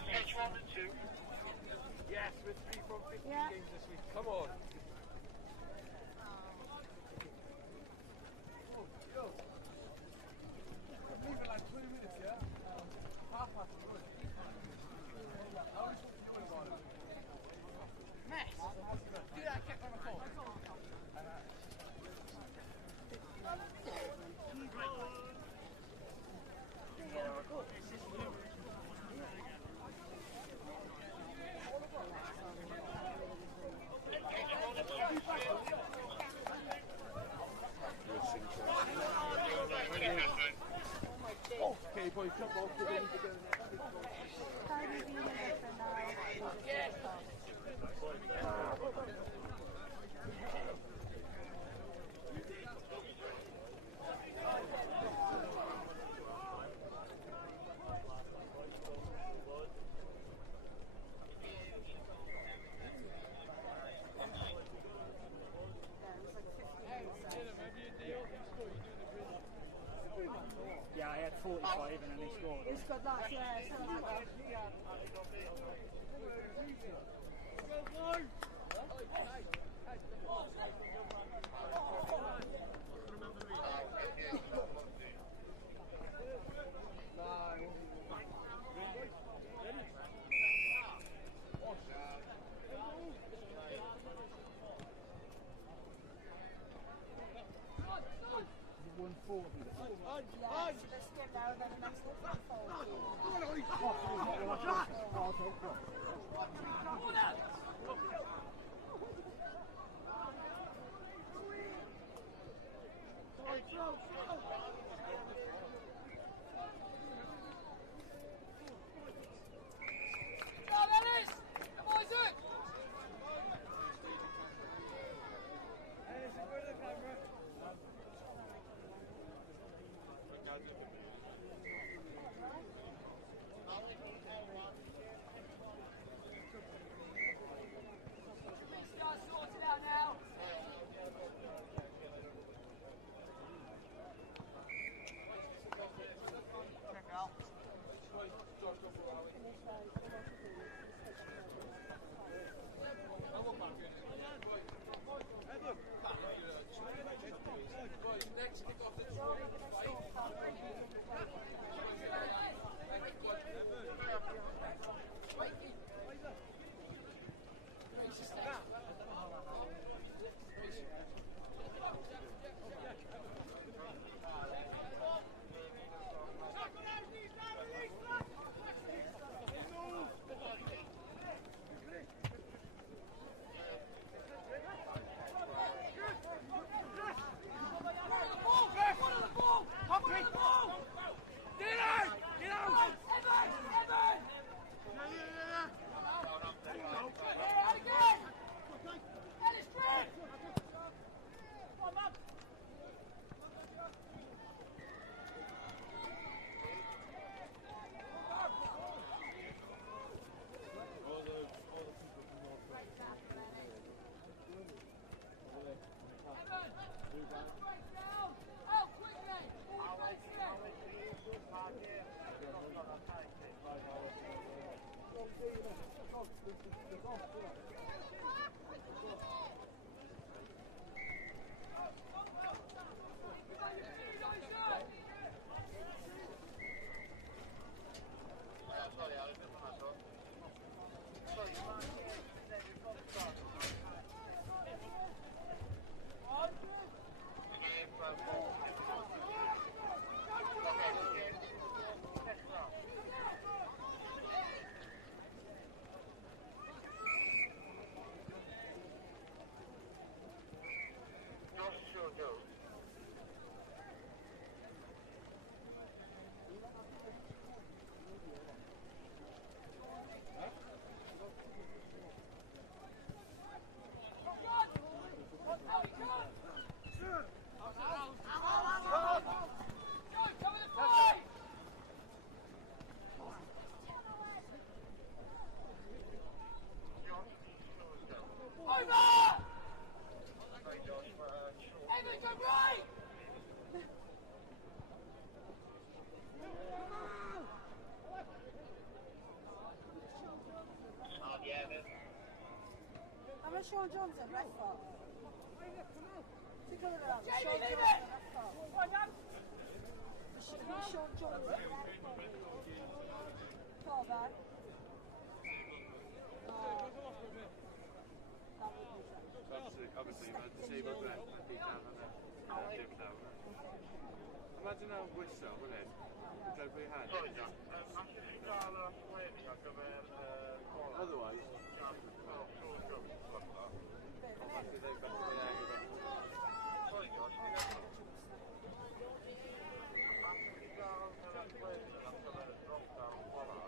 Catch 1 and 2. Yes, we're 3 from 15 games this week. Come on. Leave it like 20 minutes, yeah? Half past. Mess! Do that kick on the phone. Okay, boys, jump off. Yeah, I had 45 and then he scored. He scored last, yeah, something like that. clywed Sean Jones yn reffo? Ti'n clywed yr Sean Jones yn reffo? Sean Jones yn reffo. Cofa. Obviously, mae'n disabled man. Di dan yna. Imagine how whistle, wouldn't it? Drive by hand. Sorry, John. Allwch chi gael y ffleini ar gyfer cola? Otherwise... Sorry, John. Allwch chi gael y ffleini ar gyfer drop-down cola?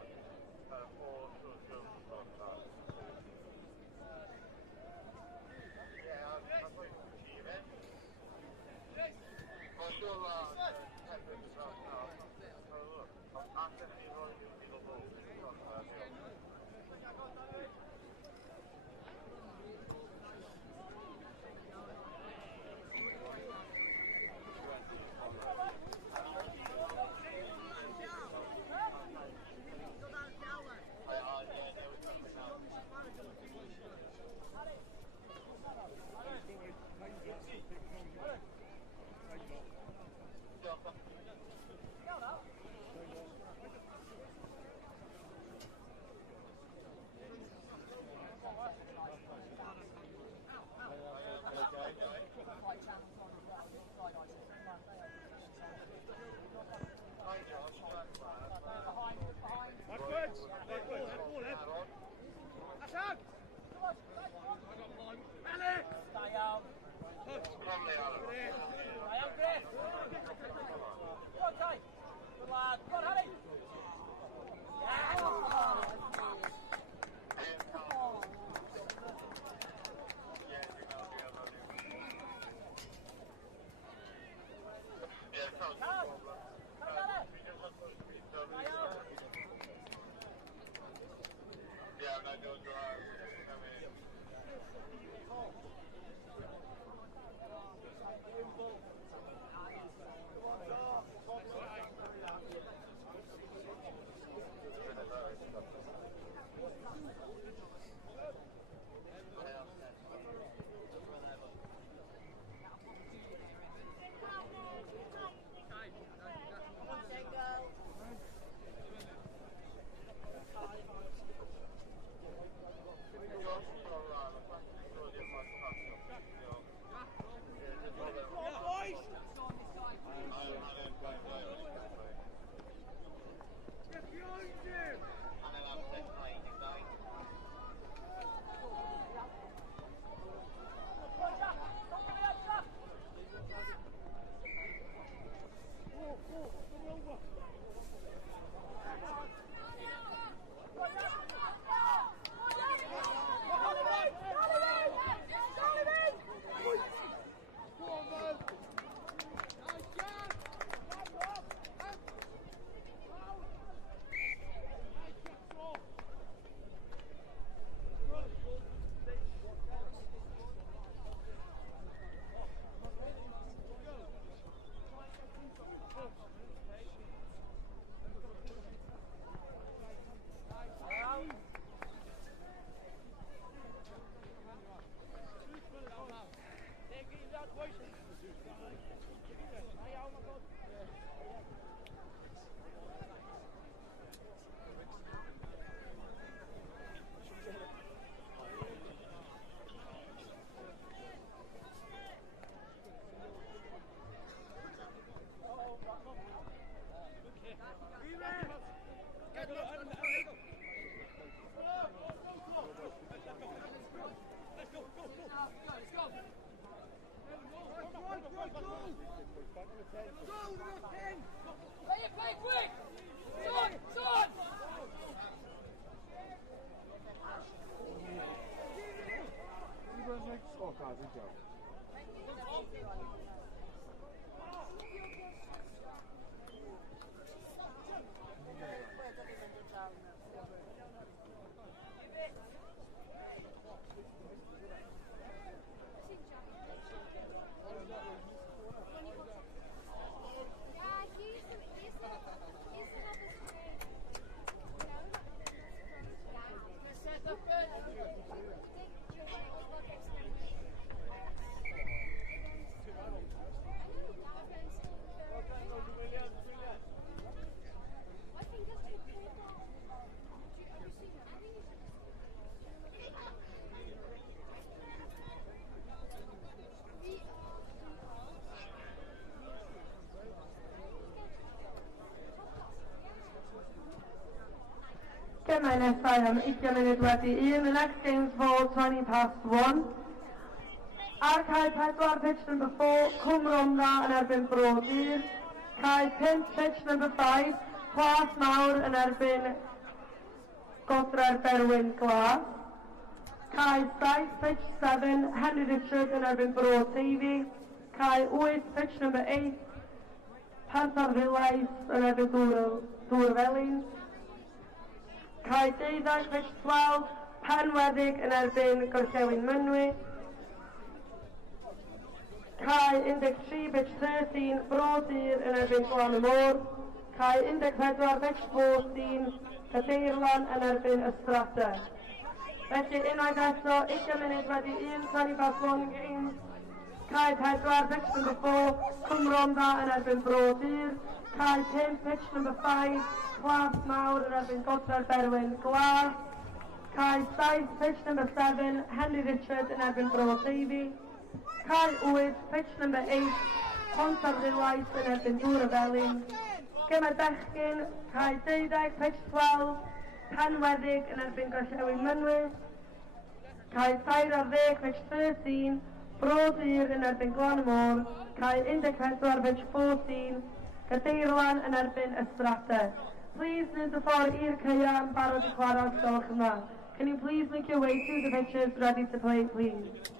Play quick! Son! Son! You guys like soccer, good job. Yeah, he's Gemau nesau am 20 munud wedi 1. The next game's for 20 past 1. Ar cae 4, pitch number 4, Cwm Rhondda yn erbyn Brodyr. Cae 5, pitch number 5, Plas Mawr yn erbyn Godre'r Berwyn Glas. Cae 7, pitch 7, Henry Richard yn erbyn Bro Teifi. Cae 8, pitch number 8, Panther Ddilais yn erbyn Dŵr Felin. Cae 12, pitch 12, Penwedig yn erbyn Gorllewin Mynwy. Cae 13, pitch 13, Brodyr yn erbyn Glan y Môr. Cae 14, pitch 14, Cadeirlan yn erbyn Ystrata. Felly unwaith eto, 20 munud wedi 1, 20 past 1 games. Cae 4, pitch number 4, Cwm Rhondda yn erbyn Brodyr. Cae 5, pitch number 5, Plas Mawr yn erbyn Godre'r Berwyn Glas. Cae 7, pitch number 7, Henry Richard yn erbyn Bro Teifi. Cae 8, pitch number 8, Panther Ddilais yn erbyn Dŵr Felin. Gemau bechgyn, cae 12, pitch 12, Penwedig yn erbyn Gorllewin Mynwy. Cae 14, pitch 13, Brodyr yn erbyn Glan y Môr. Cae 14, pitch 14, Cadeirlan yn erbyn Ystrata. Please nid y ffordd i'r caeau yn barod i chwarae gwelwch yma. Can you please make your way to the pitches ready to play, please?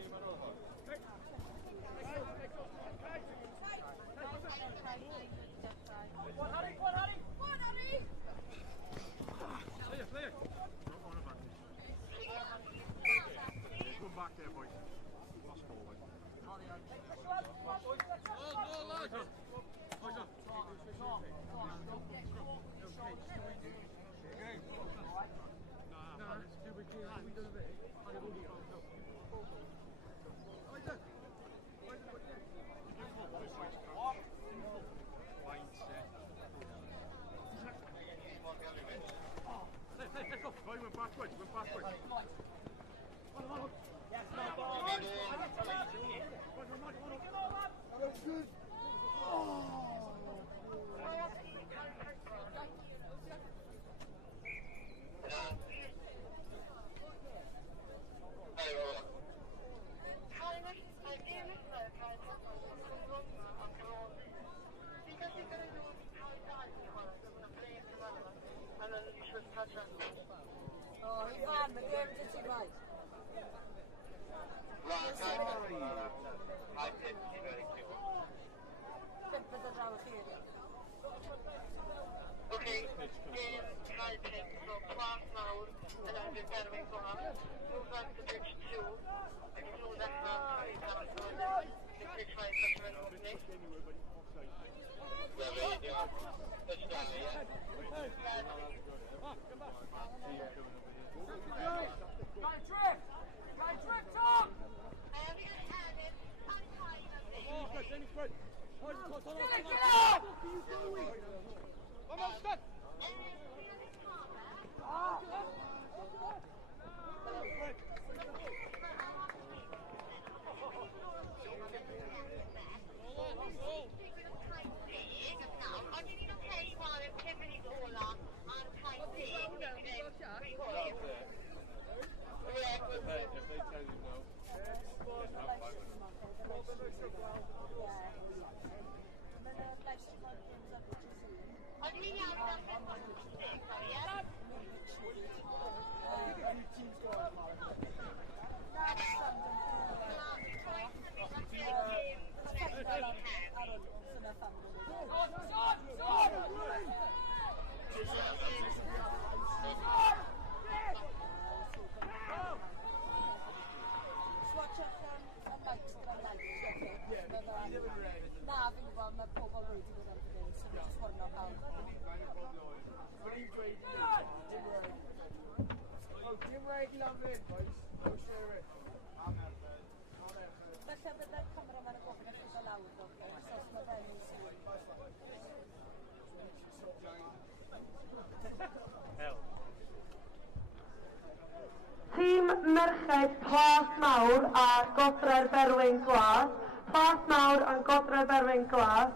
Tîm merched Plas Mawr a Godre'r Berwyn Glas. Plas Mawr a Godre'r Berwyn Glas.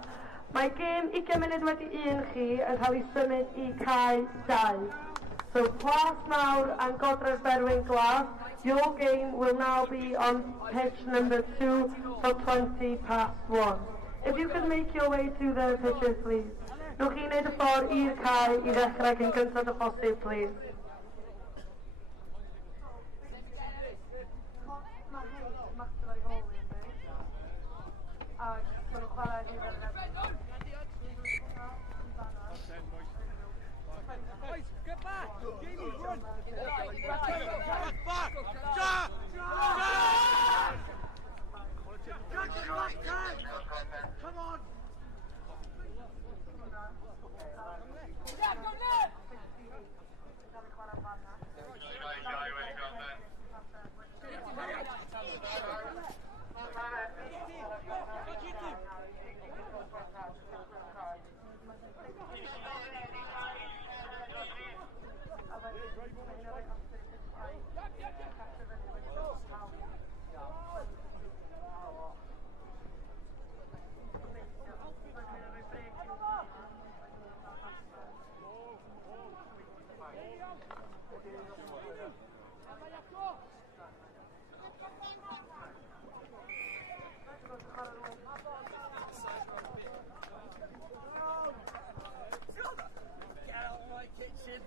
Mae gêm 20 munud wedi 1 chi yn cael ei symud I cae 2. So Plas Nawr and Godred Berwyn Glas, your game will now be on pitch number 2 till 1:20 If you can make your way to the pitches, please. Newch chi wneud y ffordd i'r cae I ddechrau cyn gyntaf y posib, please. Get back! Jamie, run! Back! Jack! Come on! Jack, go left! Get out of my kitchen!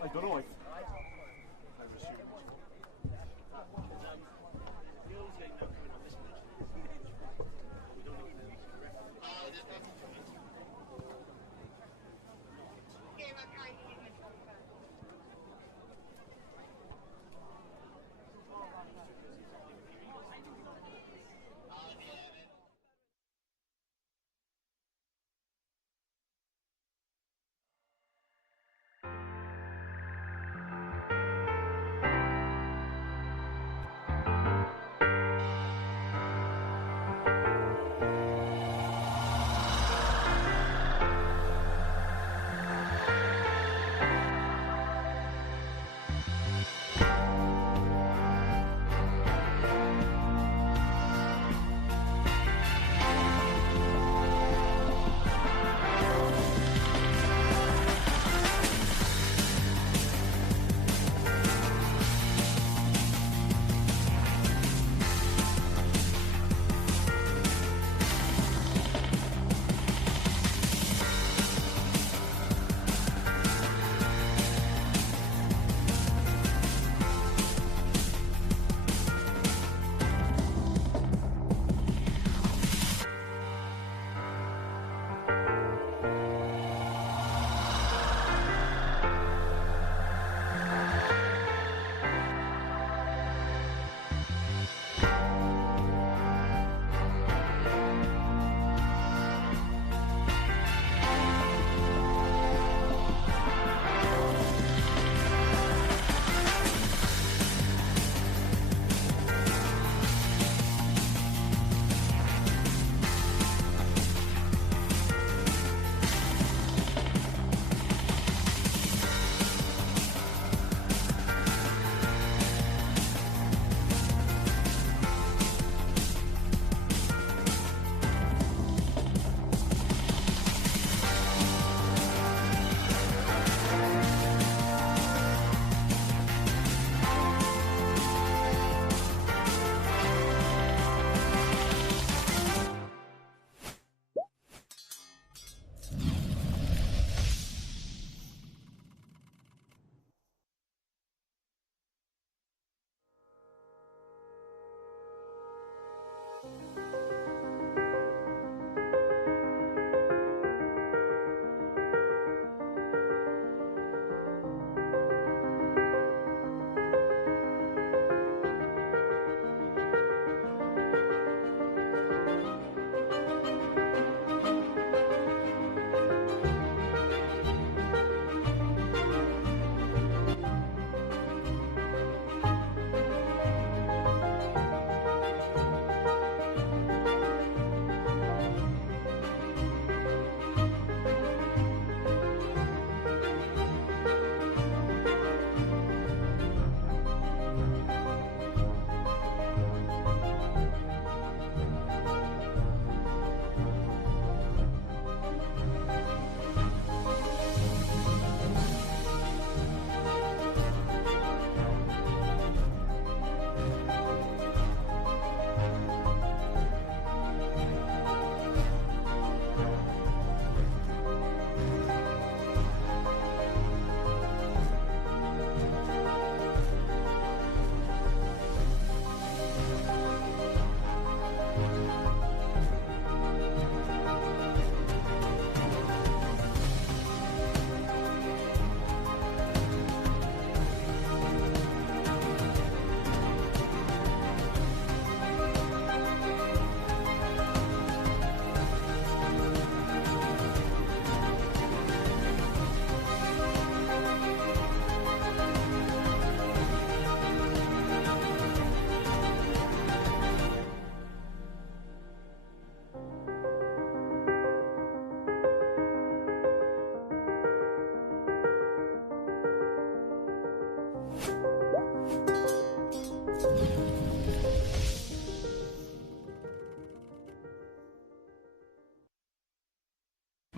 I don't know.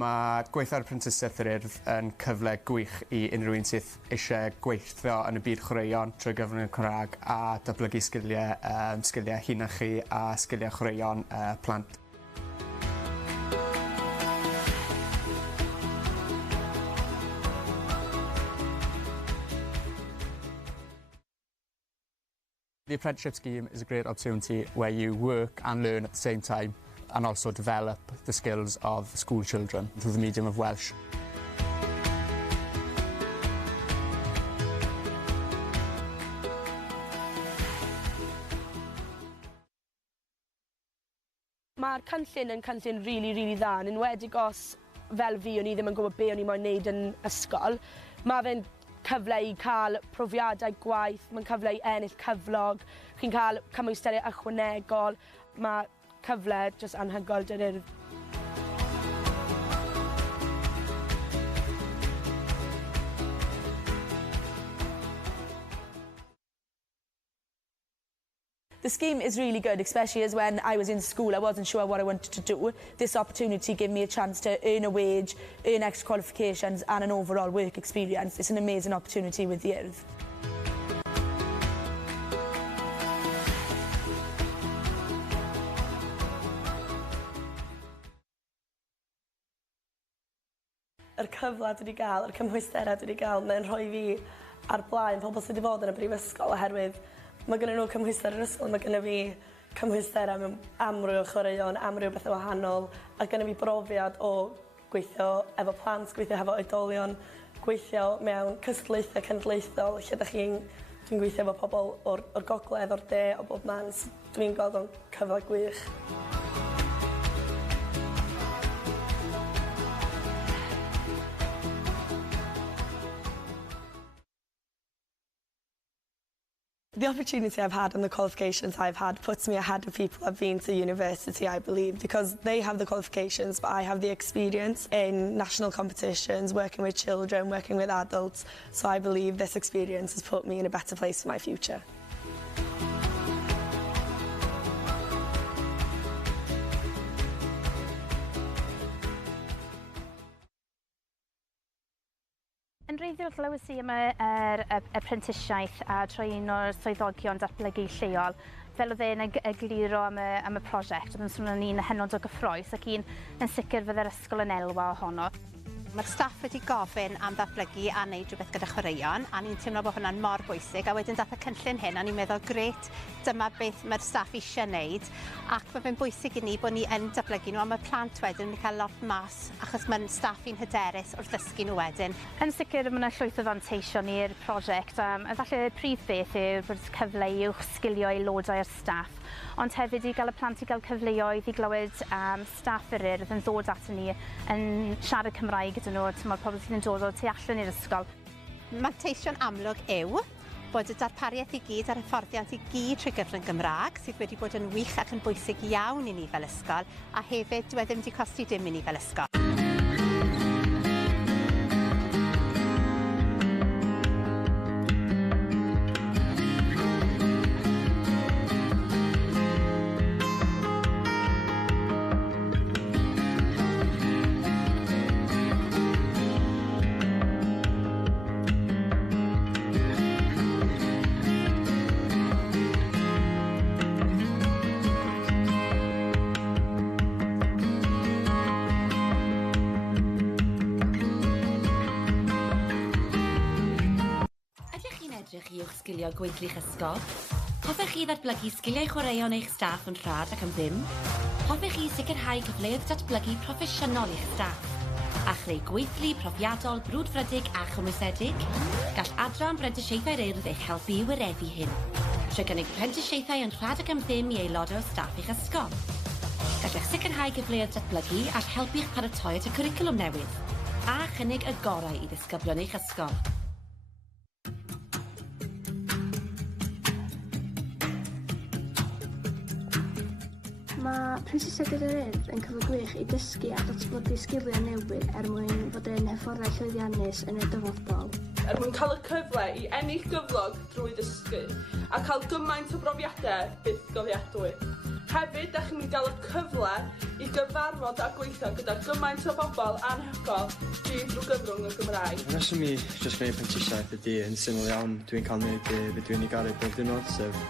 Mae gweithio ar Prentisiaeth yr Urdd yn cyfle gwych i unrhyw un sydd eisiau gweithio yn y byd chwaraeon trwy gyfrwng y Cymraeg a datblygu sgiliau hunachu a sgiliau chwaraeon plant. The apprenticeship scheme is a great opportunity where you work and learn at the same time and also develop the skills of school children through the medium of Welsh. Mae'r cynllun yn cynllun really dda, yn enwedig os fel fi o'n i ddim yn gwybod be o'n i moyn wneud yn ysgol. Mae fe'n cyfle i cael profiadau gwaith, mae'n cyfle i ennill cyflog, chi'n cael cymwysteriau ychwanegol, mae cyfle jyst anhygoel dy'r Urdd. The scheme is really good, especially as when I was in school, I wasn't sure what I wanted to do. This opportunity gave me a chance to earn a wage, earn extra qualifications and an overall work experience. It's an amazing opportunity with the Urdd. Yr cyfle dwi wedi gael, yr cymhwysterau dwi wedi gael, mae'n rhoi fi ar blaen pobl sydd wedi bod yn y brifysgol oherwydd mae gennyn nhw cymhwyster yr ysgol, mae gennyn fi cymhwysterau mewn amryw o chwaraeon, amryw bethau wahanol, a gennyn fi brofiad o gweithio efo plant, gweithio efo oedolion, gweithio mewn cystadlaethau cenedlaethol, lle dwi'n gweithio efo pobl o'r gogledd, o'r de, o bob man. Dwi'n gweld o'n cyfle gwych. The opportunity I've had and the qualifications I've had puts me ahead of people I've been to university, I believe, because they have the qualifications, but I have the experience in national competitions, working with children, working with adults. So I believe this experience has put me in a better place for my future. Yn wreiddiol glywes i am yr apprentisiaeth a troi un o'r swyddogion datblygu lleol. Fel oedd e'n egluro am y prosiect, oedd yn swnio'n un hynod o gyffrous ac un yn sicr fydd yr ysgol yn elwa ohono. Mae'r staff wedi gofyn am ddatblygu a wneud rhywbeth gyda chwaraeon, a ni'n teimlo bod hwnna'n mor bwysig, a wedyn dath y cynllun hyn, a ni'n meddwl, gret, dyma beth mae'r staff eisiau wneud, ac mae fe'n bwysig i ni bod ni yn datblygu nhw, a mae plant wedyn yn cael lot mas, achos mae'n staff i'n hyderus wrth ddysgu nhw wedyn. Yn sicr, mae yna llwyth o fanteision i'r prosiect, a falle y prif beth yw bod cyfle i sgilio aelodau o'r staff, ond hefyd i gael y plant i gael cyfleoedd i glywed staff yr Urdd yn ddod at ni yn siarad Cymraeg gyda nhw, mae'r pobl sydd yn dod o tu allan i'r ysgol. Manteision amlwg yw bod y darpariaeth i gyd a'r hyfforddiant i gyd trwy gyfrwng Gymraeg sydd wedi bod yn wych ac yn bwysig iawn i ni fel ysgol, a hefyd dyw e ddim wedi costi dim i ni fel ysgol. I'ch sgilio gweithlu'ch ysgol? Hoffech chi ddatblygu sgiliau chwaraeon eich staff yn rhad ac yn ddim? Hoffech chi sicrhau cyfleoedd datblygu proffesiynol i'ch staff? A chreu gweithlu profiadol, brwdfrydig a chymwysedig? Gall Adran Brentisiaethau'r Urdd eich helpu i wyreddu hyn. Trwy gynnig prentisiaethau yn rhad ac yn ddim i aelodau o staff eich ysgol. Gallech sicrhau cyfleoedd datblygu ac helpu eich paratoi at y cwricwlwm newydd. A chynnig y gorau i ddisgyblion eich ysgol. Mae Prentisiaeth yr Urdd yn cyfle gwych i dysgu a datblygu sgiliau newydd mwyn fod yn hyfforddai llwyddiannus yn y dyfodol. mwyn cael y cyfle i ennill gyflog drwy dysgu a cael gymaint o brofiadau byth gofiadwy. Hefyd, da chi'n mynd gael y cyfle i gyfarfod a gweithio gyda gymaint o bobl anhygoel drwy gyfrwng y Gymraeg. Yn reswm i jyst gwneud prentisiaeth ydy yn syml iawn. Dwi'n cael gwneud beth dwi'n ei garu bob diwrnod, sef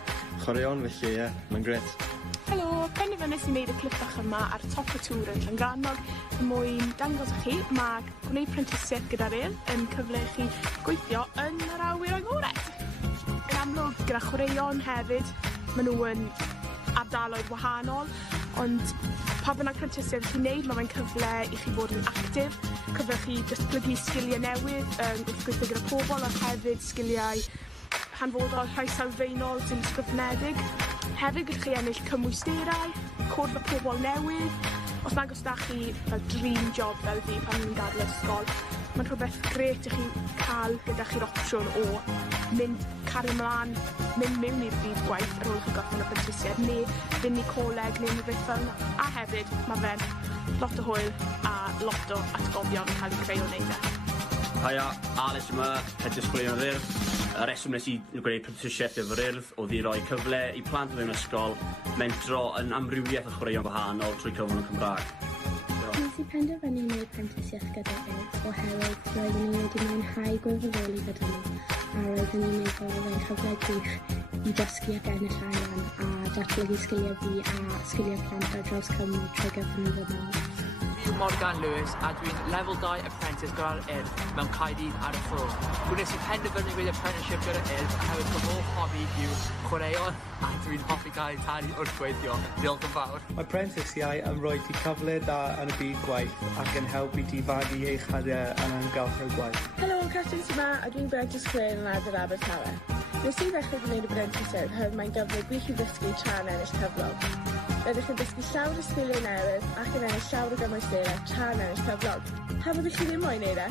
chwaraeon, felly ie, mae'n gret. Helo, penderfynais i wneud y clip bach yma ar top y tŵr yn Llangrannog mwyn dangos i chi mae gwneud prentisiaeth gyda'r yn cyfle chi gweithio yn yr awyr agored. Yn amlwg gyda chwaraeon hefyd, maen nhw yn ardaloedd wahanol, ond pa bynnag prentisiaeth chi'n neud, mae'n cyfle i chi bod yn actif, cyfle chi datblygu sgiliau newydd, wrth gweithio gyda pobl, a hefyd sgiliau hanfodol rhai sylfaenol sy'n ysgrifnedig. Hefyd gallwch chi ennill cymwysterau, cwrdd â pobl newydd. Os nag os da chi fel dream job fel fi pan ni'n gadael ysgol, mae'n rhywbeth gret i chi cael gyda chi'r opsiwn o mynd cario ymlaen, mynd mewn i'r byd gwaith ar ôl chi gorffen y prentisiaeth, neu fynd i coleg neu rhywbeth fel yna. A hefyd, mae fe'n lot o hwyl a lot o atgofion yn cael eu creu o wneud e. Haia, Alex yma, head disgwylion yr Urdd. Y reswm nes i gwneud prentisiaeth efo'r Urdd oedd i roi cyfle i plant mewn ysgol mentro yn amrywiaeth o chwaraeon gwahanol trwy cyfrwng y Cymraeg. Nes i penderfynu wneud prentisiaeth gyda Urdd oherwydd roeddwn i wedi mwynhau gwirfoddoli gyda nhw a roeddwn i'n meddwl fe'n cyfle gwych i dysgu ac ennill arian a datblygu sgiliau fi a sgiliau plant ar draws Cymru trwy gyfrwng y Gymraeg. Fi'n Morgan Lewis a dwi'n Level 2 Apprentice gyda'r Urdd mewn Caerdydd ar y ffwrdd. Gwnes i penderfynu gwneud apprenticeship gyda'r Urdd oherwydd fy hoff hobi yw chwaraeon a dwi'n hoffi cael talu wrth gweithio. Diolch yn fawr. Mae prentisiau yn rhoi ti cyfle da yn y byd gwaith ac yn helpu ti fagu eich hadiau yn amgylch gwaith. Helo, Catrin sy'n yma a dwi'n Brent Ysgwyl yn Ardd yr Abertawe. Nes i ddechrau gwneud y brentisiaeth oherwydd mae'n gyfle gwych i ddysgu tra'n ennill cyflog. Rydych chi'n dysgu llawer o sgiliau newydd ac yn ennill llawer o gymwysterau tra'n ennill cyflog. Pa fyddwch chi ddim moyn wneud e?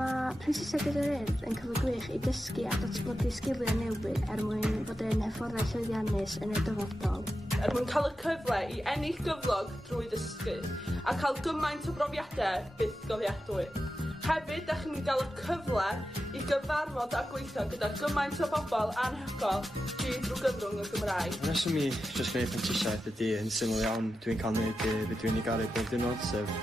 Mae prentisiaeth gyda'r Urdd yn cyfle gwych i dysgu a datblygu sgiliau newydd mwyn fod yn hyfforddai llwyddiannus yn y dyfodol. Mwyn cael y cyfle i ennill gyflog drwy dysgu a cael gymaint o brofiadau byth gofiadwy. Hefyd, da chi'n gael y cyfle i gyfarfod a gweithio gyda gymaint o bobl anhygoel drwy gyfrwng y Gymraeg. Yn reswm i jyst gwneud prentisiaeth ydy yn syml iawn. Dwi'n cael gwneud beth dwi'n ei garu bob diwrnod, sef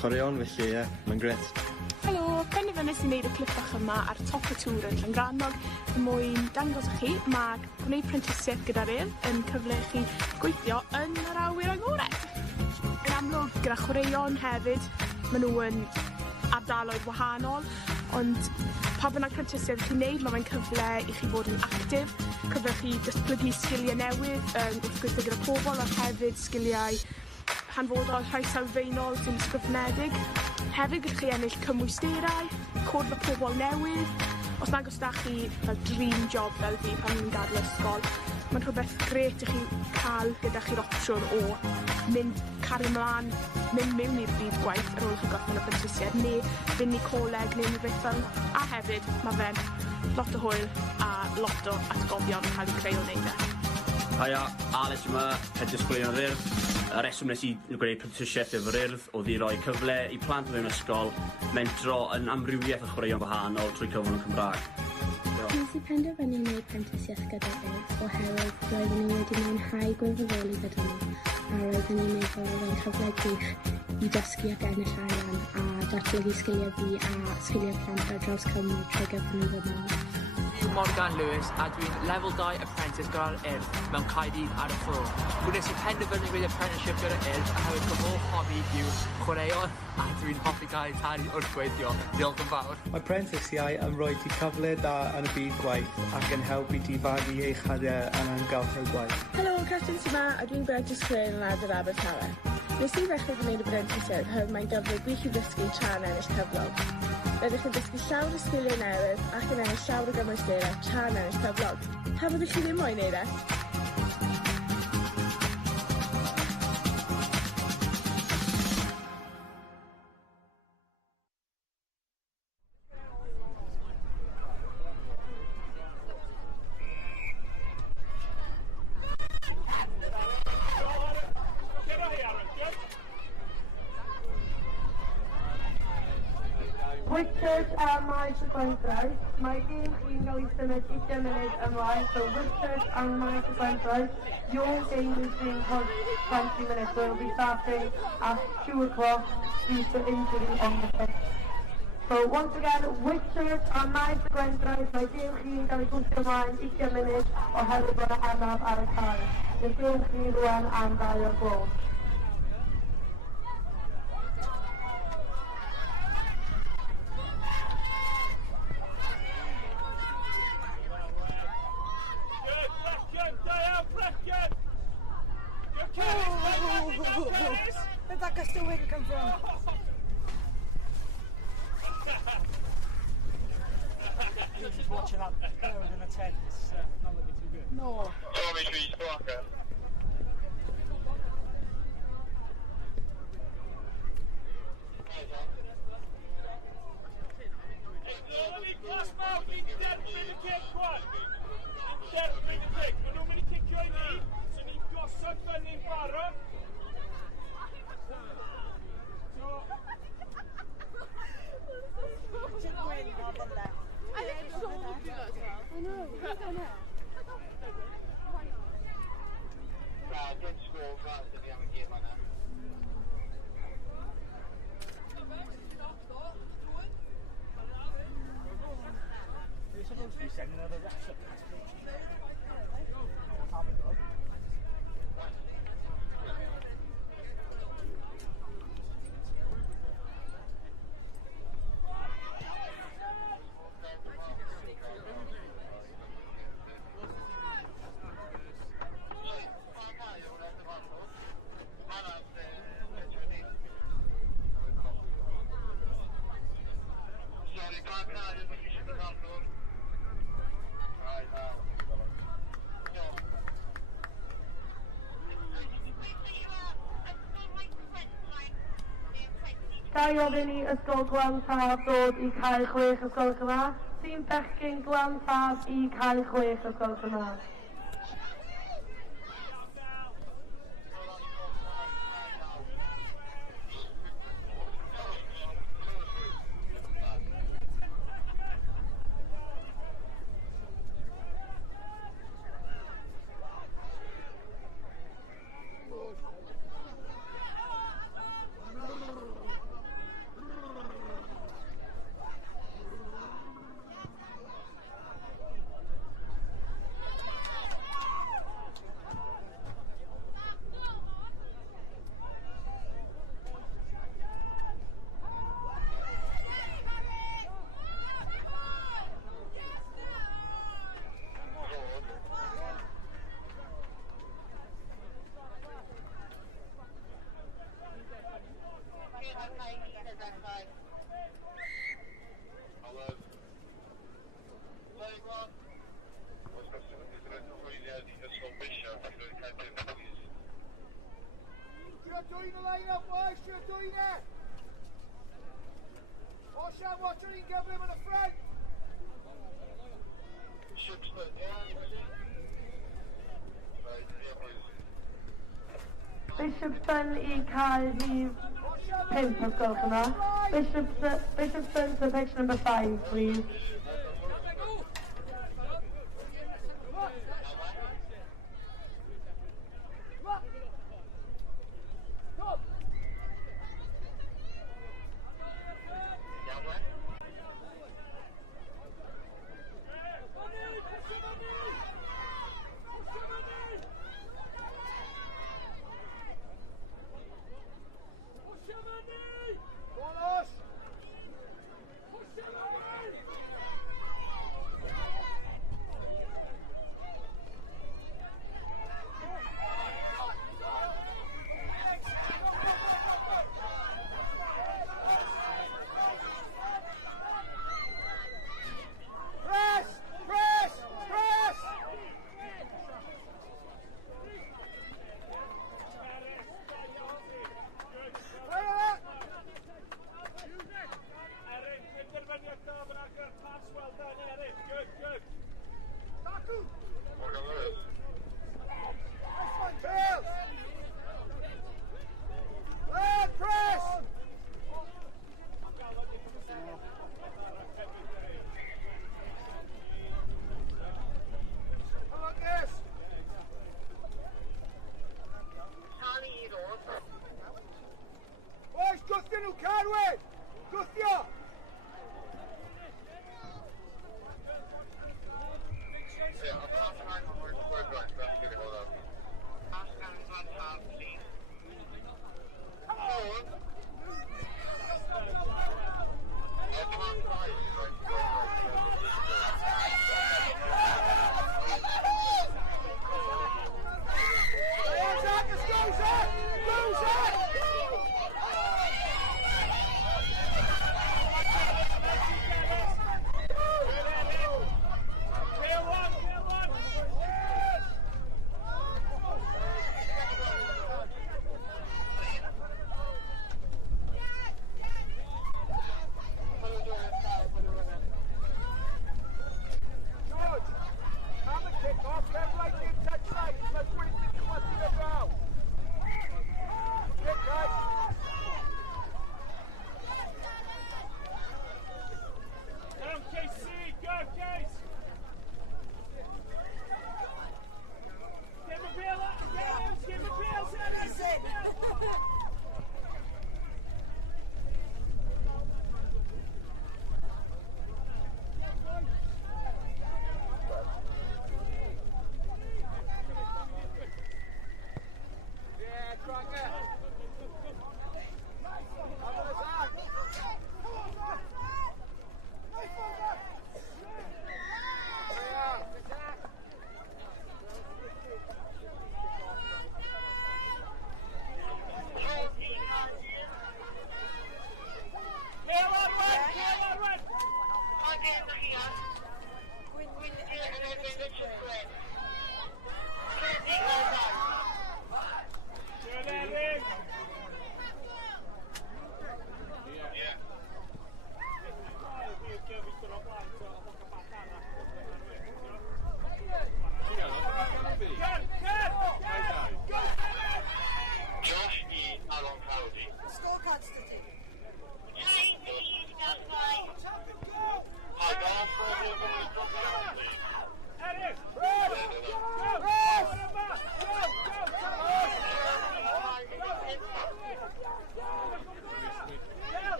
chwaraeon, felly ie, mae'n gret. Helo, penderfynais i wneud y clip bach yma ar top y tŵr yn Llangrannog mwyn dangos i chi mae gwneud prentisiaeth gyda'r Urdd yn cyfle chi gweithio yn yr awyr agored. Yn amlwg gyda chwaraeon hefyd, maen nhw yn ardaloedd wahanol, ond pa bynnag prentisiaeth chi'n neud, mae'n cyfle i chi bod yn actif, cyfle chi datblygu sgiliau newydd, wrth gweithio gyda pobl a hefyd sgiliau hanfodol rhai sylfaenol sy'n ysgrifnedig. Hefyd gallwch chi ennill cymwysterau, cwrdd â pobl newydd. Os nag os da chi fel dream job fel fi pan ni'n gadael ysgol, mae'n rhywbeth gret i chi cael gyda chi'r opsiwn o mynd cario ymlaen, mynd mewn i'r byd gwaith ar ôl chi gorffen y prentisiaeth, neu fynd i coleg neu rhywbeth fel yna. A hefyd, mae fe'n lot o hwyl a lot o atgofion yn cael eu creu o wneud e. Haia, Alex yma, head disgwylion yr Urdd. Y reswm nes i gwneud prentisiaeth efo'r Urdd oedd i roi cyfle i plant mewn ysgol mentro yn amrywiaeth o chwaraeon gwahanol trwy cyfrwng y Cymraeg. Nes i penderfynu wneud prentisiaeth gyda'r Urdd oherwydd roeddwn i wedi mwynhau gwirfoddoli gyda nhw a roeddwn i'n meddwl fe'n cyfle gwych i dysgu ac ennill arian a datblygu sgiliau fi a sgiliau plant ar draws Cymru trwy gyfrwng y Gymraeg. Fi'n Morgan Lewis a dwi'n Level 2 Apprentice gyda'r Urdd mewn Caerdydd ar y ffwrdd. Gwnes i penderfynu gwneud apprenticeship gyda'r Urdd oherwydd fy hoff hobi yw chwaraeon a dwi'n hoffi cael talu wrth gweithio. Diolch yn fawr. Mae prentisiau yn rhoi ti cyfle da yn y byd gwaith ac yn helpu ti fagu eich hadiau yn amgylch gwaith. Helo, Catrin sy'n yma a dwi'n Brent Ysgwyl yn Ardd yr Abertawe. Nes i ddechrau gwneud y brentisiaeth oherwydd mae'n gyfle gwych i ddysgu tra'n ennill cyflog. Rydych chi'n dysgu llawer o sgiliau newydd ac yn ennill llawer o gymwysterau tra'n ennill cyflog. Pa fyddwch chi ddim moyn wneud e? Whitchurch a Maes y Gwendraeth. Mae gêm chi'n cael ei symud 20 munud ymlaen, so Whitchurch and Maes y Gwendraeth. Your game is being pushed 20 minutes, so it'll be starting at 2 o'clock due to injury on the pitch. So once again, Whitchurch and Maes y Gwendraeth. Mae gêm chi'n cael ei pwysio ymlaen 20 munud oherwydd bod yna anaf ar y cae. Mae'r gêm chi rwan am 2 o'r gloch. Where'd that gust of wind come from? Just watching that lower than a 10, it's not looking too good. No. Tommy Trees Parker. You're supposed to be sending another refs up past me. Oh, what's happened, though? Ga i ofyn i ysgol Glan Taf dod i cael 6 ysgol yma. Tîm bechgyn Glan Taf i cael 6 ysgol yma. Doing the line up, boys, you're doing it! Ocean, watch her in, give him in the front! Bishopston i cael rhif 5 ysgol yma. Bishopston to pitch number 5, please.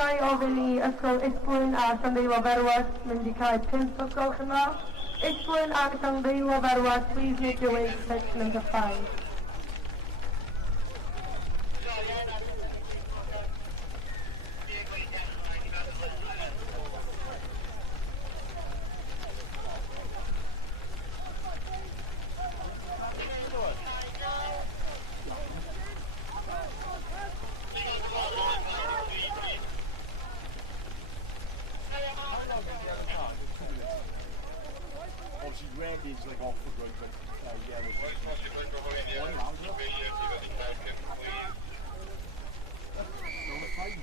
Gai ofyn I ysgol Isbwyn a Llanddeilo Ferwas mynd I cael 5 o sgolch yma. Isbwyn a Llanddeilo Ferwas, please make your way to pitch number 5. Obviously, red is like off the road, but yellow is one round. No, it's fine.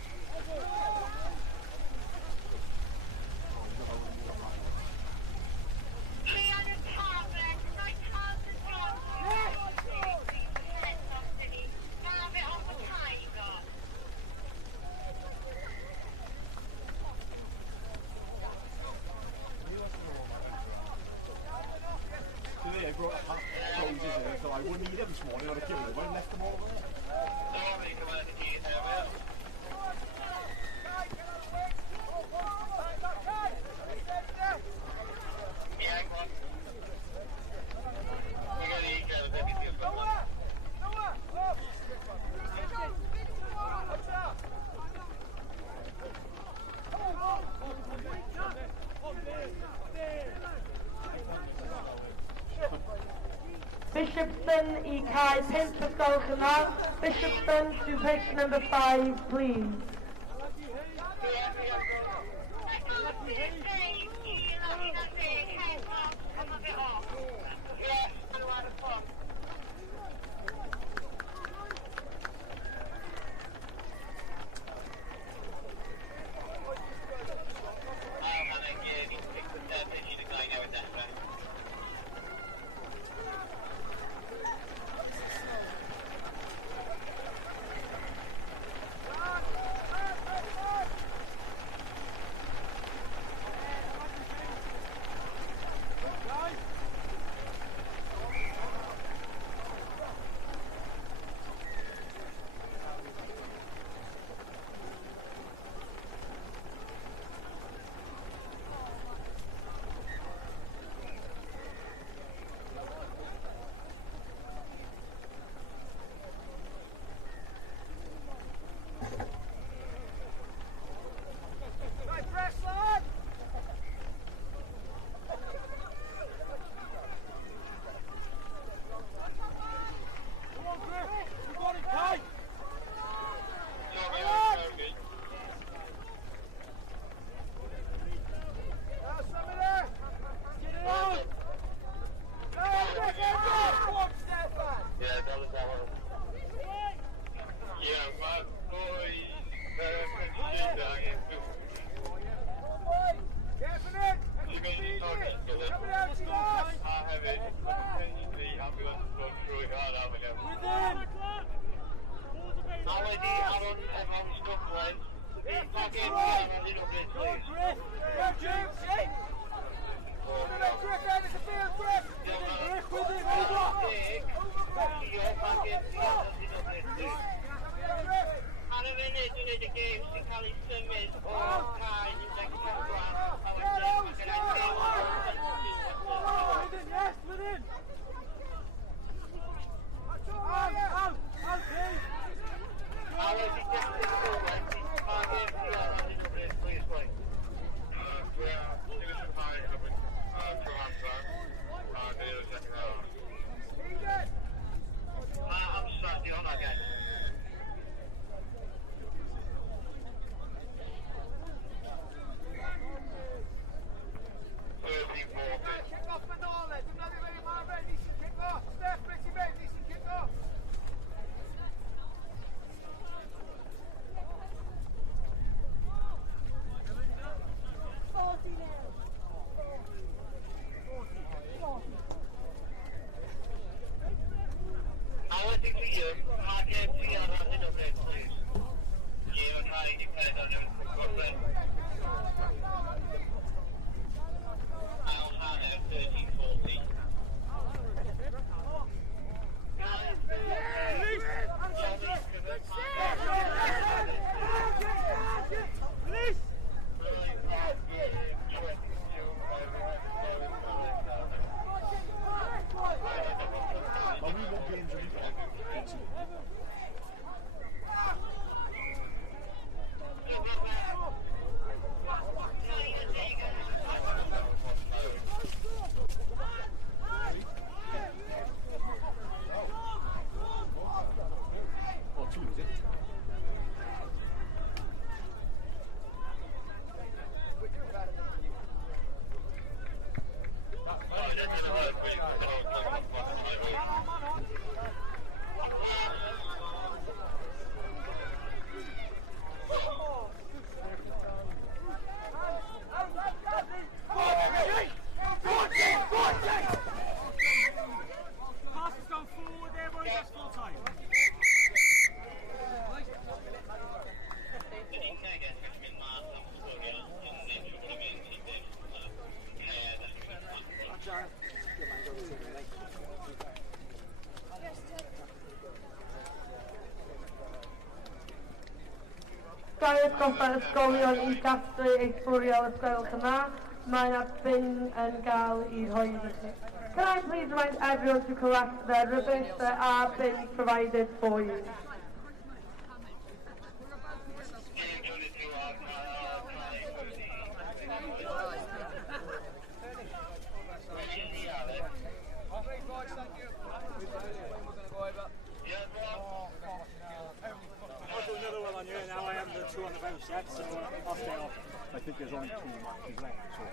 Today I brought a pack of roses in, so I wouldn't eat them this morning, I would have given them, I left them all there. Bishopston I cael 5 o sgolch yma. Bishopston to pitch number 5, please. Gau atgoffa ysgolion I gasglu eithriol ysgolch yma. Mae yna bin yn gael I rhoi I chi. Can I please remind everyone to collect their rubbish? There are bins provided for you. I'll do another one on you now. I haven't done two on the bounce yet, so I'll stay off. I think there's only 2 matches left, so.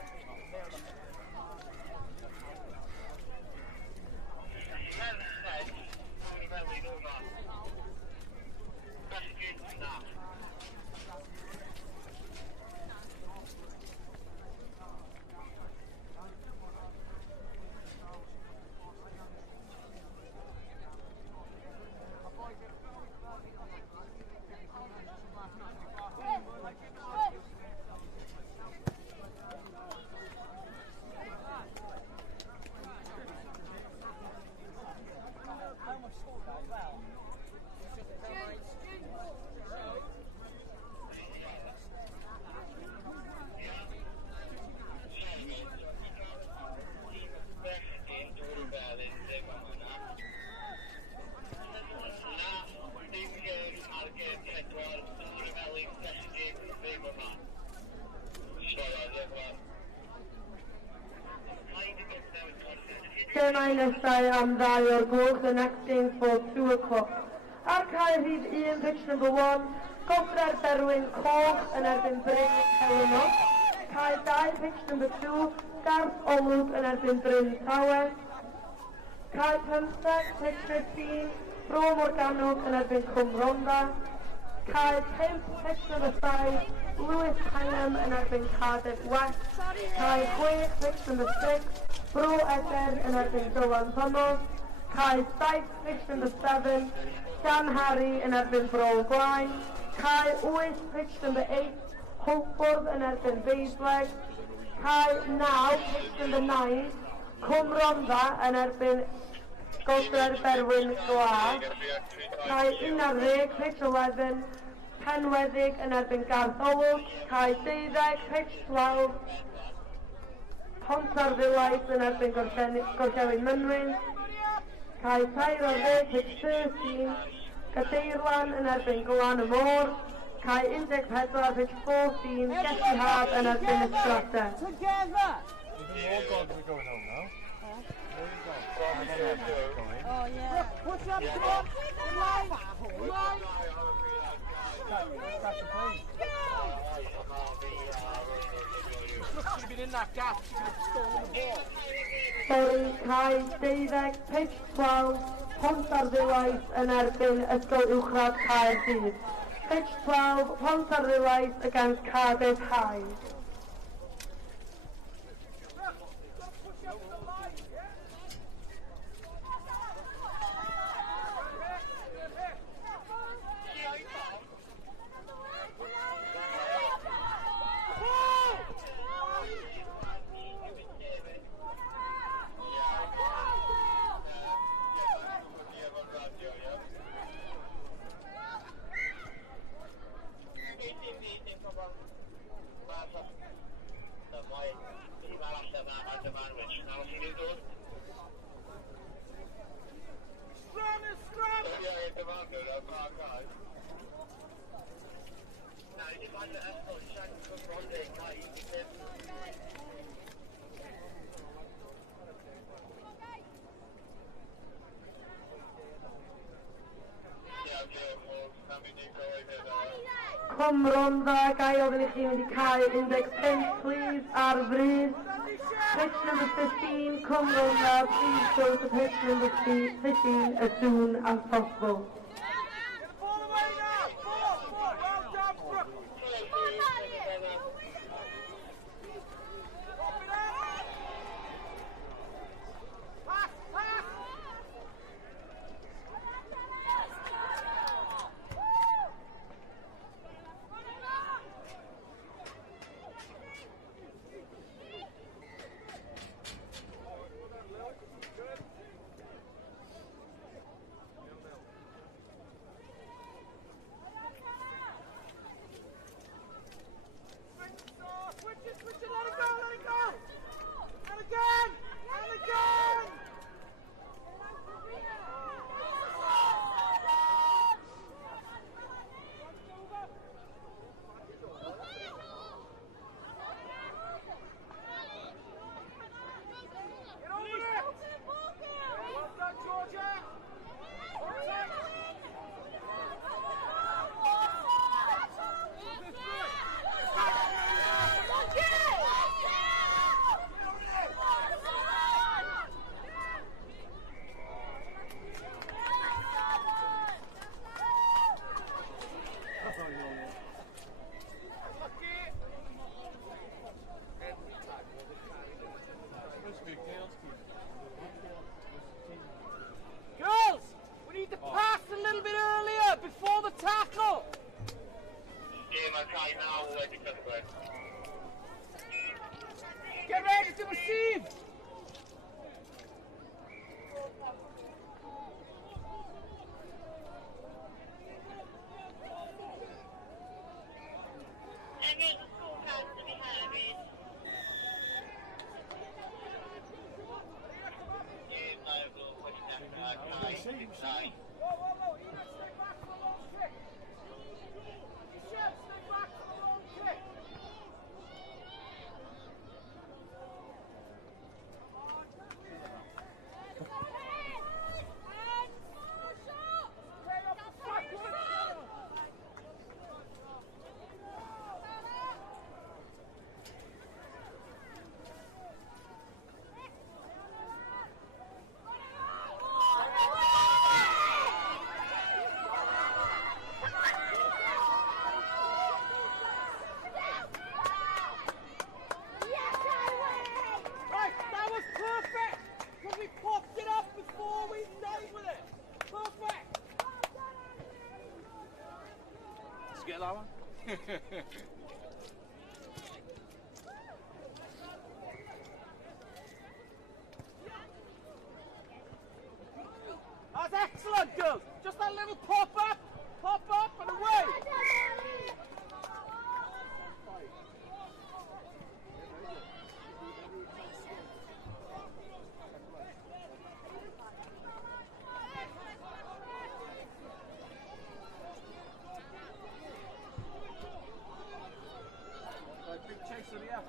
Gemau nesau am 2 o'r gloch, the next game for 2 o'clock. Ar cael rhif 1, pitch number 1, Gofre'r Berwyn Coch yn erbyn Bryn Celynnog. Cael 2, pitch number 2, Garth Olwg yn erbyn Bryn Tawen. Cael 15, pitch 15, Bro Morganwg yn erbyn Cwm Ronda. Cael 5, pitch number 5, Lewis Hingham yn erbyn Cardiff West. Cael 6, pitch number 6, Bro Eder yn erbyn Dylan Thomas. Cael 7, pitch number 7, Dan Harry yn erbyn Bro Blaen. Cael 8, pitch number 8, Holford yn erbyn Beisleg. Cael 9, pitch number 9, Cwm Ronda yn erbyn Gofre'r Berwyn Glas. Cael 11, pitch 11, Penweddig yn erbyn Garth Olwg. Cael 12, pitch 12, Pontarddulais yn erbyn Gorllewin Mynwyn. Cael 14, pitch 13, Gadeirlan yn erbyn Glan y Môr. Cael 14, pitch 14, Gessi Hab yn erbyn Ystrata. Together! Even more gods are going home now. Oh yeah. Push up, drop, line. Catch a plane. Should have been in that gap. Should have stolen the ball. Sorry, Cael 12, pitch 12, Pontarddulais yn erbyn Ysgol Uwchradd Caerdydd. Pitch 12, Pontarddulais against Cardiff High. Cwm Ronda, gai ofyn I chi wedi cael 15, please, ar fryd. Pitch number 15, Cwm Ronda, please go to pitch number 15 as soon as possible. Switch it, let it go, let it go! And again! And again! Get over it! Well done, Georgia! Girls, we need to pass a little bit earlier before the tackle. Get ready to receive. Get that one? That's excellent, girls. Just that little pop up and away. Big chaser here.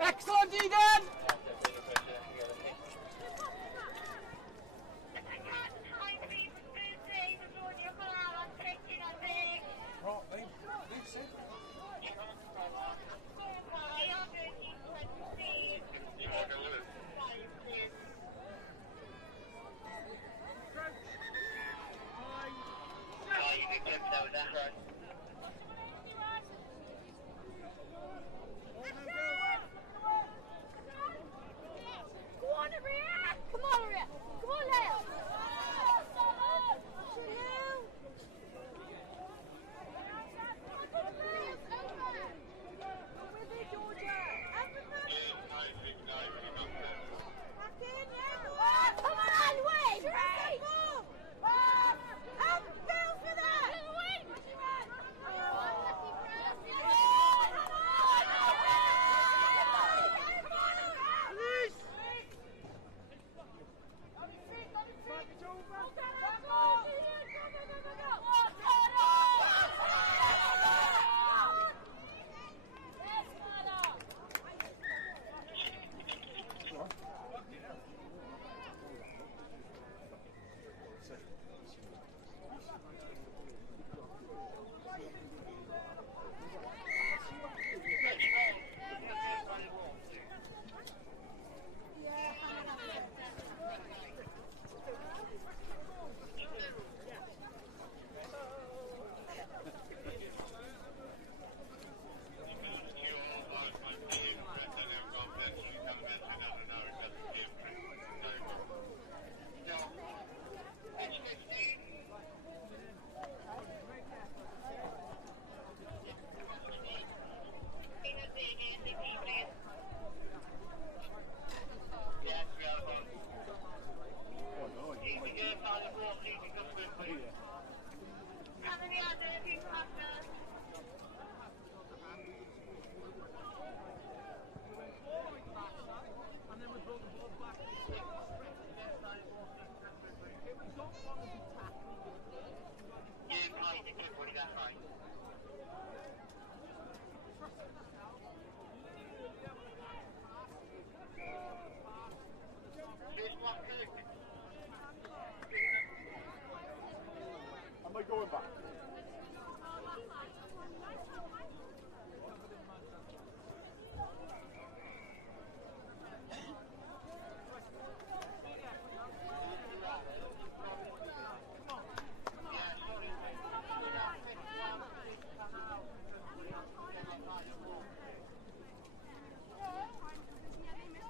Excellent, Egan!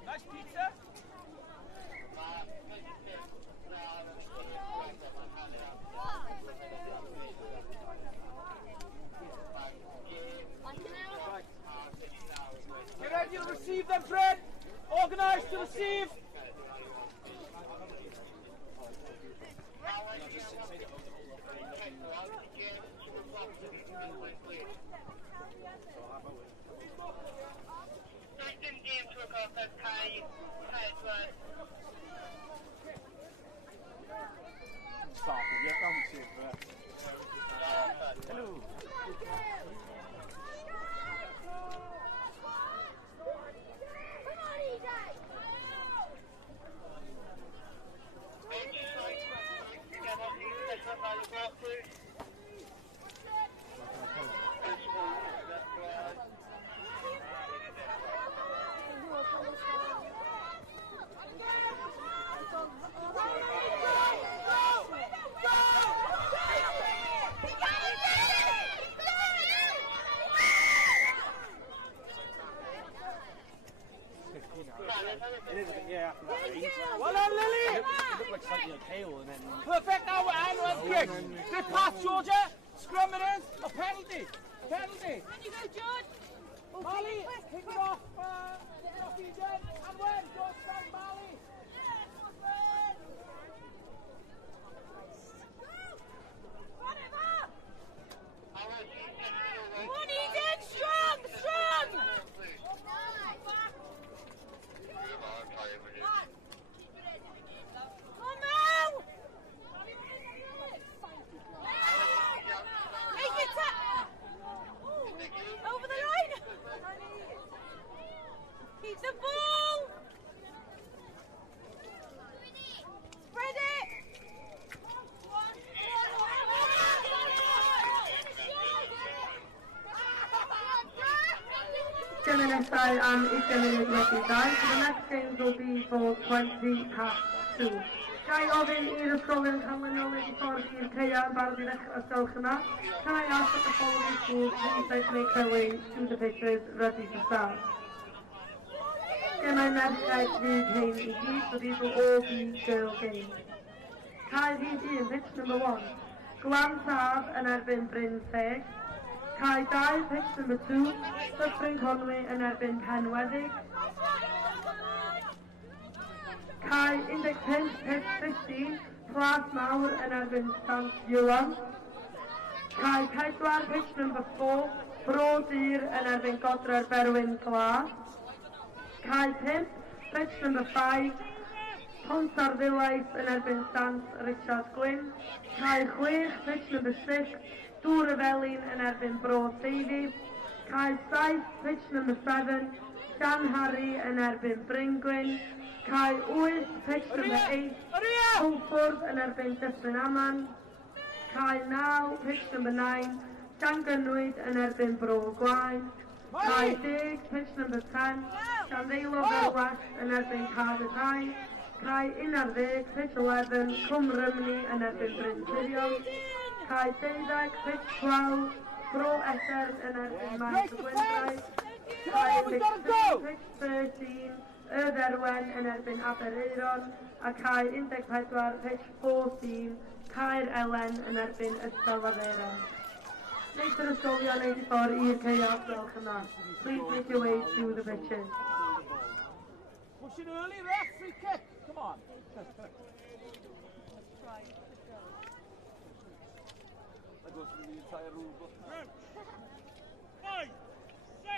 Nice pizza. Get ready to receive them, Fred. Organised to receive. Hello. It is a bit, yeah, after that range. Well done, Lily! It looked like slightly like hail and then... Perfect now, and quick. Good pass, Georgia. Scrum it in. A penalty. Penalty. On you go, George. Molly, kick it off. Kick it off, Eden. And when? Don't stand, Molly. On, Eden. Strong, strong. Come on! Make it over the line! Keep the ball! Spread it! Feministau am 20 munud wedi dau. So the next games will be for 2:20. Gai ofyn i'r ysgolion canlynol wedi ffordd i'r ceia yn barod i ddechrau ysgolch yma. Can I ask that the following schools please make their way to the pitches ready to start? Gemau merched fydd hyn I gyd, so these will all be girl games. Cai fydd 1, pitch number 1. Glan Taf yn erbyn Bryn Seg. Cai 2, pitch number 2. Dyffryn Conwy yn erbyn Penwedig. Cai 15, pitch 15. Plas Mawr yn erbyn Sant Iwan. Cai 4, pitch number 4. Bro Dyr yn erbyn Godre'r Berwyn Glas. Cai 5, pitch number 5. Pont Arddilaeth yn erbyn Sant Richard Gwyn. Cai 6, pitch number 6. Dŵr y Felin yn erbyn Bro Teifi. Cai 7, pitch number 7. Llan Harry yn erbyn Bryngwyn. Cai 8, pitch number 8. Hwlffordd yn erbyn Dyffryn Aman. Cai 9, pitch number 9. Llangynwyd yn erbyn Bro Gwaun. Cai 10, pitch number 10. Llanddeilog o'r West yn erbyn Cardyddau. Cai 11, pitch 11. Cwm Rymni yn erbyn Bryn Tirion. Cai 12, pitch 12. Bro Eserd yn erbyn Maes y Gwyndraeth. Cai 16, pitch 13. Urdd Erwen yn erbyn Abereiron. A cai 14, pitch 14. Caer Elen yn erbyn Ystol Afera. Neith yr ysgolion neud I ffordd i'r ceir gwelwch yma. Please make your way to the pitches. Pushing early, ref. Free kick. Come on. That goes through the entire rule book. 5, 6.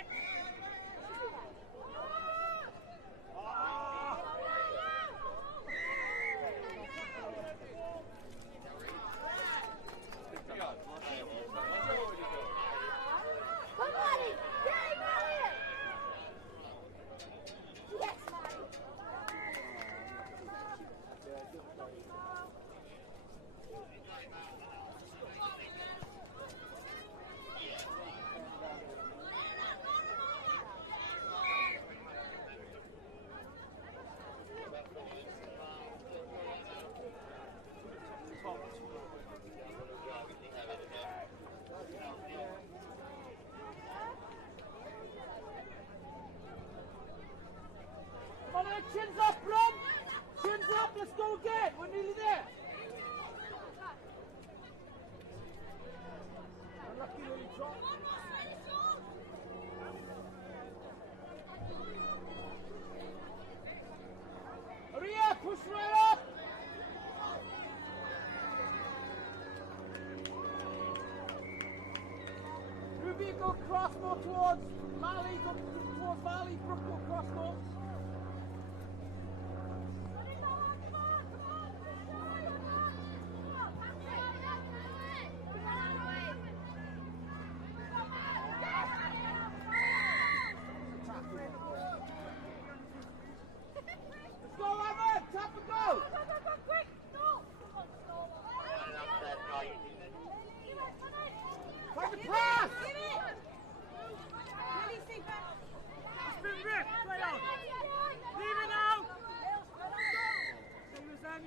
Chins up, run! Chins up, let's go again. We're nearly there. Unlucky Lily drop. Hurry up, push right up! Ruby, go cross more towards Mali, go towards Mali, Brooke, go cross more. Let's go, Evan! Tap and go! Quick! Find the pass! It's been ripped! Play on! Leave it now! So you was on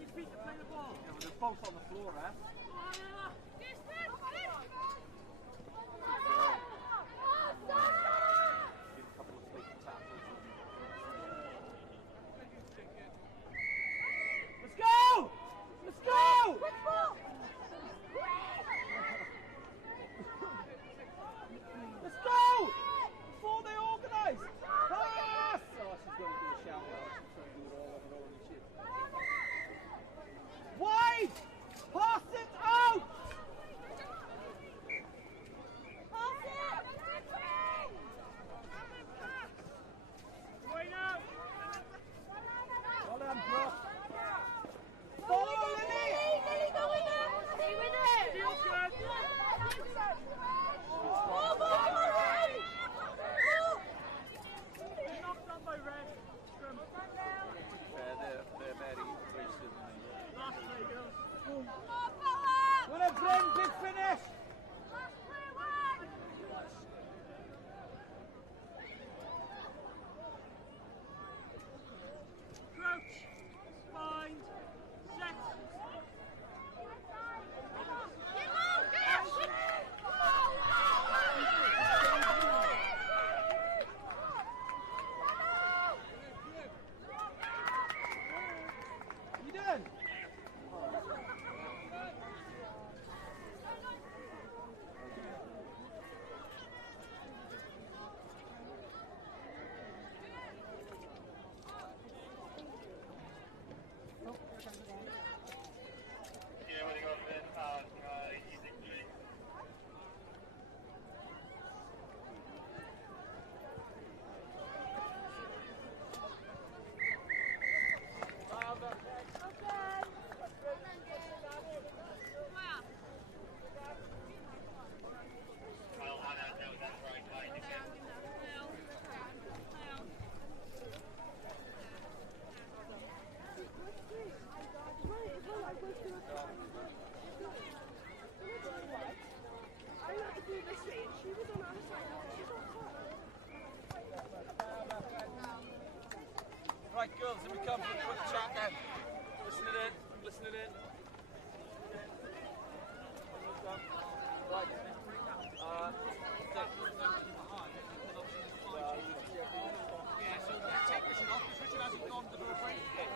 your feet to play the ball? Yeah, well, they're both on the floor, eh? Let's go! Let's go! Let's go! Before they organise! Pass! Oh, she's going to do a shout out. She's going to do it all on her own and shit. Wide! Pass it out! Pass it! Wait now! Well done, bro. Follow Lily! Lily, go in there! Stay with it! Feels good! Knocked on by Red. They're very wasted. Last play, girls. Well done, Bryn, big finish! Crouch, bind, set. You done? Right, girls, if we come for a quick chat then. Listen it in. Right. Yeah, so take Richard off because Richard hasn't gone to do a break yet.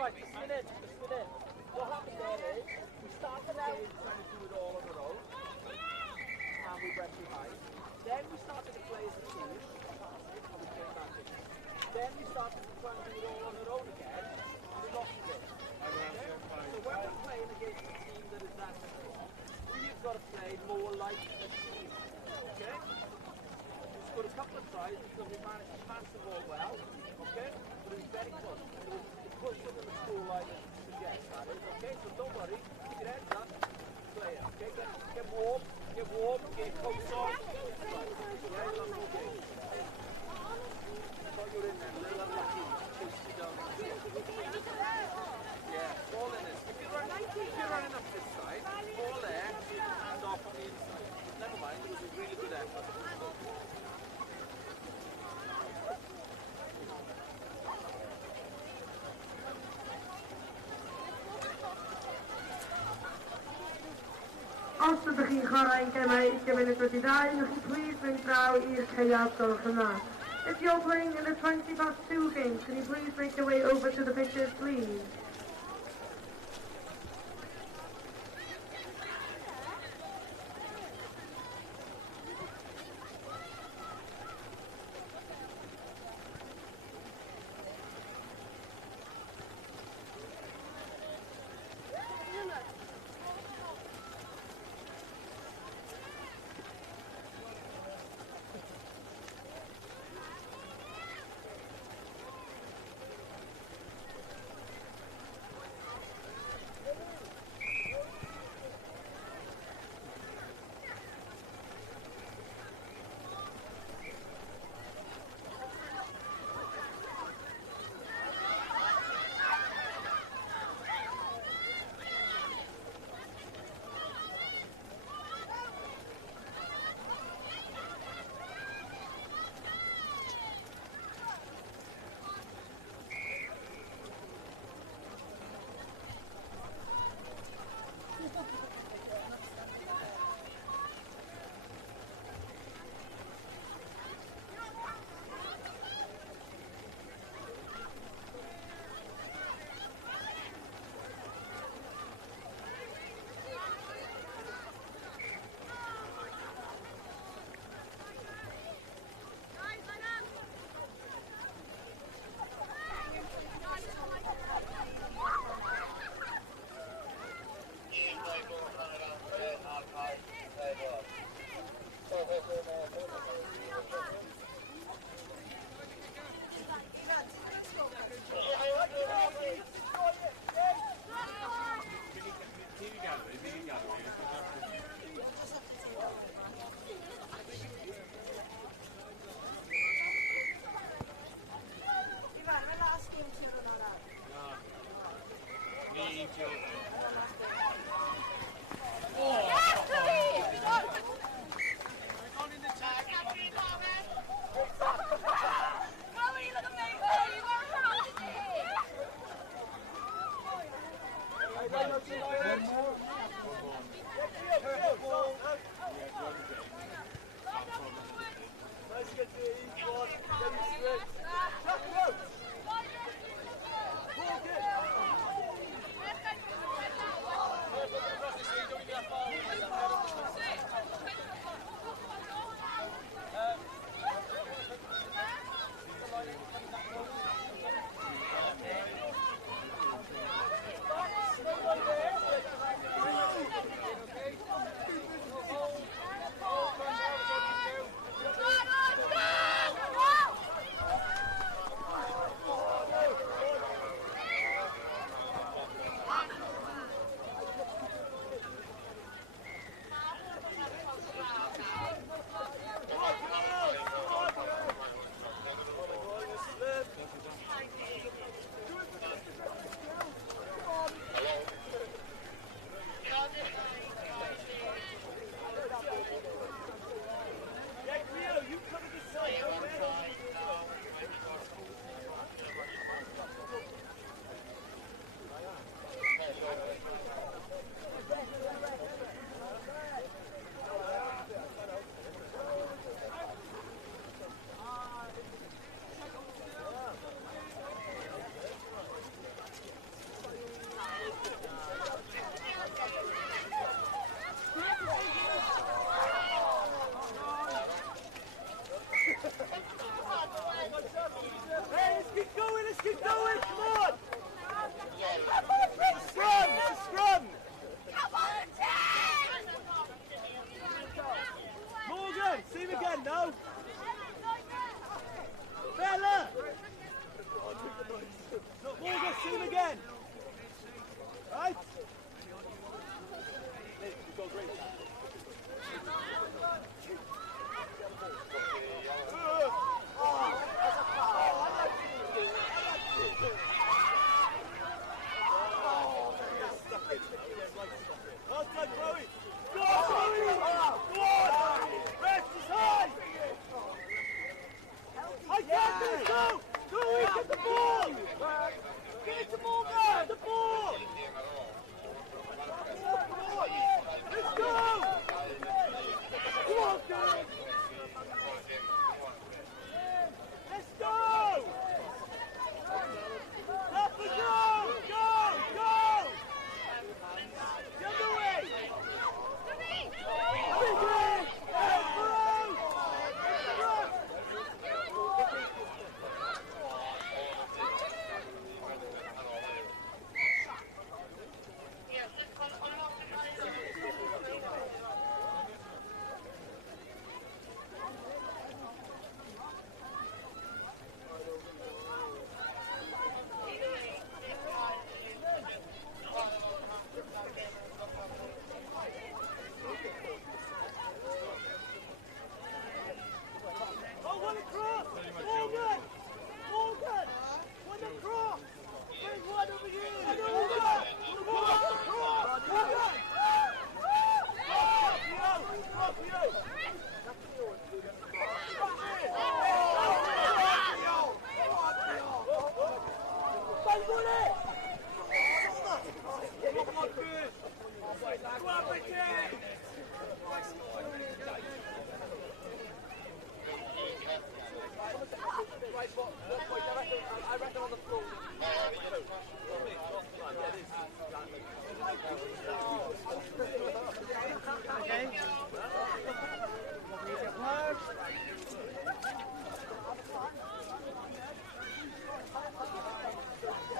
Right, listen in. What happened there is, we started out trying to do it all on our own, and we went behind. Then we started to play as a team, and we came back in. Then we started to try and do it all on our own again, and we lost again. Okay? So when we're playing against a team that is that strong, we've got to play more like a team. Okay? We scored a couple of tries because we managed to pass the ball well, okay? But it was very close. It pushed them in the score line as you suggest, that is, okay? So don't worry, keep your heads up, play it, okay? Get warm, get coats on. Yeah, that's okay. I thought you were in there, a little unlucky. Chased you down. Yeah, ball in it. If you're running up this side, ball there, hand off on the inside. Never mind, it was a really good effort. Os ydych chi'n chwarae'n gemau 20 munud wedi ddau, newch chi please mynd draw i'r ceiad gwelwch yma. If you're playing in a 20-2 game, can you please make your way over to the pitches, please?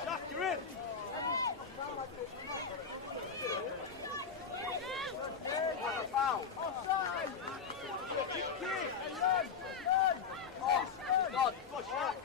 Jack, you're in. Foul. Offside. God, push back.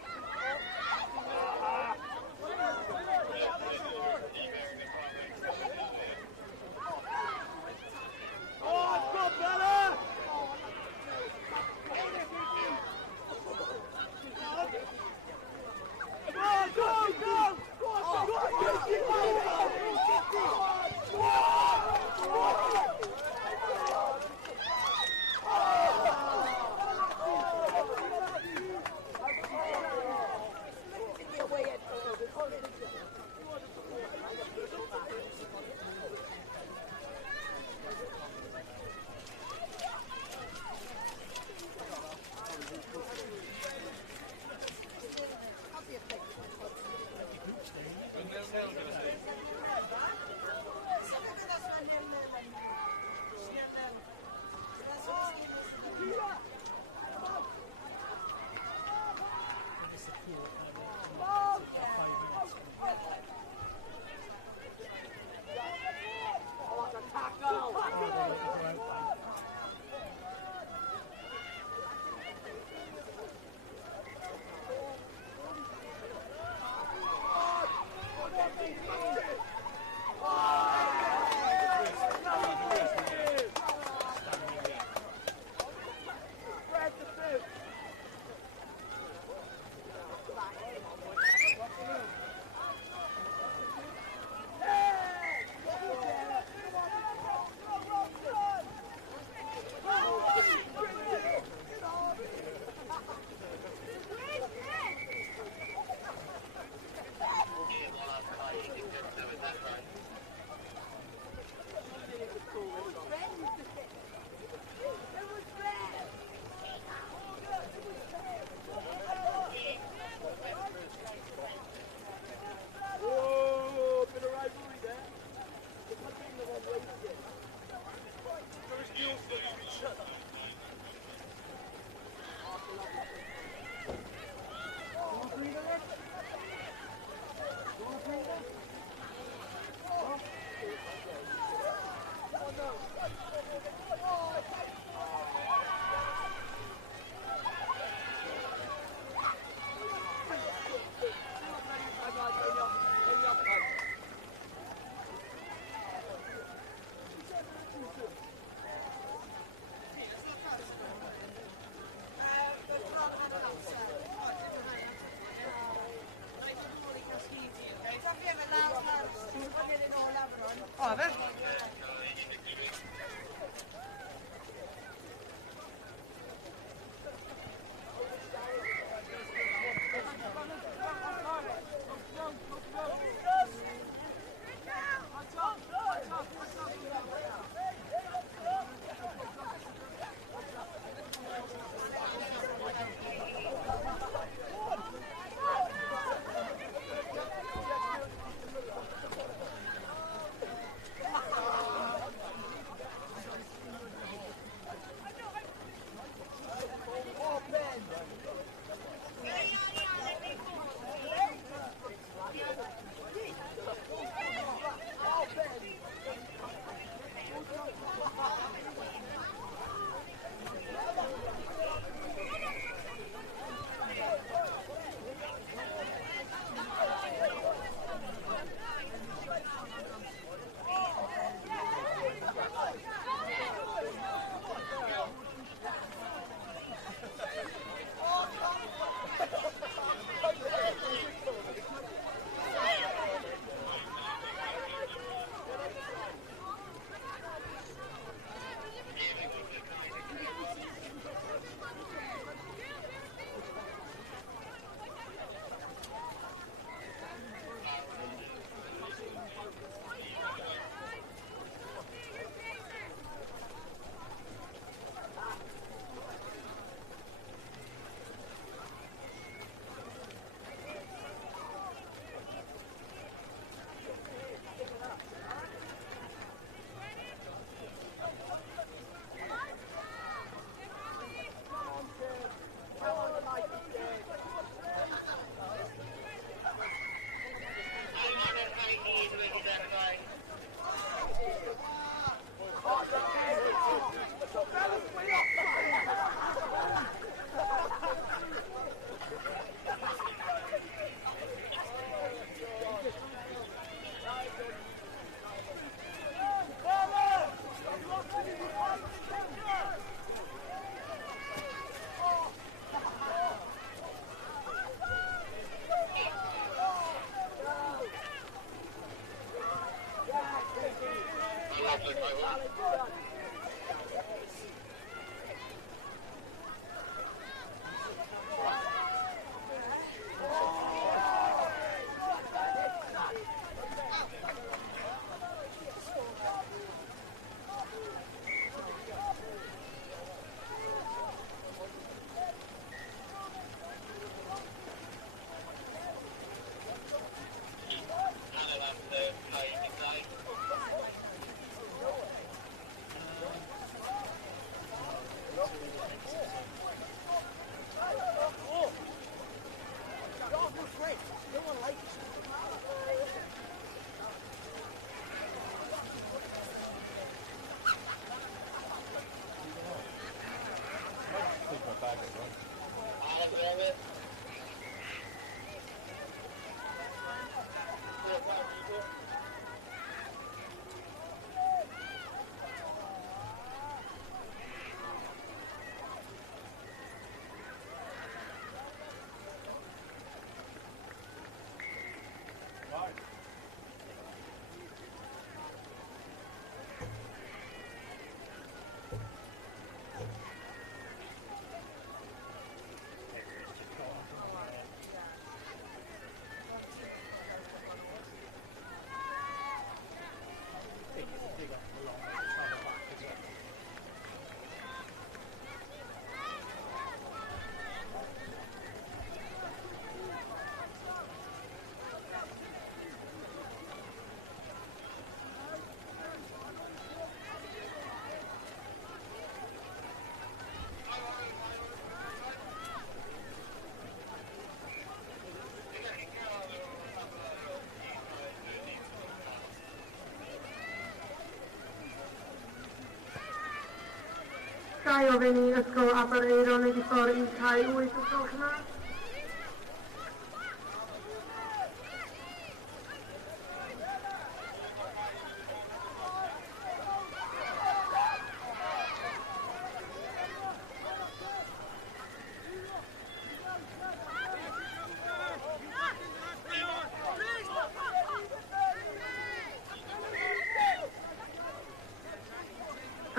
Gai ofyn i ysgol Aberaeron wedi ffordd i cael 8 ysgol yma.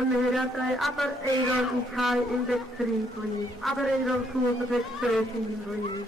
Ymddiheuriadau Aberaeron i cael 13, please. Aberaeron schools to pitch 13, please.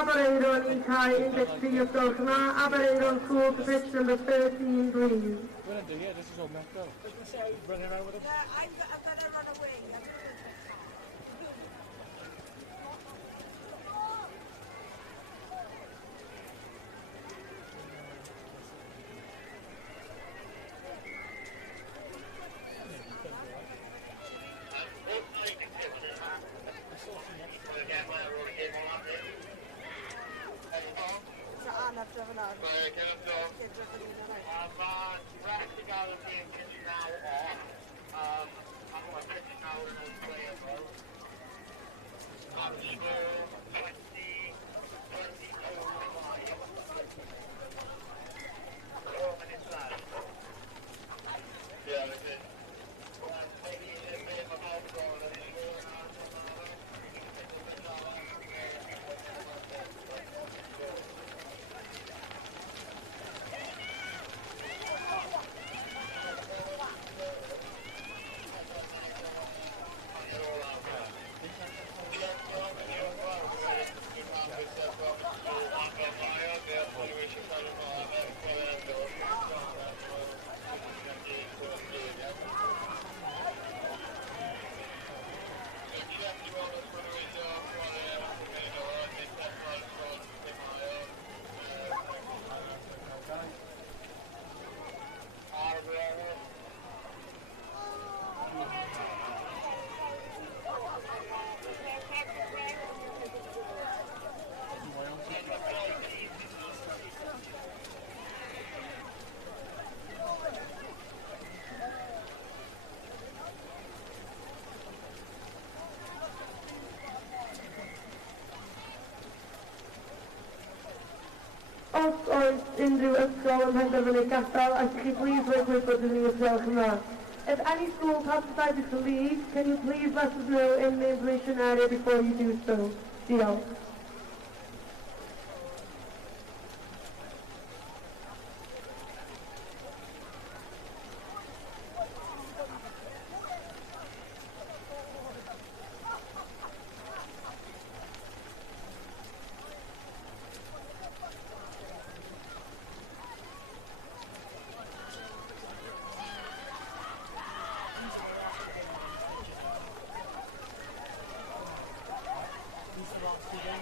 Aberaeron i cael 13 ysgol yma. Aberaeron schools to pitch number 13, please. We're not doing it, this is all Metro. Running around with them? Yeah, I'm gonna run away. Os oes unrhyw ysgol yn penderfynu gadael, allwch chi please roi gwybod i ni os gwelwch yn dda. If any schools have decided to leave, can you please let us know in the information area before you do so? Diolch. Students.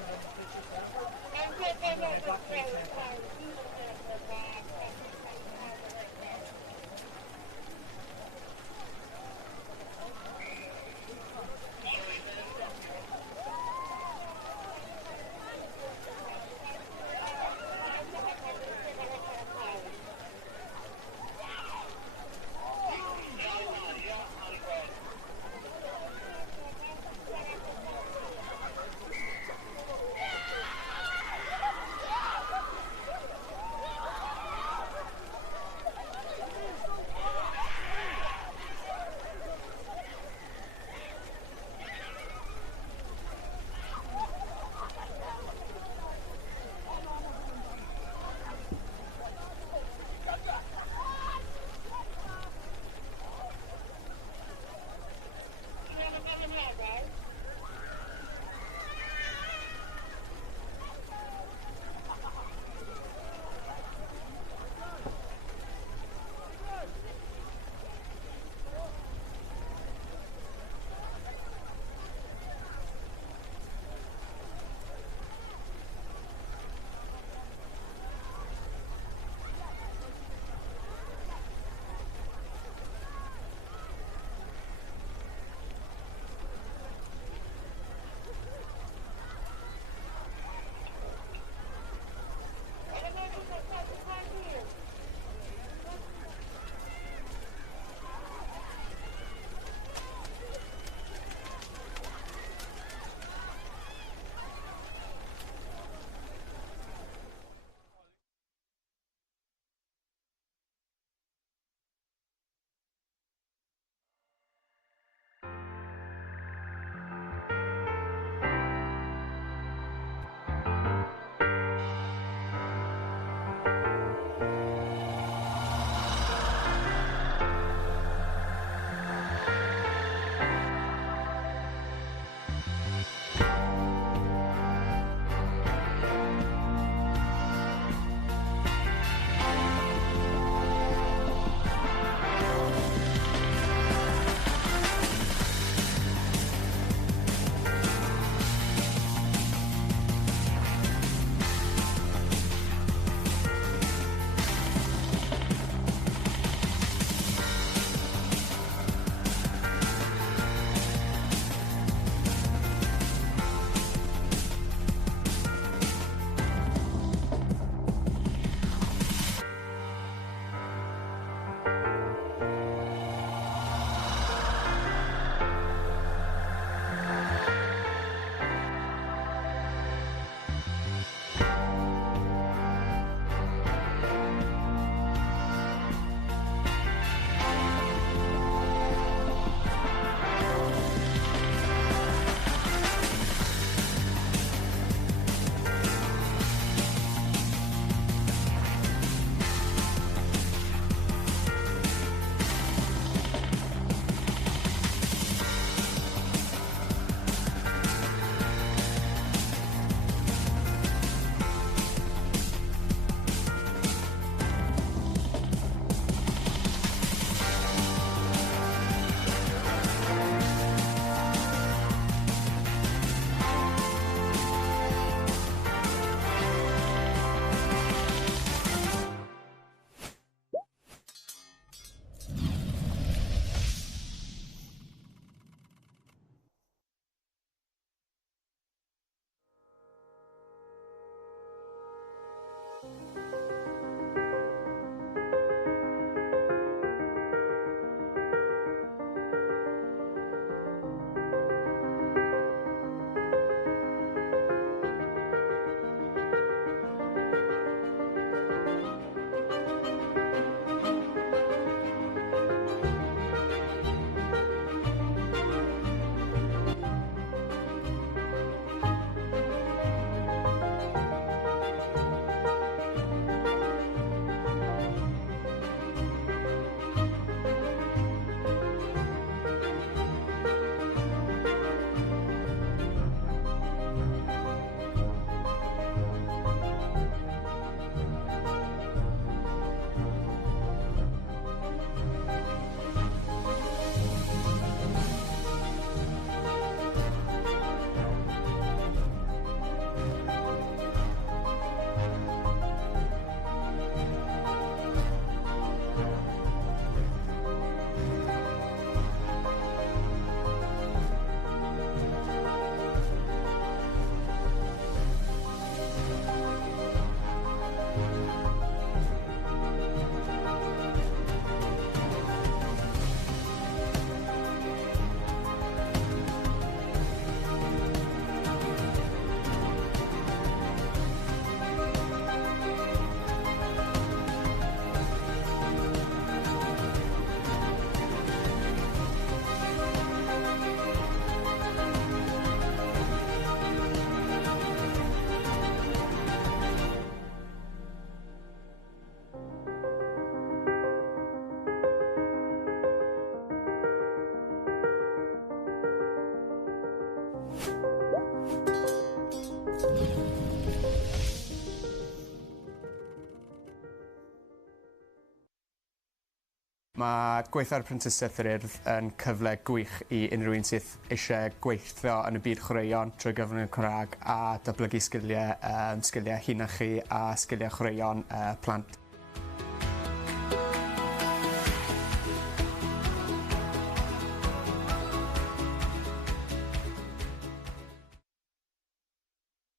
Mae gweithio ar prentisiaeth yr Urdd yn cyfle gwych i unrhyw un sydd eisiau gweithio yn y byd chwaraeon trwy gyfrwng y Cymraeg a datblygu sgiliau hunachu a sgiliau chwaraeon plant.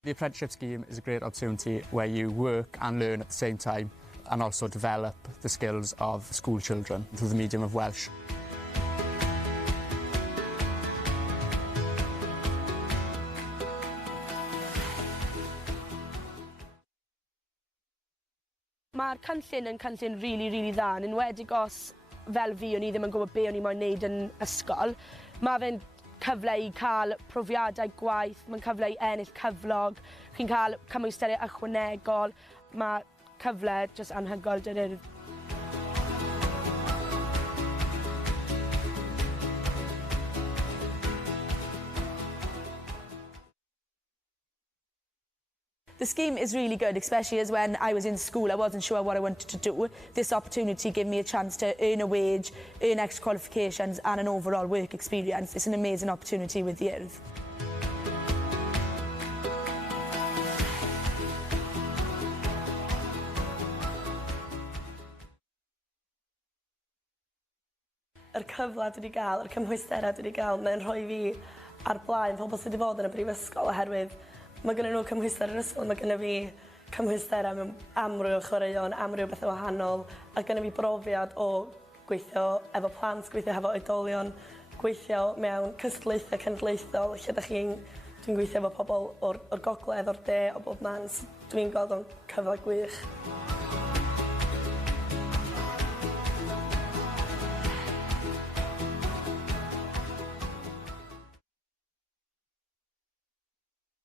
The apprenticeship scheme is a great opportunity where you work and learn at the same time and also develop the skills of school children through the medium of Welsh. Mae'r cynllun yn cynllun really dda, yn enwedig os fel fi o'n i ddim yn gwybod be o'n i moyn wneud yn ysgol. Mae fe'n cyfle i cael profiadau gwaith, mae'n cyfle i ennill cyflog, chi'n cael cymwysteriau ychwanegol, mae cyfle jyst anhygoel dy'r Urdd. The scheme is really good, especially as when I was in school, I wasn't sure what I wanted to do. This opportunity gave me a chance to earn a wage, earn extra qualifications and an overall work experience. It's an amazing opportunity with the Urdd. Yr cyfle dwi wedi gael, yr cymhwysterau dwi wedi gael, mae'n rhoi fi ar blaen pobl sydd wedi bod yn y brifysgol oherwydd mae gennym nhw cymhwyster yr ysgol, mae gennym fi cymhwysterau mewn amryw o chwaraeon, amryw o bethau wahanol, a gennym fi brofiad o gweithio efo plant, gweithio efo oedolion, gweithio mewn cystadlaethau cenedlaethol, lle dwi'n gweithio efo pobl o'r gogledd, o'r de, o bob man. Dwi'n gweld o'n cyfle gwych.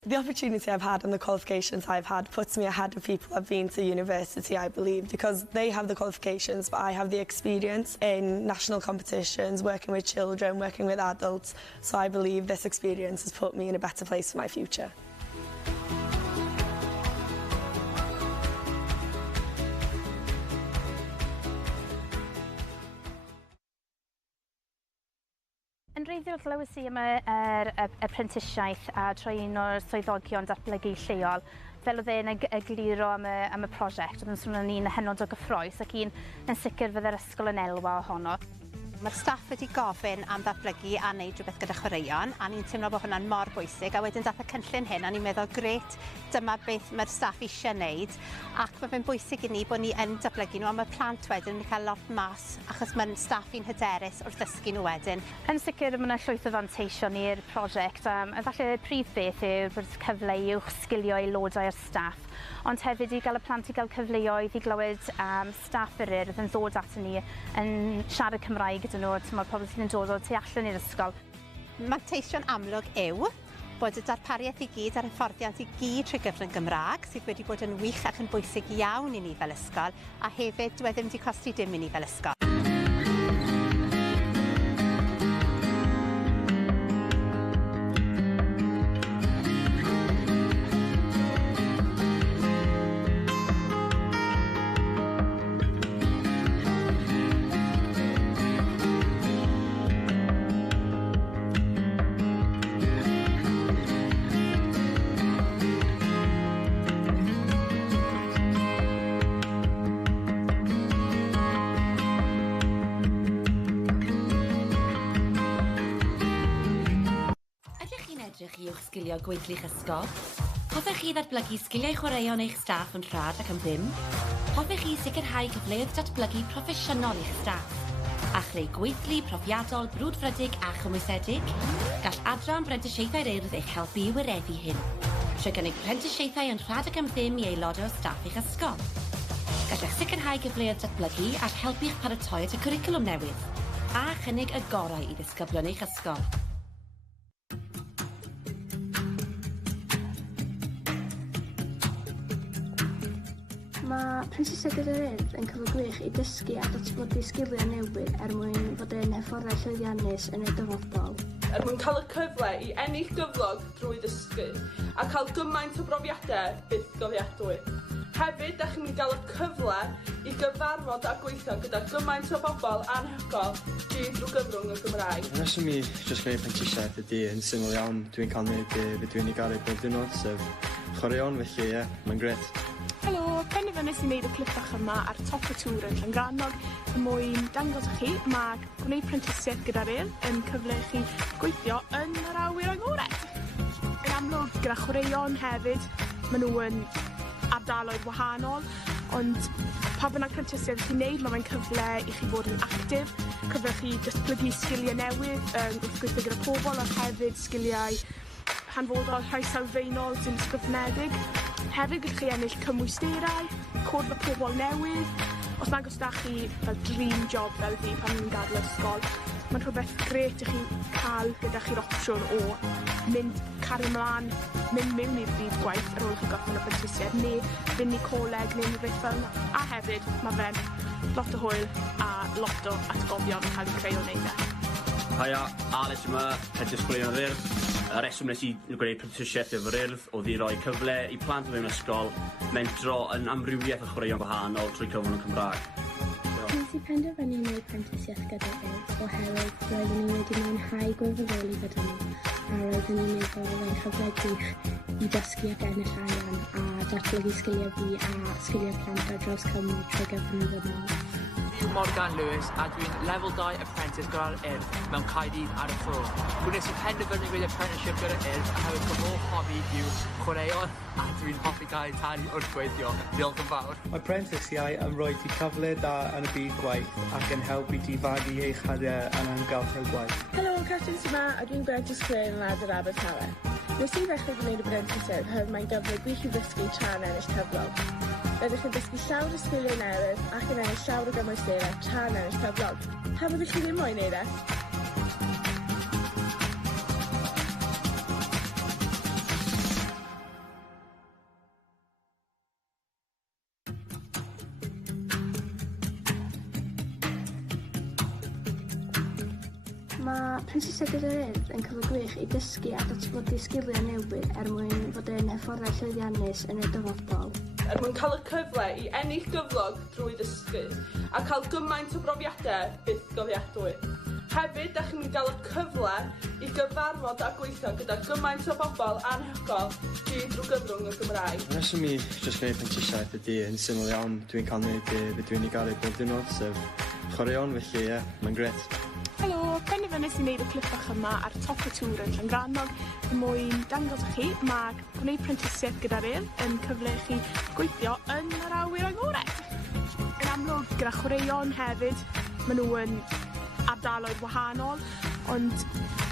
The opportunity I've had and the qualifications I've had puts me ahead of people I've been to university, I believe, because they have the qualifications, but I have the experience in national competitions, working with children, working with adults. So I believe this experience has put me in a better place for my future. Yn wreiddiol glywes i am yr apprenticesiaeth a troi un o'r swyddogion datblygu lleol. Fel oedd e'n egluro am y prosiect, oedd yn swnio'n un hynod o gyffrous ac un yn sicr fydde'r ysgol yn elwa ohono. Mae'r staff wedi gofyn am ddatblygu a wneud rhywbeth gyda chwaraeon, a ni'n teimlo bod hwnna'n mor bwysig, a wedyn dath y cynllun hyn, a ni'n meddwl, gret, dyma beth mae'r staff eisiau wneud, ac mae fe'n bwysig i ni bod ni yn datblygu nhw, a mae'r plant wedyn yn cael lot mas, achos mae'n staff i'n hyderus wrth ddysgu nhw wedyn. Yn sicr, mae yna llwyth o fanteision i'r prosiect, a falle prif beth yw'r cyfle i uwch sgilio aelodau'r staff, ond hefyd i gael y plant i gael cyfleoedd i glywed staff yr Urdd yn ddod at ni yn siarad Cymraeg gyda nhw, mae'r pobl sydd yn dod o tu allan i'r ysgol. Manteision amlwg yw bod y darpariaeth i gyd a'r hyfforddiant i gyd trwy gyfrwng Gymraeg sydd wedi bod yn wych ac yn bwysig iawn i ni fel ysgol, a hefyd dwi ddim wedi costi dim i ni fel ysgol. I uwch sgilio gweithlu'ch ysgol? Hoffech chi ddatblygu sgiliau chwaraeon eich staff yn rhad ac yn ddim? Hoffech chi sicrhau cyfleoedd datblygu proffesiynol i'ch staff? A chreu gweithlu profiadol, brwdfrydig a chymwysedig? Gall adran brentisiaethau'r Urdd eich helpu i wyreddu hyn. Trwy gynnig prentisiaethau yn rhad ac yn ddim i aelodau o staff eich ysgol. Gallech sicrhau cyfleoedd datblygu ac helpu'ch paratoi at y cwricwlwm newydd. A chynnig y gorau i ddisgyblion eich ysgol. Mae prentisiaeth yr Urdd yn cyfle gwych i dysgu a datblygu sgiliau newydd mwyn fod yn hyfforddai llwyddiannus yn y dyfodol. mwyn cael y cyfle i ennill gyflog drwy ddysgu a cael gymaint o brofiadau byth gofiadwy. Hefyd, ydych chi'n cael y cyfle i gyfarfod a gweithio gyda gymaint o bobl anhygoel drwy gyfrwng y Gymraeg. Y reswm i jyst gwneud prentisiaeth ydy yn syml iawn. Dwi'n cael gwneud be dwi'n ei garu bob diwrnod, sef chwaraeon, felly ie, mae'n gret. Helo, penderfynais i wneud y clip bach yma ar top y tŵr yn Llangrannog er mwyn dangos i chi mae gwneud prentisiaeth gyda'r yn cyfle chi gweithio yn yr awyr agored. Yn amlwg gyda chwaraeon hefyd, maen nhw yn ardaloedd wahanol, ond pa bynnag prentisiaeth chi'n neud, mae'n cyfle i chi fod yn actif, cyfle chi datblygu sgiliau newydd wrth gweithio gyda pobl, ond hefyd sgiliau hanfodol rhai sylfaenol sy'n ysgrifnedig. Hefyd gallwch chi ennill cymwysterau, cwrdd â pobl newydd. Os nag os da chi fel dream job fel fi pan ni'n gadael ysgol, mae'n rhywbeth gret i chi cael gyda chi'r opsiwn o mynd cario mlaen, mynd mewn i'r byd gwaith ar ôl chi gorffen y prentisiaeth, neu fynd i coleg neu rhywbeth fel yna. A hefyd, mae fe'n lot o hwyl a lot o atgofion yn cael eu creu o wneud e. Haia, Alex yma, Hedys Chwaraeon yr Urdd. Y reswm nes i gwneud prentisiaeth efo'r Urdd oedd i roi cyfle i plant mewn ysgol mentro yn amrywiaeth o chwaraeon gwahanol trwy cyfrwng y Cymraeg. Nes i penderfynu wneud prentisiaeth gyda'r Urdd oherwydd roeddwn i wedi mwynhau gwirfoddoli gyda nhw a roeddwn i'n meddwl fe'n cyfle gwych i dysgu ac ennill arian a datblygu sgiliau fi a sgiliau plant ar draws Cymru trwy gyfrwng y Gymraeg. Morgan Lewis a dwi'n level 2 apprentice gyda'r Urdd mewn Caerdydd ar y ffro. Gwnes i penderfynu gwneud apprenticeship gyda'r Urdd oherwydd fy hoff hobi yw chwaraeon a dwi'n hoffi cael talu wrth gweithio. Diolch yn fawr. Mae prentisiau yn rhoi ti cyfle da yn y byd gwaith ac yn helpu ti fagu eich hadiau yn amgylchedd gwaith. Helo, Catrin yma a dwi'n gwneud ysgrifennu yn Lad yr Abertawe. Nes i ddechrau gwneud y prentisiaeth oherwydd mae'n gyfle gwych i ddysgu tra'n ennill cyflog. Rydych chi'n dysgu llawer o sgiliau newydd ac yn ennill llawer o gymwysterau tra'n ennill cyflog. Pa byddwch chi ddim moyn wneud e? Mae prentisiaeth gyda'r Urdd yn cyfle gwych i dysgu a datblygu sgiliau newydd mwyn fod yn hyfforddau llwyddiannus yn y dyfodol. Mwyn cael y cyfle i ennill gyflog drwy ddysgu a cael gymaint o brofiadau byth gofiadwy. Hefyd, ydych chi'n cael y cyfle i gyfarfod a gweithio gyda gymaint o bobl anhygoel drwy gyfrwng y Gymraeg. Y reswm i jyst gwneud prentisiaeth ydy yn syml iawn. Dwi'n cael gwneud be dwi'n ei garu bob diwrnod, sef chwaraeon, felly ie, mae'n gret. Helo, penderfynais i wneud y clip bach yma ar top y tŵr yn Llangrannog er mwyn dangos i chi mae gwneud prentisiaeth gyda'r Urdd yn cyfle chi gweithio yn yr awyr agored. Yn amlwg gyda chwaraeon hefyd, maen nhw yn ardaloedd wahanol, ond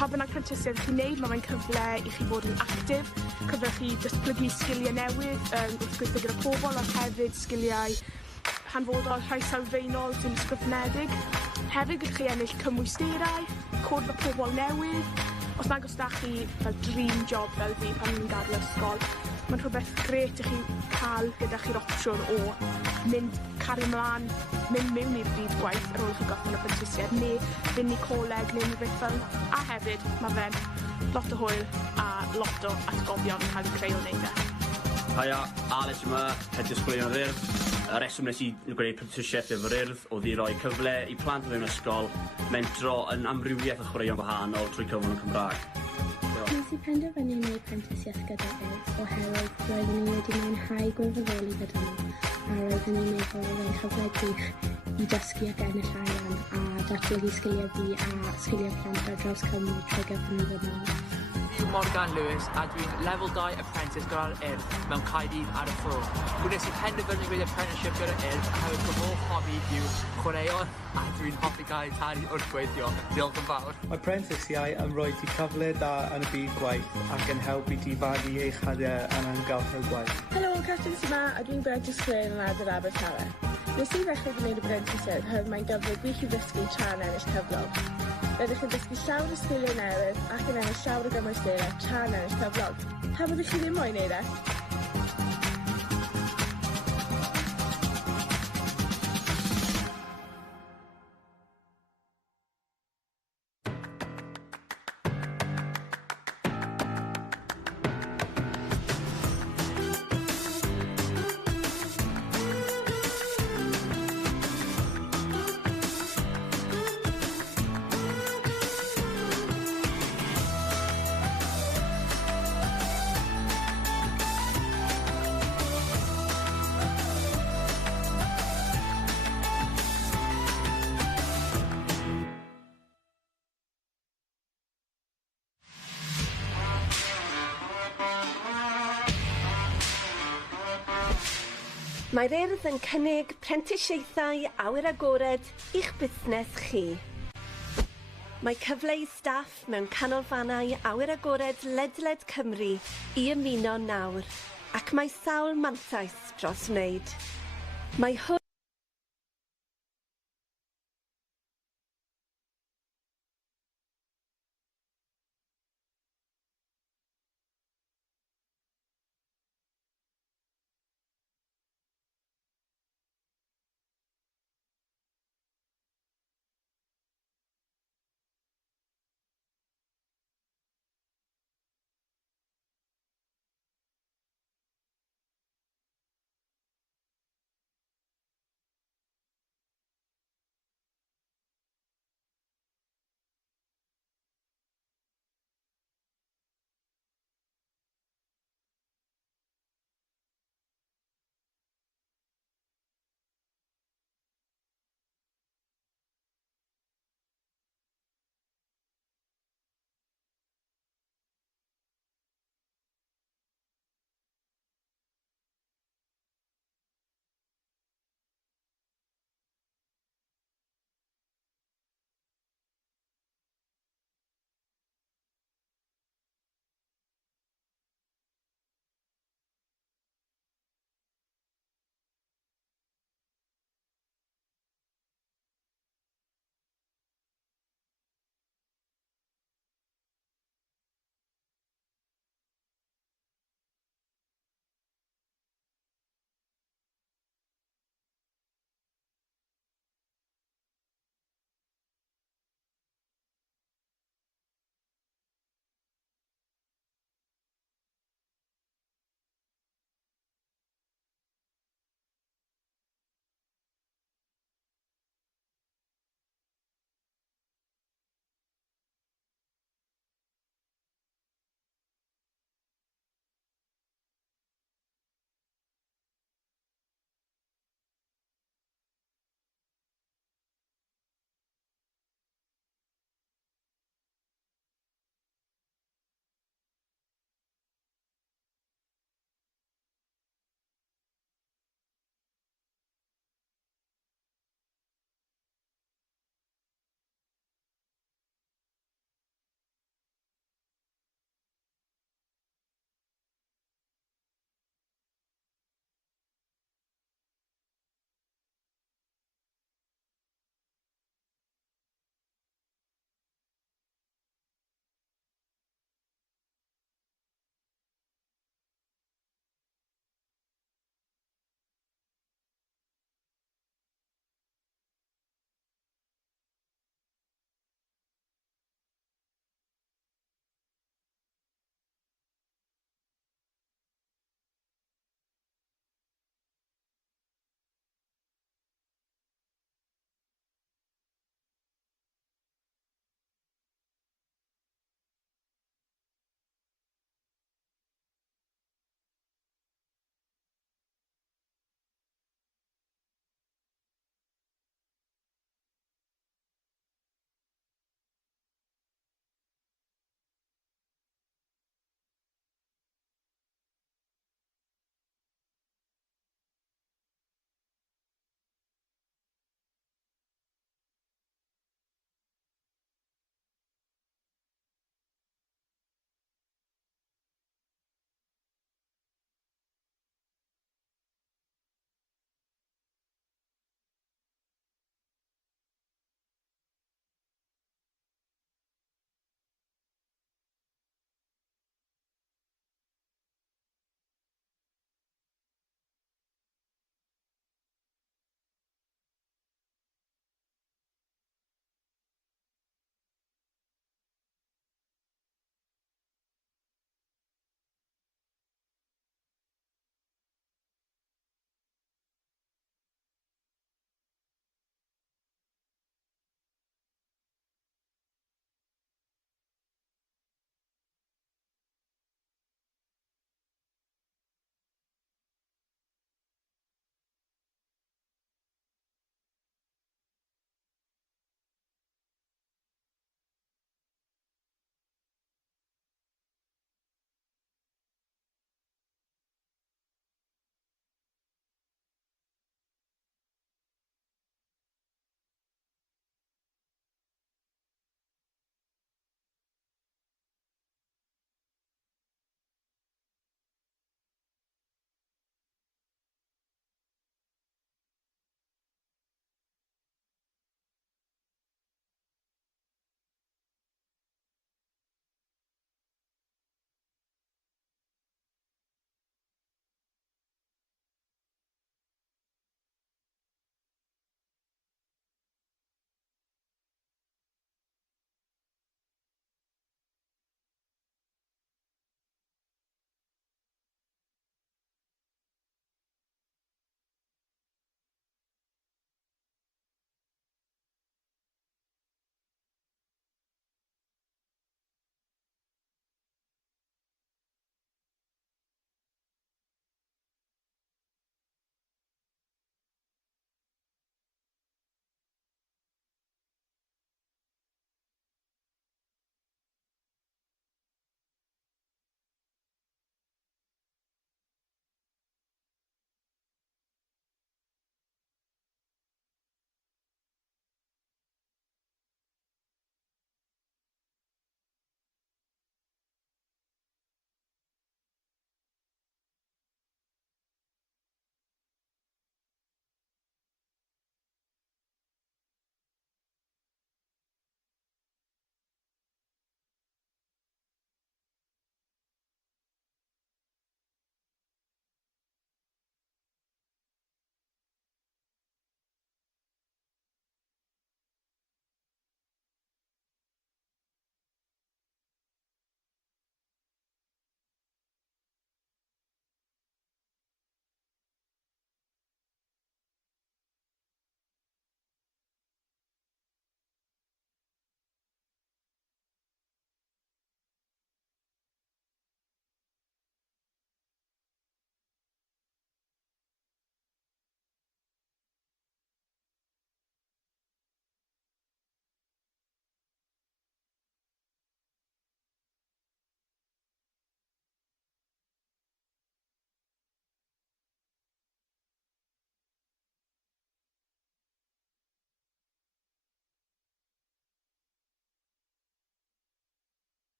pa bynnag prentisiaeth chi'n neud, mae'n cyfle i chi fod yn actif, cyfle chi datblygu sgiliau newydd wrth gweithio gyda pobl, ond hefyd sgiliau hanfodol rhai sylfaenol sy'n ysgrifnedig. Hefyd gallwch chi ennill cymwysterau, cwrdd â pobl newydd. Os nag os da chi fel dream job fel fi pan ni'n gadael ysgol, mae'n rhywbeth gret i chi cael gyda chi'r opsiwn o mynd cario mlaen, mynd mewn i'r byd gwaith ar ôl chi gorffen y prentisiaeth, neu fynd i coleg neu rhywbeth fel yna. A hefyd, mae fe'n lot o hwyl a lot o atgofion yn cael eu creu o wneud e. Haia, Alex yma, Hedys Chwaraeon yr Urdd. Y reswm nes i gwneud prentisiaeth efo'r Urdd oedd i roi cyfle i plant mewn ysgol mentro yn amrywiaeth o chwaraeon gwahanol trwy cyfrwng y Cymraeg. Nes i penderfynu wneud prentisiaeth gyda'r Urdd oherwydd roeddwn i wedi mwynhau gwirfoddoli gyda nhw a roeddwn i'n meddwl fe'n cyfle gwych i dysgu ac ennill arian a datblygu sgiliau fi a sgiliau plant ar draws Cymru trwy gyfrwng y Gymraeg. Dwi'n Morgan Lewis a dwi'n level 2 apprentice gyda'r Urdd mewn Caerdydd ar y ffro. Gwnes i penderfynu gwneud apprenticeship gyda'r Urdd oherwydd fy hoff hobi yw chwaraeon a dwi'n hoffi cael talu wrth gweithio. Diolch yn fawr. Mae prentisiau yn rhoi ti cyfle da yn y byd gwaith ac yn helpu ti fagu eich hadiau yn amgylchedd gwaith. Helo, Catrin yma a dwi'n gwneud ysgrifennu yn Lad yr Abertawe. Nes i ddechrau gwneud y prentisiaeth oherwydd mae'n gyfle gwych i ddysgu tra'n ennill cyflog. Rydych chi'n dysgu llawer o sgiliau newydd ac yn ennill llawer o gymwysterau tra'n ennill cyflog. Pa byddwch chi ddim moyn wneud e? Mae'r Urdd yn cynnig prentisiaethau awyr agored i'ch busnes chi. Mae cyfle i staff mewn canolfannau awyr agored ledled Cymru i ymuno nawr, ac mae sawl mantais dros wneud. Mae hwn